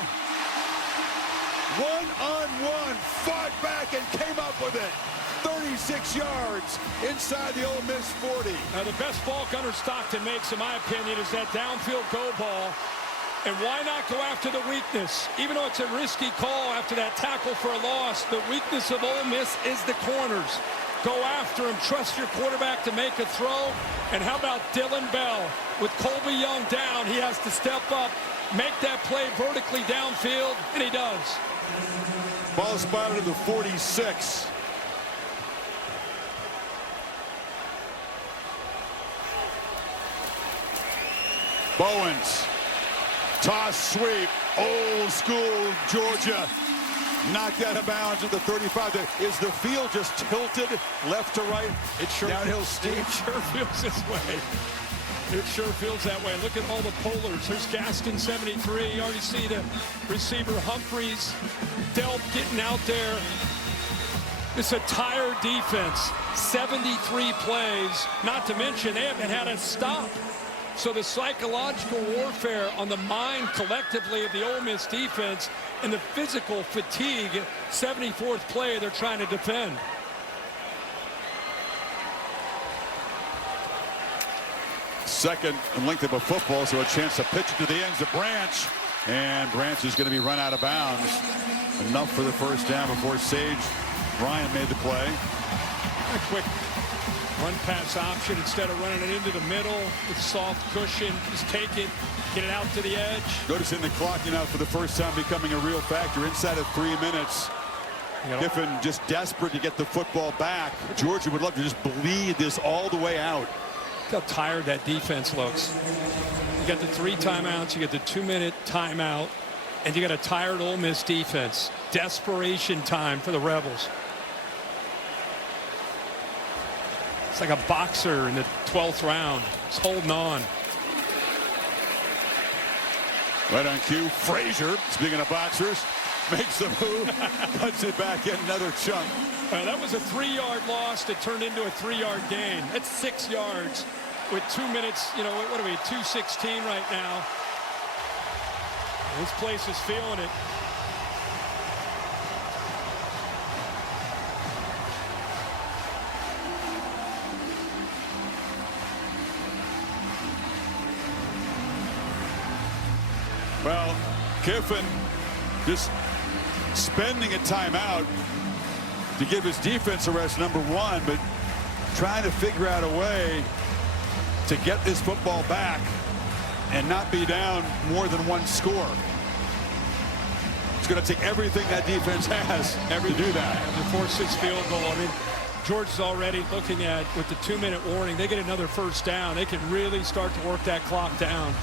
One-on-one, fought back and came up with it. 36 yards inside the Ole Miss 40. Now the best ball Gunnar Stockton makes, in my opinion, is that downfield go ball. And why not go after the weakness? Even though it's a risky call after that tackle for a loss, the weakness of Ole Miss is the corners. Go after him. Trust your quarterback to make a throw. And how about Dylan Bell? With Colby Young down, he has to step up, make that play vertically downfield, and he does. Ball spotted at the 46. Bowens. Toss sweep. Old school Georgia. Knocked out of bounds at the 35. Is the field just tilted left to right? It sure downhill steep. It sure feels this way. It sure feels that way. Look at all the polars. There's Gaskin, 73. You already see the receiver Humphreys. Delp getting out there. It's a tired defense. 73 plays. Not to mention they haven't had a stop. So the psychological warfare on the mind collectively of the Ole Miss defense and the physical fatigue, 74th play they're trying to defend. Second and length of a football, so a chance to pitch it to the ends of Branch. And Branch is going to be run out of bounds. Enough for the first down before Sage Ryan made the play. A quick run pass option instead of running it into the middle with soft cushion. Just take it, get it out to the edge. Noticing the clock now for the first time becoming a real factor inside of 3 minutes. Kiffin just desperate to get the football back. Georgia would love to just bleed this all the way out. Look how tired that defense looks. You got the 3 timeouts, you get the 2-minute timeout, and you got a tired Ole Miss defense. Desperation time for the Rebels. It's like a boxer in the 12th round. Just holding on. Right on cue, Frazier, speaking of boxers, makes the move, puts it back in, another chunk. That was a 3-yard loss that turned into a 3-yard gain. That's 6 yards with 2 minutes. You know, what are we, 2:16 right now? This place is feeling it. Well, Kiffin just spending a timeout to give his defense a rest, number one, but trying to figure out a way to get this football back and not be down more than 1 score. It's going to take everything that defense has to do that. The 4-6 field goal. I mean, Georgia's already looking at, with the 2-minute warning, they get another first down. They can really start to work that clock down.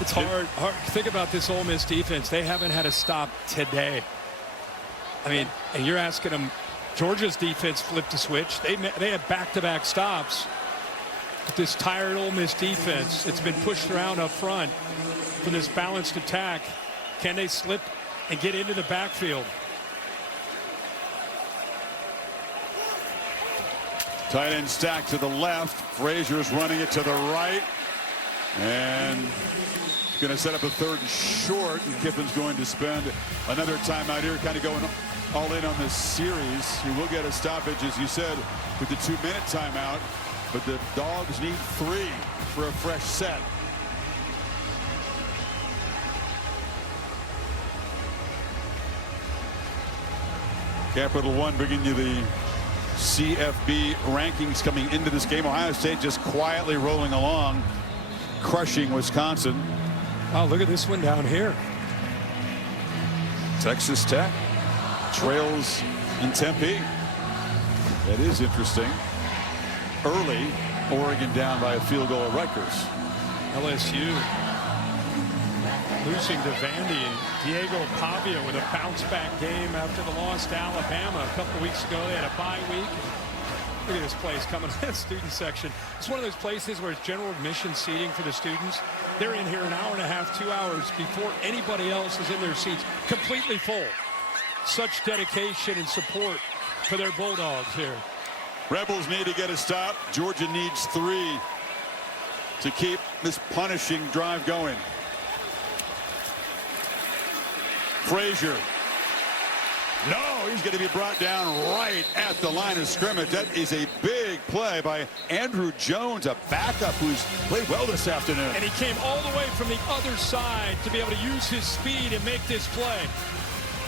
It's hard. Think about this Ole Miss defense. They haven't had a stop today. I mean, and you're asking them, Georgia's defense flipped the switch. They had back-to-back stops. But this tired Ole Miss defense, it's been pushed around up front for this balanced attack. Can they slip and get into the backfield? Tight end stack to the left. Frazier's running it to the right. And going to set up a 3rd and short. And Kiffin's going to spend another timeout here, kind of going all in on this series. He will get a stoppage, as you said, with the 2-minute timeout. But the Dogs need 3 for a fresh set. Capital One bringing you the CFB rankings coming into this game. Ohio State just quietly rolling along, crushing Wisconsin. Wow, look at this one down here. Texas Tech trails in Tempe. That is interesting. Early, Oregon down by a field goal at Rutgers. LSU. losing to Vandy, and Diego Pavia with a bounce-back game after the loss to Alabama a couple weeks ago. They had a bye week. Look at this place coming to the student section. It's one of those places where it's general admission seating for the students. They're in here an hour and a half, 2 hours before anybody else is in their seats, completely full. Such dedication and support for their Bulldogs here. Rebels need to get a stop. Georgia needs 3 to keep this punishing drive going. Frazier. No, he's going to be brought down right at the line of scrimmage. That is a big play by Andrew Jones, a backup who's played well this afternoon. And he came all the way from the other side to be able to use his speed and make this play.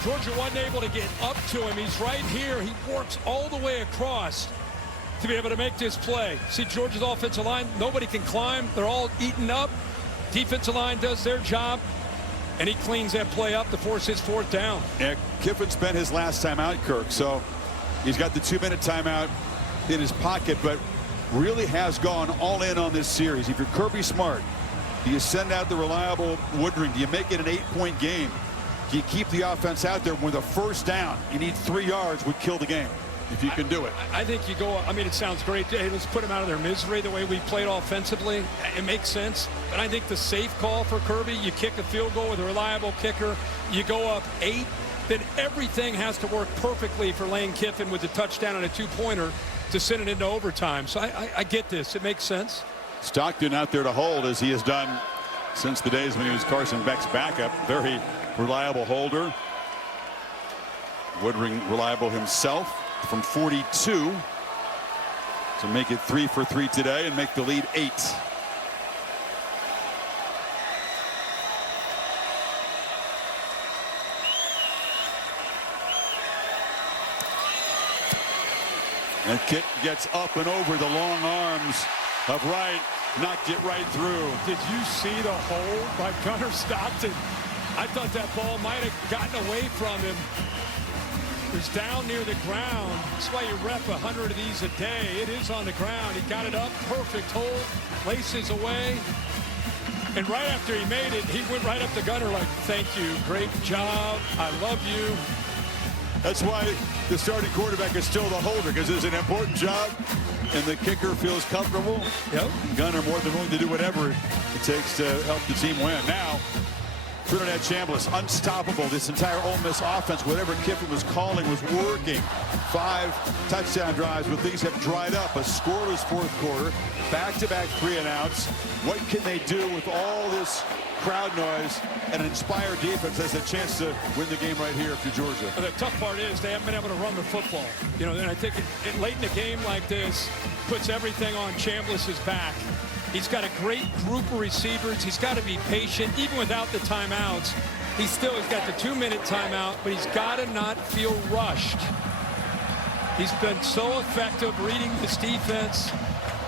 Georgia wasn't able to get up to him. He's right here. He works all the way across to be able to make this play. See, Georgia's offensive line, nobody can climb. They're all eaten up. Defensive line does their job. And he cleans that play up to force his 4th down. Yeah, Kiffin spent his last time out, Kirk, so he's got the 2-minute timeout in his pocket, but really has gone all in on this series. If you're Kirby Smart, do you send out the reliable Woodring? Do you make it an 8-point game? Do you keep the offense out there with a 1st down? You need 3 yards, would kill the game if you can do it. I think you go, I mean, it sounds great. Hey, let's put them out of their misery the way we played offensively. It makes sense. But I think the safe call for Kirby, you kick a field goal with a reliable kicker, you go up 8, then everything has to work perfectly for Lane Kiffin with the touchdown and a 2-pointer to send it into overtime. So I get this. It makes sense. Stockton out there to hold, as he has done since the days when he was Carson Beck's backup. Very reliable holder. Woodring reliable himself from 42 to make it 3 for 3 today and make the lead 8. And kick gets up and over the long arms of Wright. Knocked it right through. Did you see the hold by Gunnar Stockton? I thought that ball might have gotten away from him. It was down near the ground. That's why you rep 100 of these a day. It is on the ground. He got it up. Perfect hold. Laces away. And right after he made it, he went right up to Gunnar like, thank you. Great job. I love you. That's why the starting quarterback is still the holder, because it's an important job, and the kicker feels comfortable. Yep. Gunnar more than willing to do whatever it takes to help the team win. Now, Trinidad Chambliss, unstoppable. This entire Ole Miss offense, whatever Kiffin was calling, was working. 5 touchdown drives, but things have dried up. A scoreless 4th quarter, back-to-back 3-and-outs. What can they do with all this crowd noise and an inspired defense has a chance to win the game right here for Georgia? The tough part is they haven't been able to run the football. You know, and I think late in a game like this puts everything on Chambliss's back. He's got a great group of receivers. He's got to be patient, even without the timeouts. He's got the 2-minute timeout, but he's got to not feel rushed. He's been so effective reading this defense.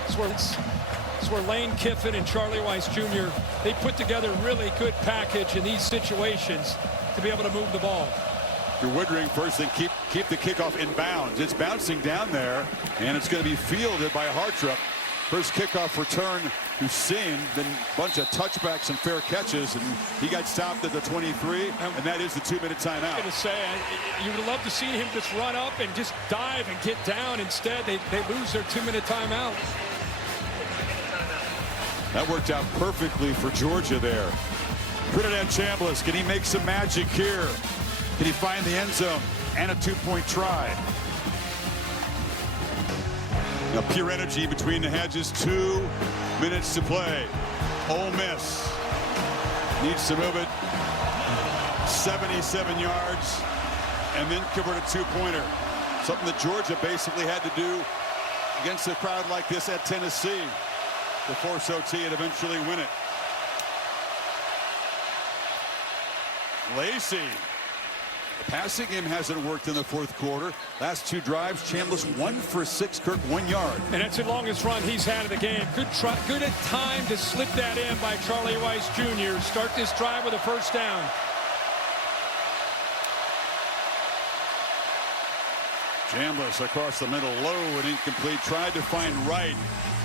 It's where Lane Kiffin and Charlie Weiss Jr., they put together a really good package in these situations to be able to move the ball. You're Woodring first thing, keep the kickoff in bounds. It's bouncing down there, and it's going to be fielded by Hartrup. First kickoff return we've seen, then a bunch of touchbacks and fair catches, and he got stopped at the 23, and that is the 2-minute timeout. I was going to say, you would love to see him just run up and just dive and get down. Instead, they lose their 2-minute timeout. That worked out perfectly for Georgia there. Trinidad Chambliss, can he make some magic here? Can he find the end zone and a 2-point try? Now, pure energy between the hedges. 2 minutes to play. Ole Miss needs to move it 77 yards and then convert a 2-pointer. Something that Georgia basically had to do against a crowd like this at Tennessee to force OT and eventually win it. Lacey. The passing game hasn't worked in the 4th quarter. Last 2 drives, Chambliss 1 for 6, Kirk 1 yard. And that's the longest run he's had of the game. Good time to slip that in by Charlie Weiss Jr. Start this drive with a 1st down. Chambliss across the middle, low and incomplete. Tried to find Wright.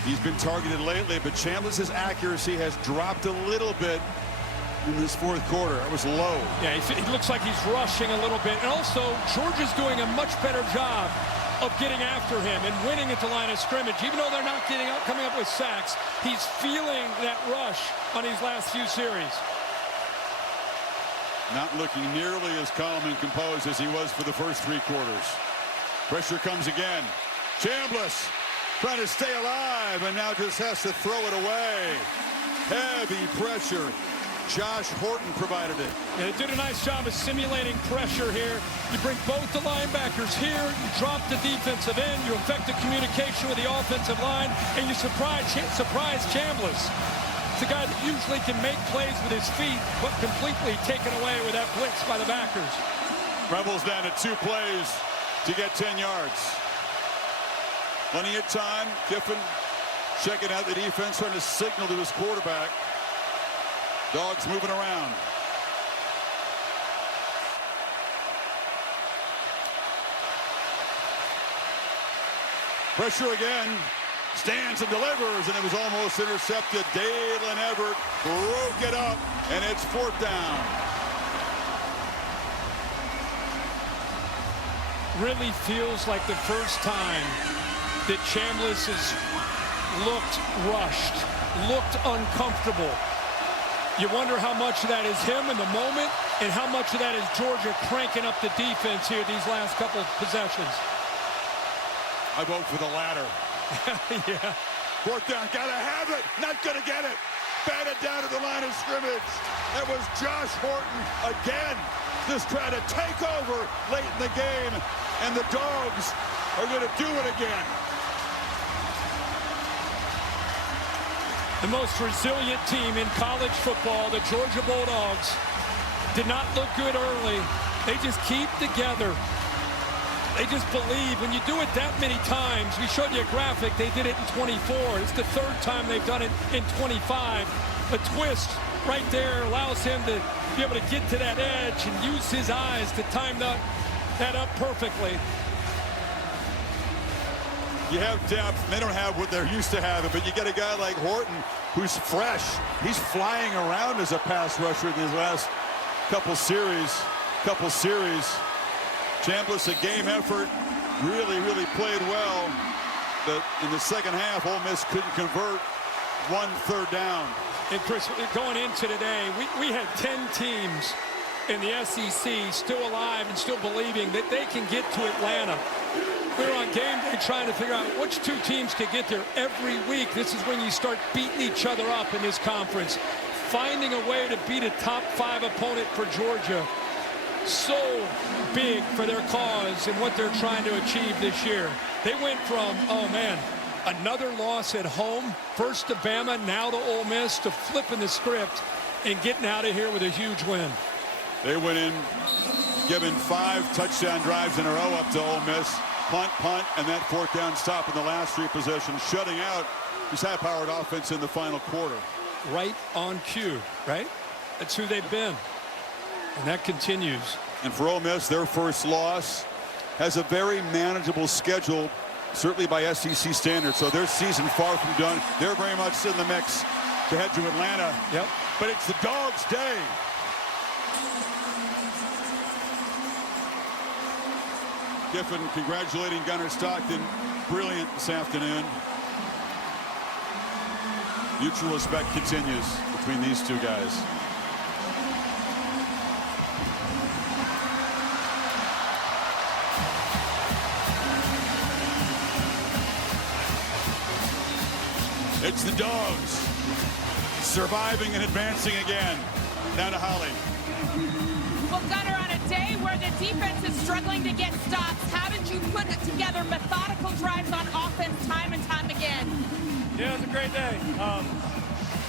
He's been targeted lately, but Chambliss's accuracy has dropped a little bit in this fourth quarter. It was low. Yeah, he looks like he's rushing a little bit. And also, Georgia's doing a much better job of getting after him and winning at the line of scrimmage. Even though they're not coming up with sacks, he's feeling that rush on these last few series. Not looking nearly as calm and composed as he was for the first three quarters. Pressure comes again. Chambliss trying to stay alive and now just has to throw it away. Heavy pressure. Josh Horton provided it. And they did a nice job of simulating pressure here. You bring both the linebackers here, you drop the defensive end, you affect the communication with the offensive line, and you surprise Chambliss. It's a guy that usually can make plays with his feet, but completely taken away with that blitz by the backers. Rebels down to 2 plays to get 10 yards. Plenty of time. Kiffin checking out the defense, trying to signal to his quarterback. Dogs moving around. Pressure again. Stands and delivers, and it was almost intercepted. Dalen Everett broke it up, and it's 4th down. Really feels like the first time that Chambliss has looked rushed, looked uncomfortable. You wonder how much of that is him in the moment and how much of that is Georgia cranking up the defense here these last couple of possessions. I vote for the latter. Yeah. 4th down, gotta have it, not gonna get it. Batted down to the line of scrimmage. That was Josh Horton again, just trying to take over late in the game, and the Dogs are gonna do it again. The most resilient team in college football, the Georgia Bulldogs, did not look good early. They just keep together. They just believe. When you do it that many times, we showed you a graphic, they did it in 24. It's the 3rd time they've done it in 25. The twist right there allows him to be able to get to that edge and use his eyes to time that up perfectly. You have depth. They don't have what they're used to having, but you get a guy like Horton who's fresh. He's flying around as a pass rusher in these last couple series. Chambliss, a game effort, really played well. But in the second half, Ole Miss couldn't convert. 1 3rd down. And Chris, going into today, we had 10 teams in the SEC still alive and still believing that they can get to Atlanta. We were on game day trying to figure out which 2 teams could get there every week. This is when you start beating each other up in this conference. Finding a way to beat a top 5 opponent for Georgia. So big for their cause and what they're trying to achieve this year. They went from, oh man, another loss at home, first to Bama, now to Ole Miss, to flipping the script and getting out of here with a huge win. They went in, giving 5 touchdown drives in a row up to Ole Miss. Punt, and that 4th down stop in the last 3 possessions, shutting out this high-powered offense in the final quarter. Right on cue, right? That's who they've been. And that continues. And for Ole Miss, their first loss, has a very manageable schedule, certainly by SEC standards. So their season far from done. They're very much in the mix to head to Atlanta. Yep. But it's the Dogs' day. Kiffin congratulating Gunnar Stockton. Brilliant this afternoon. Mutual respect continues between these 2 guys. It's the Dogs surviving and advancing again. Down to Holly. Well, Gunnar, on a day where the defense is struggling to get stops, how did you put together methodical drives on offense time and time again? Yeah, it was a great day.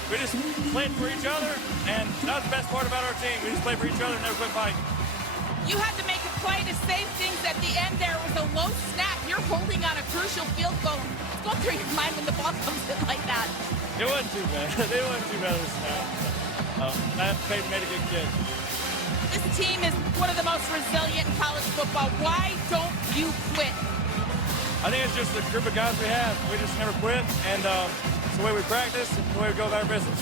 We just played for each other, and that was the best part about our team. We just played for each other and never quit fighting. You had to make a play to save things at the end there. It was a low snap. You're holding on a crucial field goal. It's going through your mind when the ball comes in like that. It wasn't too bad. It wasn't too bad of a snap. That Peyton made a good kick. This team is one of the most resilient in college football. Why don't you quit? I think it's just the group of guys we have. We just never quit, and it's the way we practice and the way we go about our business.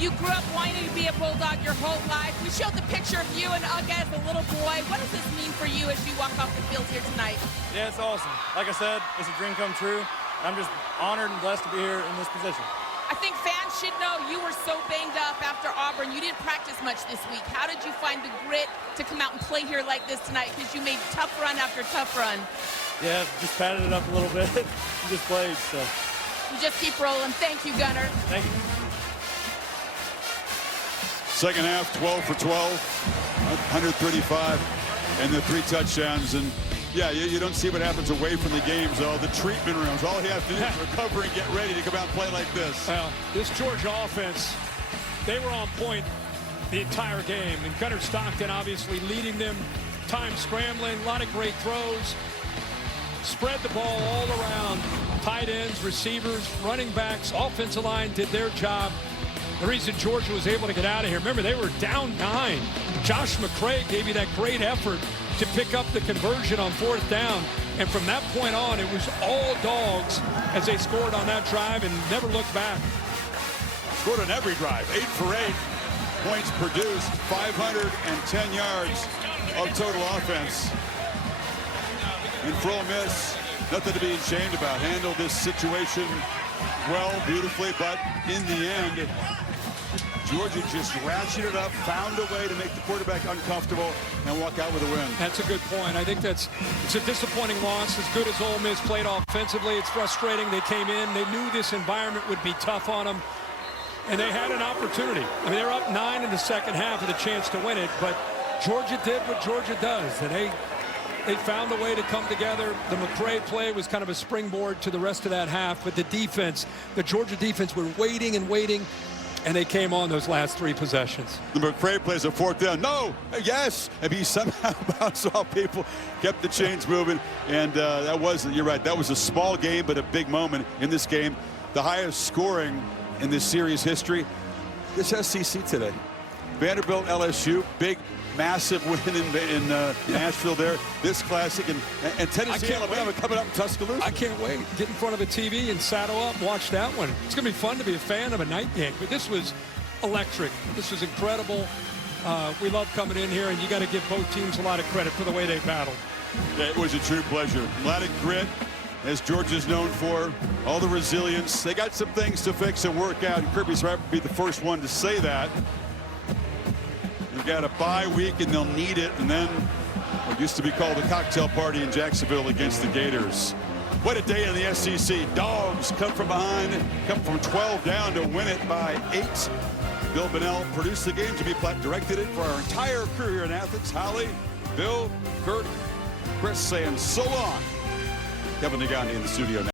You grew up wanting to be a Bulldog your whole life. We showed the picture of you and Ugga as a little boy. What does this mean for you as you walk off the field here tonight? Yeah, it's awesome. Like I said, it's a dream come true. I'm just honored and blessed to be here in this position. I think fans should know you were so banged up after Auburn. You didn't practice much this week. How did you find the grit to come out and play here like this tonight? Because you made tough run after tough run. Yeah, just padded it up a little bit. Just played, so. You just keep rolling. Thank you, Gunner. Thank you. Second half, 12 for 12, 135, and the 3 touchdowns. And yeah, you don't see what happens away from the games, though. The treatment rooms, all you have to do is recover and get ready to come out and play like this. Well, this Georgia offense, they were on point the entire game. And Gunner Stockton obviously leading them, time scrambling, a lot of great throws. Spread the ball all around. Tight ends, receivers, running backs, offensive line did their job. The reason Georgia was able to get out of here, remember, they were down 9. Josh McCray gave you that great effort to pick up the conversion on 4th down. And from that point on, it was all dogs as they scored on that drive and never looked back. Scored on every drive, 8 for 8. Points produced, 510 yards of total offense. And for Ole Miss, nothing to be ashamed about. Handled this situation well, beautifully, but in the end, Georgia just ratcheted up, found a way to make the quarterback uncomfortable, and walk out with a win. That's a good point. I think it's a disappointing loss. As good as Ole Miss played offensively, it's frustrating. They came in, they knew this environment would be tough on them, and they had an opportunity. I mean, they were up 9 in the second half with a chance to win it, but Georgia did what Georgia does, and they found a way to come together. The McCray play was kind of a springboard to the rest of that half, but the defense, the Georgia defense, were waiting and waiting, and they came on those last 3 possessions. The McCray plays a 4th down. No, yes, and he somehow bounced off people, kept the chains moving, and that wasn't, you're right, that was a small game, but a big moment in this game. The highest scoring in this series history, this SEC today. Vanderbilt, LSU, big, massive win in Nashville there. This classic, and Tennessee, Alabama coming up in Tuscaloosa. I can't wait. Get in front of a TV and saddle up and watch that one. It's going to be fun to be a fan of a night game. But this was electric. This was incredible. We love coming in here, and you got to give both teams a lot of credit for the way they battled. Yeah, it was a true pleasure. A lot of grit, as Georgia's known for. All the resilience. They got some things to fix and work out. And Kirby Smart would be the first one to say that. They've got a bye week, and they'll need it. And then what used to be called the cocktail party in Jacksonville against the Gators. What a day in the SEC. Dogs come from behind, come from 12 down to win it by 8. Bill Bonnell produced the game. Jimmy Platt directed it for our entire crew here in Athens. Holly, Bill, Kurt, Chris saying so long. Kevin Nagandi in the studio now.